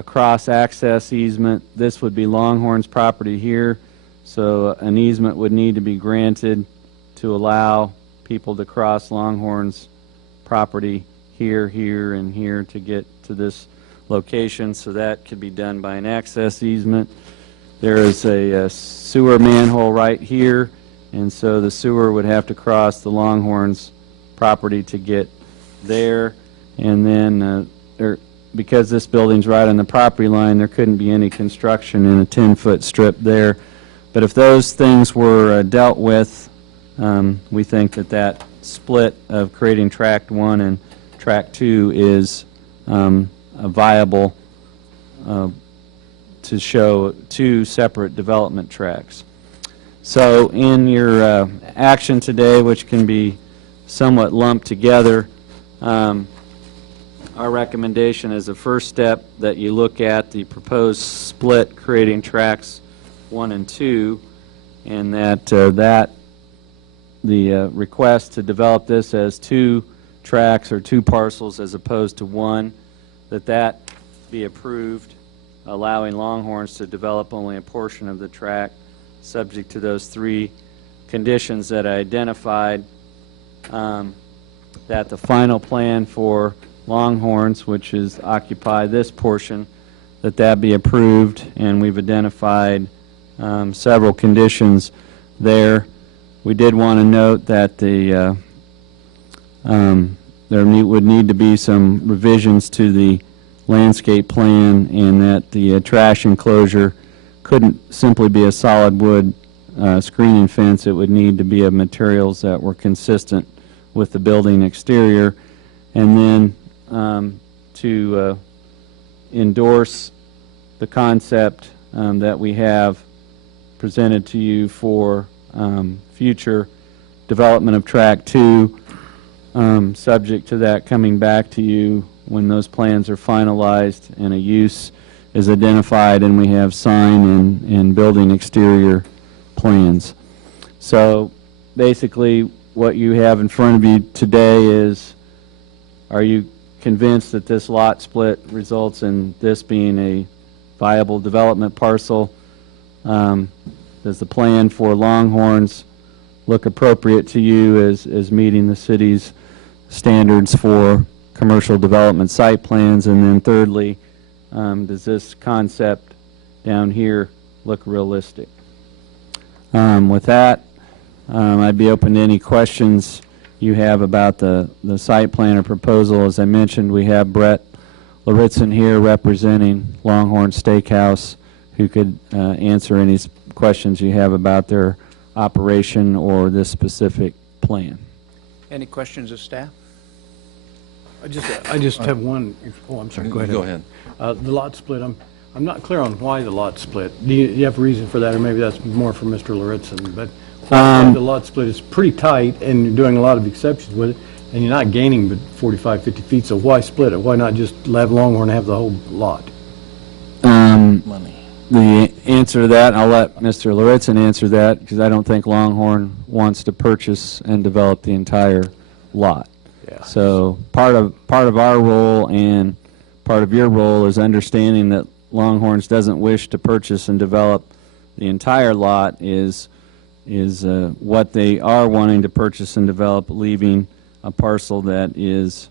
cross-access easement. This would be Longhorn's property here, so an easement would need to be granted to allow people to cross Longhorn's property here, here, and here to get to this location, so that could be done by an access easement. There is a sewer manhole right here, and so the sewer would have to cross the Longhorns property to get there. And then because this building's right on the property line, there couldn't be any construction in a 10-foot strip there. But if those things were dealt with, we think that split of creating Tract 1 and Tract 2 is a viable to show 2 separate development tracts. So in your action today, which can be somewhat lumped together, our recommendation is a first step that you look at the proposed split creating Tracts 1 and 2, and that the request to develop this as 2 tracts or 2 parcels as opposed to 1, that be approved, allowing Longhorns to develop only a portion of the tract subject to those 3 conditions that I identified. that the final plan for Longhorns, which is occupy this portion, that be approved, and we've identified several conditions there. We did want to note that there would need to be some revisions to the landscape plan, and that the trash enclosure couldn't simply be a solid wood screening fence. It would need to be of materials that were consistent with the building exterior. And then to endorse the concept that we have presented to you for future development of Track 2, subject to that coming back to you when those plans are finalized and a use is identified and we have sign and building exterior plans. So basically what you have in front of you today is, are you convinced that this lot split results in this being a viable development parcel? Does the plan for Longhorns look appropriate to you as meeting the city's standards for commercial development site plans? And then thirdly, does this concept down here look realistic? With that, I'd be open to any questions you have about the site plan or proposal. As I mentioned, we have Brett Laritzen here representing Longhorn Steakhouse, who could answer any questions you have about their operation or this specific plan. Any questions of staff? I just have one. Oh, I'm sorry. Go ahead. Go ahead. The lot split. I'm not clear on why the lot split. Do you have a reason for that, or maybe that's more for Mr. Laritzen? But the lot split is pretty tight, and you're doing a lot of exceptions with it, and you're not gaining but 45, 50 feet. So why split it? Why not just have Longhorn have the whole lot? Money. The answer to that, I'll let Mr. Laritzen answer that, because I don't think Longhorn wants to purchase and develop the entire lot. Yeah. So part of our role and part of your role is understanding that Longhorns doesn't wish to purchase and develop the entire lot is what they are wanting to purchase and develop, leaving a parcel that is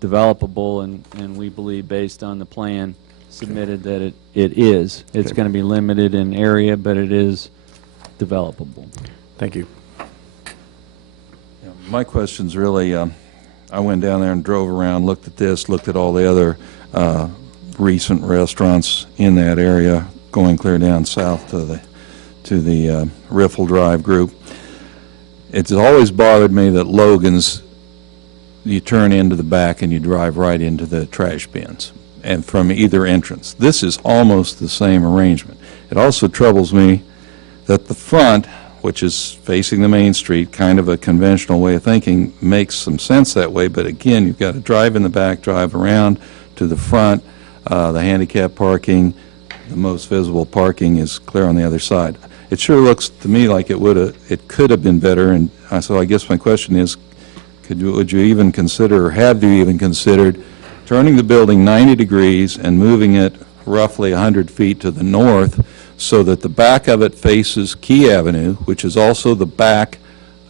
developable, and we believe based on the plan submitted that it is. It's going to be limited in area, but it is developable. Thank you. Yeah, my question's really, I went down there and drove around, looked at this, looked at all the other recent restaurants in that area, going clear down south to the Riffle Drive group. It's always bothered me that Logan's, you turn into the back and you drive right into the trash bins, and from either entrance. This is almost the same arrangement. It also troubles me that the front, which is facing the main street, kind of a conventional way of thinking, makes some sense that way, but again, you've got to drive in the back, drive around to the front. The handicap parking, the most visible parking is clear on the other side. It sure looks to me like it could have been better, and so I guess my question is, would you even consider, or have you even considered turning the building 90 degrees and moving it roughly 100 feet to the north so that the back of it faces Key Avenue, which is also the back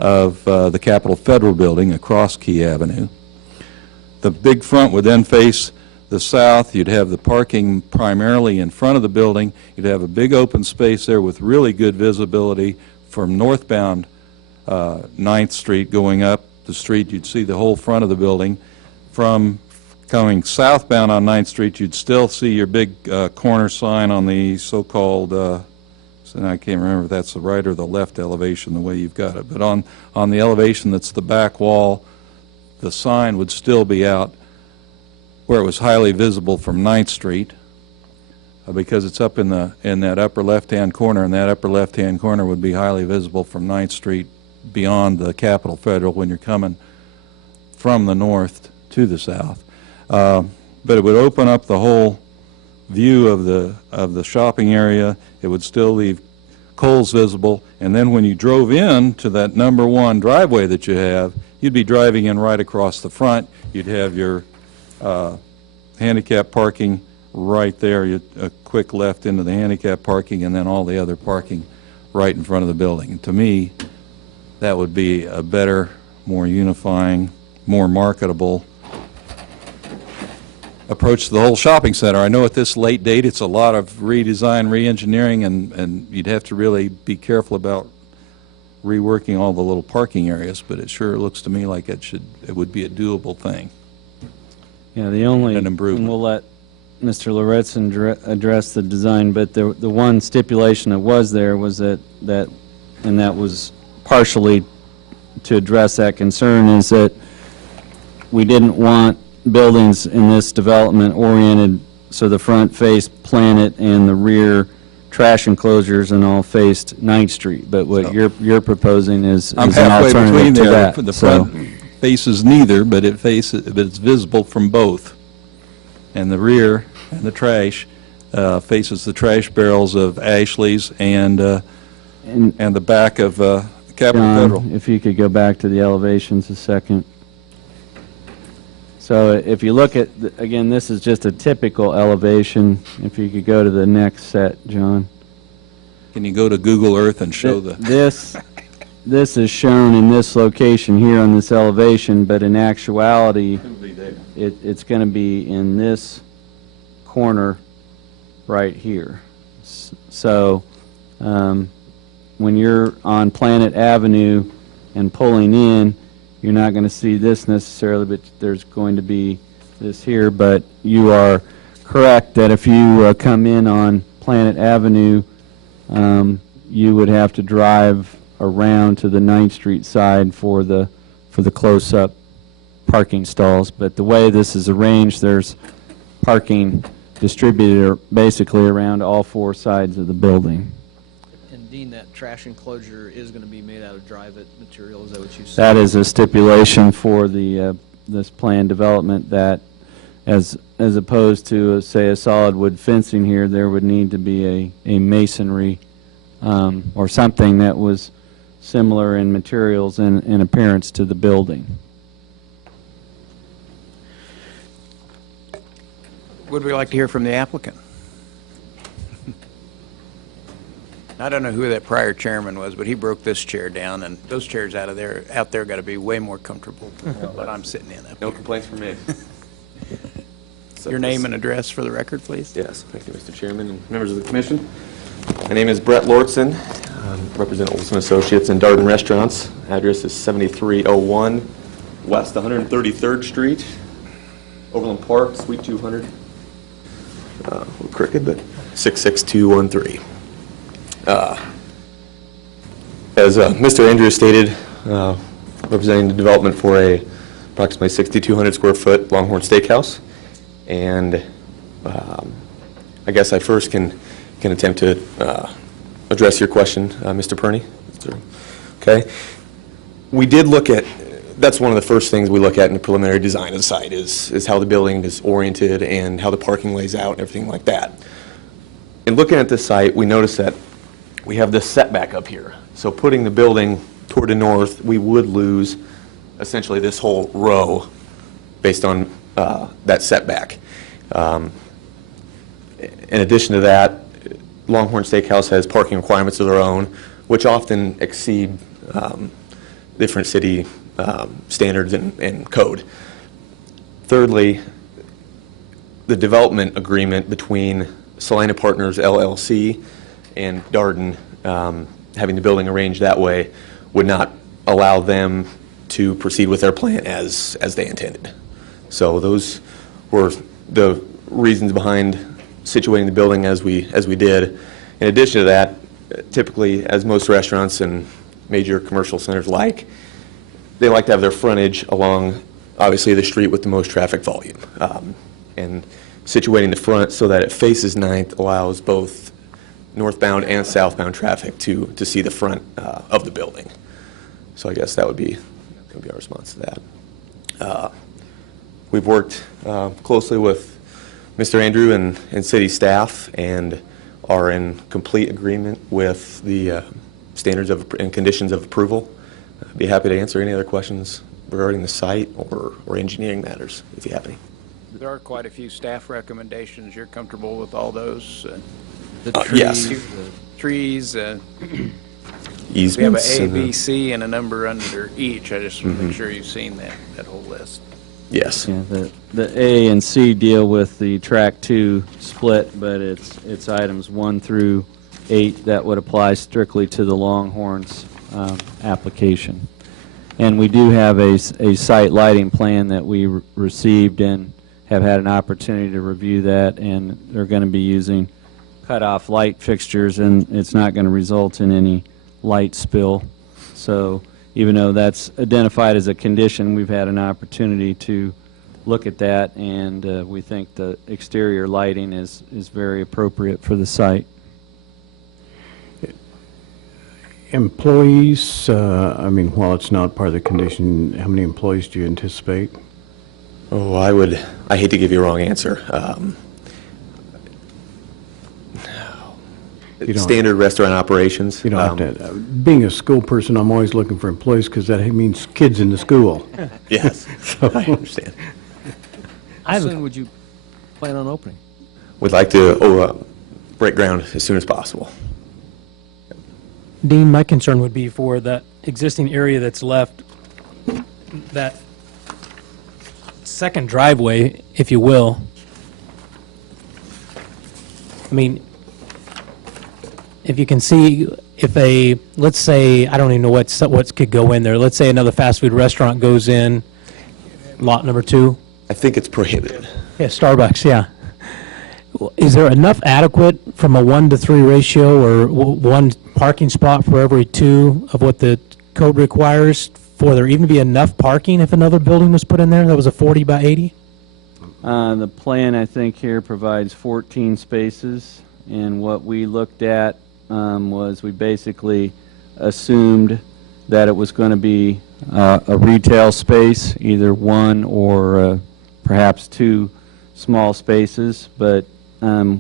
of the Capitol Federal Building across Key Avenue. The big front would then face the south. You'd have the parking primarily in front of the building. You'd have a big open space there with really good visibility from northbound 9th Street going up the street. You'd see the whole front of the building. From coming southbound on 9th Street, you'd still see your big corner sign on the so-called, and I can't remember if that's the right or the left elevation, the way you've got it, but on the elevation that's the back wall, the sign would still be out where it was highly visible from 9th Street, because it's up in that upper left-hand corner, and that upper left-hand corner would be highly visible from 9th Street beyond the Capitol Federal when you're coming from the north to the south. But it would open up the whole view of the shopping area. It would still leave Kohl's visible, and then when you drove in to that number one driveway that you have, you'd be driving in right across the front. You'd have your handicap parking right there, a quick left into the handicap parking, and then all the other parking right in front of the building. And to me, that would be a better more unifying, more marketable approach to the whole shopping center. I know at this late date, it's a lot of redesign, re-engineering, and you'd have to really be careful about reworking all the little parking areas, but it sure looks to me like it would be a doable thing. Yeah, the only, An improvement. and we'll let Mr. Lauritsen address the design, but the one stipulation that was there was that was partially to address that concern, is that we didn't want buildings in this development oriented so the front faced Planet and the rear trash enclosures and all faced 9th Street. But what you're proposing is I'm an halfway between alternative to there. that. The front faces neither, but it's visible from both. And the rear and the trash faces the trash barrels of Ashley's and the back of Capital John, Federal. if you could go back to the elevations a second. So if you look at, again, this is just a typical elevation. If you could go to the next set, John. Can you go to Google Earth and show This is shown in this location here on this elevation, but in actuality, it's going to be in this corner right here. So when you're on Planet Avenue and pulling in, you're not going to see this necessarily, but there's going to be this here. But you are correct that if you come in on Planet Avenue, you would have to drive around to the 9th Street side for the close-up parking stalls. But the way this is arranged, there's parking distributed basically around all 4 sides of the building. And Dean, that trash enclosure is going to be made out of drive-it material, is that what you said? That is a stipulation for the this planned development, that as opposed to, say, a solid wood fencing here, there would need to be a masonry or something that was similar in materials and appearance to the building. Would we like to hear from the applicant? I don't know who that prior chairman was, but he broke this chair down, and those chairs out there got to be way more comfortable than what I'm sitting in. No complaints from me. Your name and address for the record, please. Yes, thank you, Mr. Chairman and members of the commission. My name is Brett Lortzen. Represent Olson Associates and Darden Restaurants. Address is 7301 West 133rd Street, Overland Park, Suite 200. A little crooked, but 66213. As Mr. Andrews stated, representing the development for a approximately 6,200 square foot Longhorn Steakhouse, and I guess I first can attempt to address your question, Mr. Perney. Okay, we did look at. That's one of the first things we look at in the preliminary design of the site is how the building is oriented and how the parking lays out and everything like that. In looking at this site, we noticed that we have this setback up here. So putting the building toward the north, we would lose essentially this whole row based on that setback. In addition to that, Longhorn Steakhouse has parking requirements of their own, which often exceed different city standards and code. Thirdly, the development agreement between Salina Partners LLC and Darden, having the building arranged that way, would not allow them to proceed with their plan as they intended. So those were the reasons behind situating the building as we did. In addition to that, typically, as most restaurants and major commercial centers they like to have their frontage along, obviously, the street with the most traffic volume. And situating the front so that it faces 9th allows both northbound and southbound traffic to see the front of the building. So I guess that would be our response to that. We've worked closely with Mr. Andrew and city staff and are in complete agreement with the standards and conditions of approval. I'd be happy to answer any other questions regarding the site or engineering matters, if you have any. There are quite a few staff recommendations. You're comfortable with all those? The trees, yes. Trees, We have easements. a and B, C, and a number under each. I just want to make sure you've seen that whole list. Yes. Yeah, the A and C deal with the track 2 split, but it's items 1 through 8 that would apply strictly to the Longhorns application. And we do have a site lighting plan that we received and have had an opportunity to review that, and they're going to be using cut-off light fixtures, and it's not going to result in any light spill. So even though that's identified as a condition, we've had an opportunity to look at that, and we think the exterior lighting is very appropriate for the site. Employees, I mean, while it's not part of the condition, how many employees do you anticipate? Oh, I hate to give you a wrong answer. Standard restaurant operations. You don't have to. Being a school person, I'm always looking for employees because that means kids in the school. Yes, I understand. How soon would you plan on opening? We'd like to break ground as soon as possible. Dean, my concern would be for that existing area that's left, that second driveway, if you will. I mean, if you can see, let's say, I don't even know what could go in there. Let's say another fast food restaurant goes in, lot number 2. I think it's prohibited. Yeah, Starbucks, yeah. Is there enough adequate from a 1-to-3 ratio or one parking spot for every 2 of what the code requires for there even to be enough parking if another building was put in there that was a 40 by 80? The plan, I think, here provides 14 spaces, and what we looked at was we basically assumed that it was going to be a retail space, either 1 or perhaps 2 small spaces, but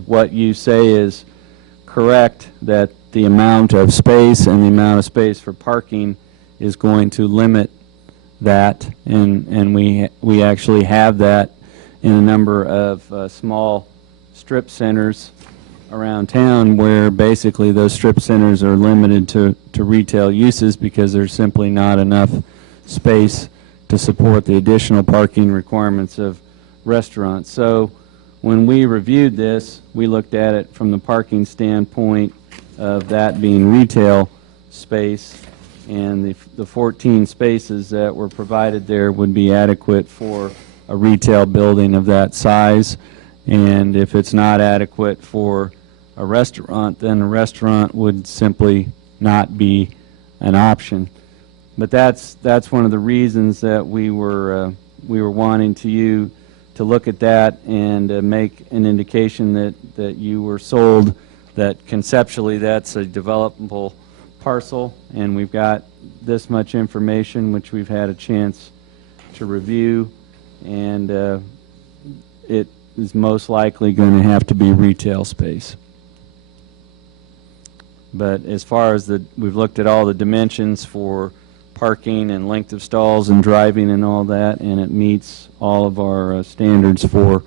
what you say is correct, that the amount of space and the amount of space for parking is going to limit that, and we actually have that in a number of small strip centers around town where basically those strip centers are limited to retail uses because there's simply not enough space to support the additional parking requirements of restaurants. So when we reviewed this, we looked at it from the parking standpoint of that being retail space, and the 14 spaces that were provided there would be adequate for a retail building of that size. And if it's not adequate for a restaurant, then a restaurant would simply not be an option. But that's one of the reasons that we were wanting you to look at that and make an indication that you were sold that conceptually that's a developable parcel, and we've got this much information which we've had a chance to review, and it is most likely going to have to be retail space. But as far as we've looked at all the dimensions for parking and length of stalls and driving and all that, and it meets all of our standards for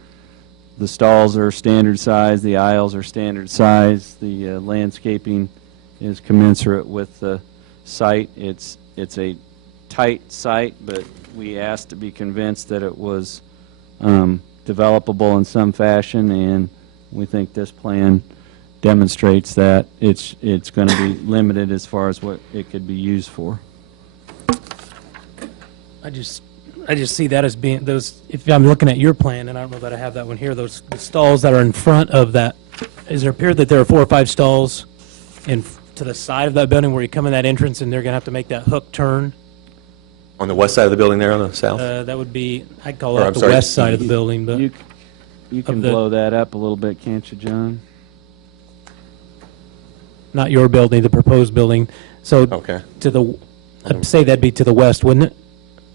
the stalls are standard size, the aisles are standard size, the landscaping is commensurate with the site. It's a tight site, but we asked to be convinced that it was developable in some fashion, and we think this plan demonstrates that it's going to be limited as far as what it could be used for. I just see that as being those, if I'm looking at your plan, and I don't know that I have that one here, those stalls that are in front of that, is there appear that there are 4 or 5 stalls to the side of that building where you come in that entrance and they're going to have to make that hook turn? On the west side of the building there, on the south? That would be, I'd call it the west side of the building, but... You can blow that up a little bit, can't you, John? Not your building, the proposed building. So okay. I'd say that'd be to the west, wouldn't it?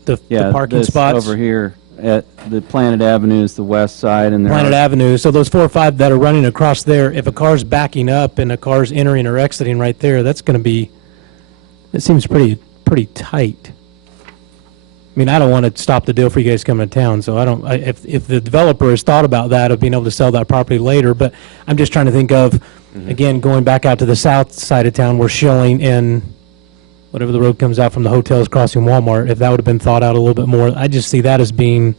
The parking spots? Over here at the Planet Avenue is the west side, and Planet Avenue. So those 4 or 5 that are running across there, if a car's backing up and a car's entering or exiting right there, that's going to be, it seems pretty tight. I mean, I don't want to stop the deal for you guys coming to town, so if the developer has thought about that, of being able to sell that property later, but I'm just trying to think of, again, going back out to the south side of town, we're showing in whatever the road comes out from the hotels crossing Walmart, if that would have been thought out a little bit more. I just see that as being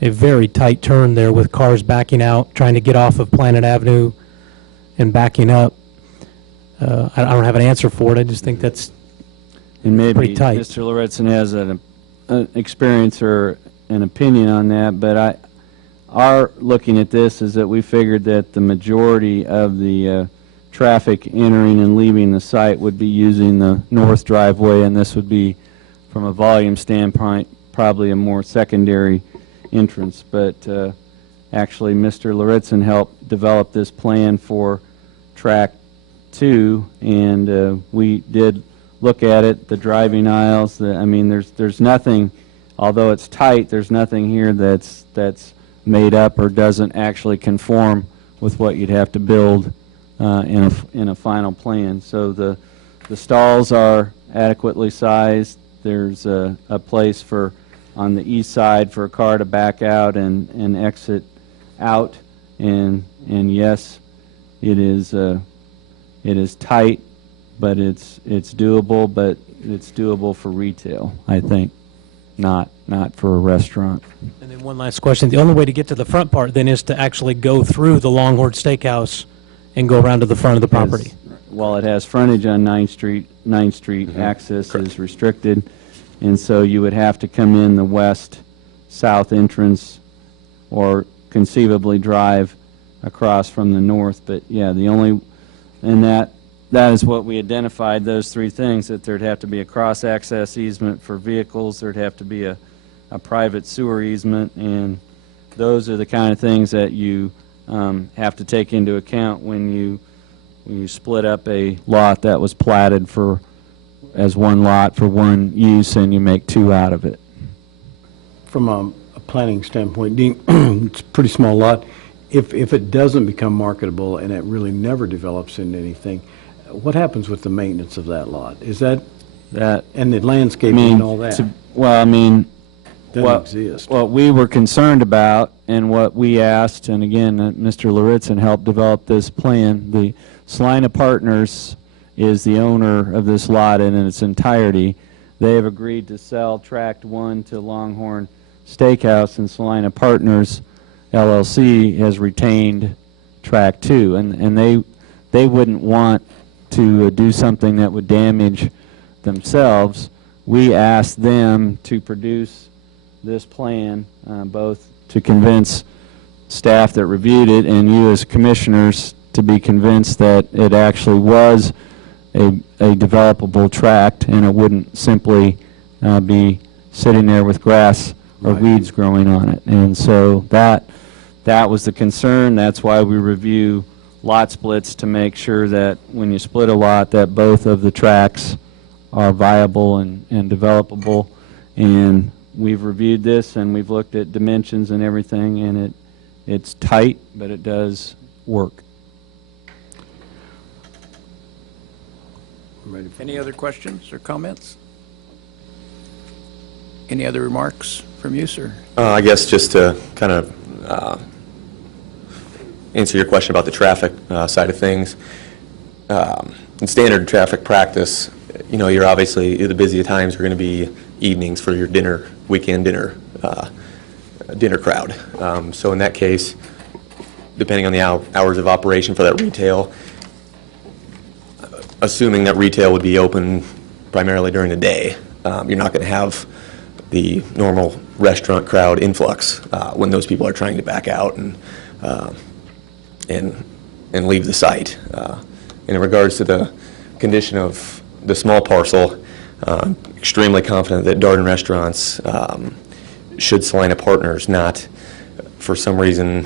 a very tight turn there with cars backing out, trying to get off of Planet Avenue and backing up. I don't have an answer for it. I just think that's And maybe pretty tight. Mr. Lauritsen has an experience or an opinion on that, but our looking at this is that we figured that the majority of the traffic entering and leaving the site would be using the north driveway, and this would be, from a volume standpoint, probably a more secondary entrance. But actually, Mr. Lauritsen helped develop this plan for Track 2, and we did look at it, the driving aisles. I mean, there's nothing, although it's tight, there's nothing here that's made up or doesn't actually conform with what you'd have to build in a final plan. So the stalls are adequately sized. There's a place for, on the east side, for a car to back out and exit out. And yes, it is tight, but it's doable. But it's doable for retail, I think, not for a restaurant. And then one last question. The only way to get to the front part then is to actually go through the Longhorn Steakhouse and go around to the front of the property. While it has frontage on 9th Street, access is restricted, and so you would have to come in the west-south entrance or conceivably drive across from the north. But yeah, that is what we identified, those three things, that there'd have to be a cross-access easement for vehicles, there'd have to be a private sewer easement, and those are the kind of things that you have to take into account when you split up a lot that was platted as one lot for one use and you make two out of it. From a planning standpoint, Dean, it's a pretty small lot. If it doesn't become marketable and it really never develops into anything, what happens with the maintenance of that lot? Is that and the landscaping and all that? What we were concerned about and what we asked, and again, Mr. Lauritsen helped develop this plan. The Salina Partners is the owner of this lot in its entirety. They have agreed to sell Tract 1 to Longhorn Steakhouse, and Salina Partners LLC has retained Tract 2, and they wouldn't want to do something that would damage themselves. We asked them to produce this plan, both to convince staff that reviewed it and you as commissioners to be convinced that it actually was a developable tract and it wouldn't simply be sitting there with grass or weeds growing on it. And so that was the concern. That's why we review lot splits, to make sure that when you split a lot that both of the tracts are viable and developable. And we've reviewed this and we've looked at dimensions and everything, and it's tight, but it does work. Any other questions or comments? Any other remarks from you, sir? I guess just to kind of answer your question about the traffic side of things. In standard traffic practice, you're obviously, the busiest times are going to be evenings for your weekend dinner crowd. So in that case, depending on the hours of operation for that retail, assuming that retail would be open primarily during the day, you're not going to have the normal restaurant crowd influx when those people are trying to back out and leave the site. In regards to the condition of the small parcel, extremely confident that Darden Restaurants, should Salina Partners not, for some reason,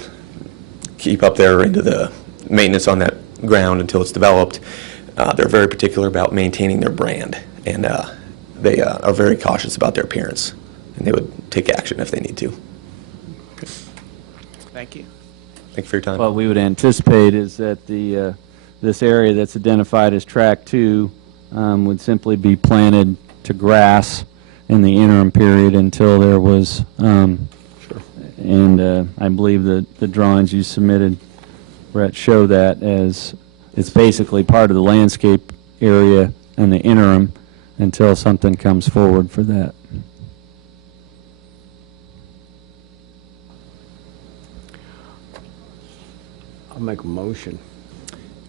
keep up their end of the maintenance on that ground until it's developed, they're very particular about maintaining their brand, and they are very cautious about their appearance, and they would take action if they need to. Thank you. Thank you for your time. What we would anticipate is that this area that's identified as Tract 2 would simply be planted to grass in the interim period until there was, and I believe that the drawings you submitted, Brett, show that as it's basically part of the landscape area in the interim until something comes forward for that. I'll make a motion.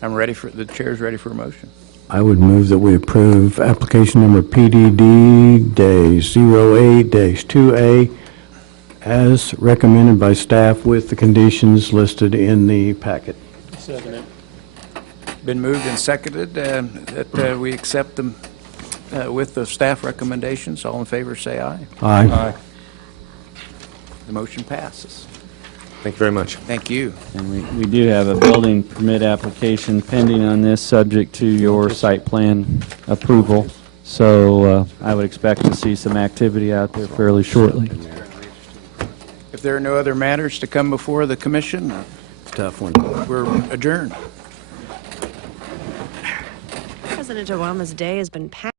The chair's ready for a motion. I would move that we approve application number PDD-08-2A as recommended by staff with the conditions listed in the packet. Second it. Been moved and seconded that we accept them with the staff recommendations. All in favor, say aye. Aye. The motion passes. Thank you very much. Thank you. And we do have a building permit application pending on this, subject to your site plan approval. So I would expect to see some activity out there fairly shortly. If there are no other matters to come before the commission, Tough one. we're adjourned. President Obama's day has been packed.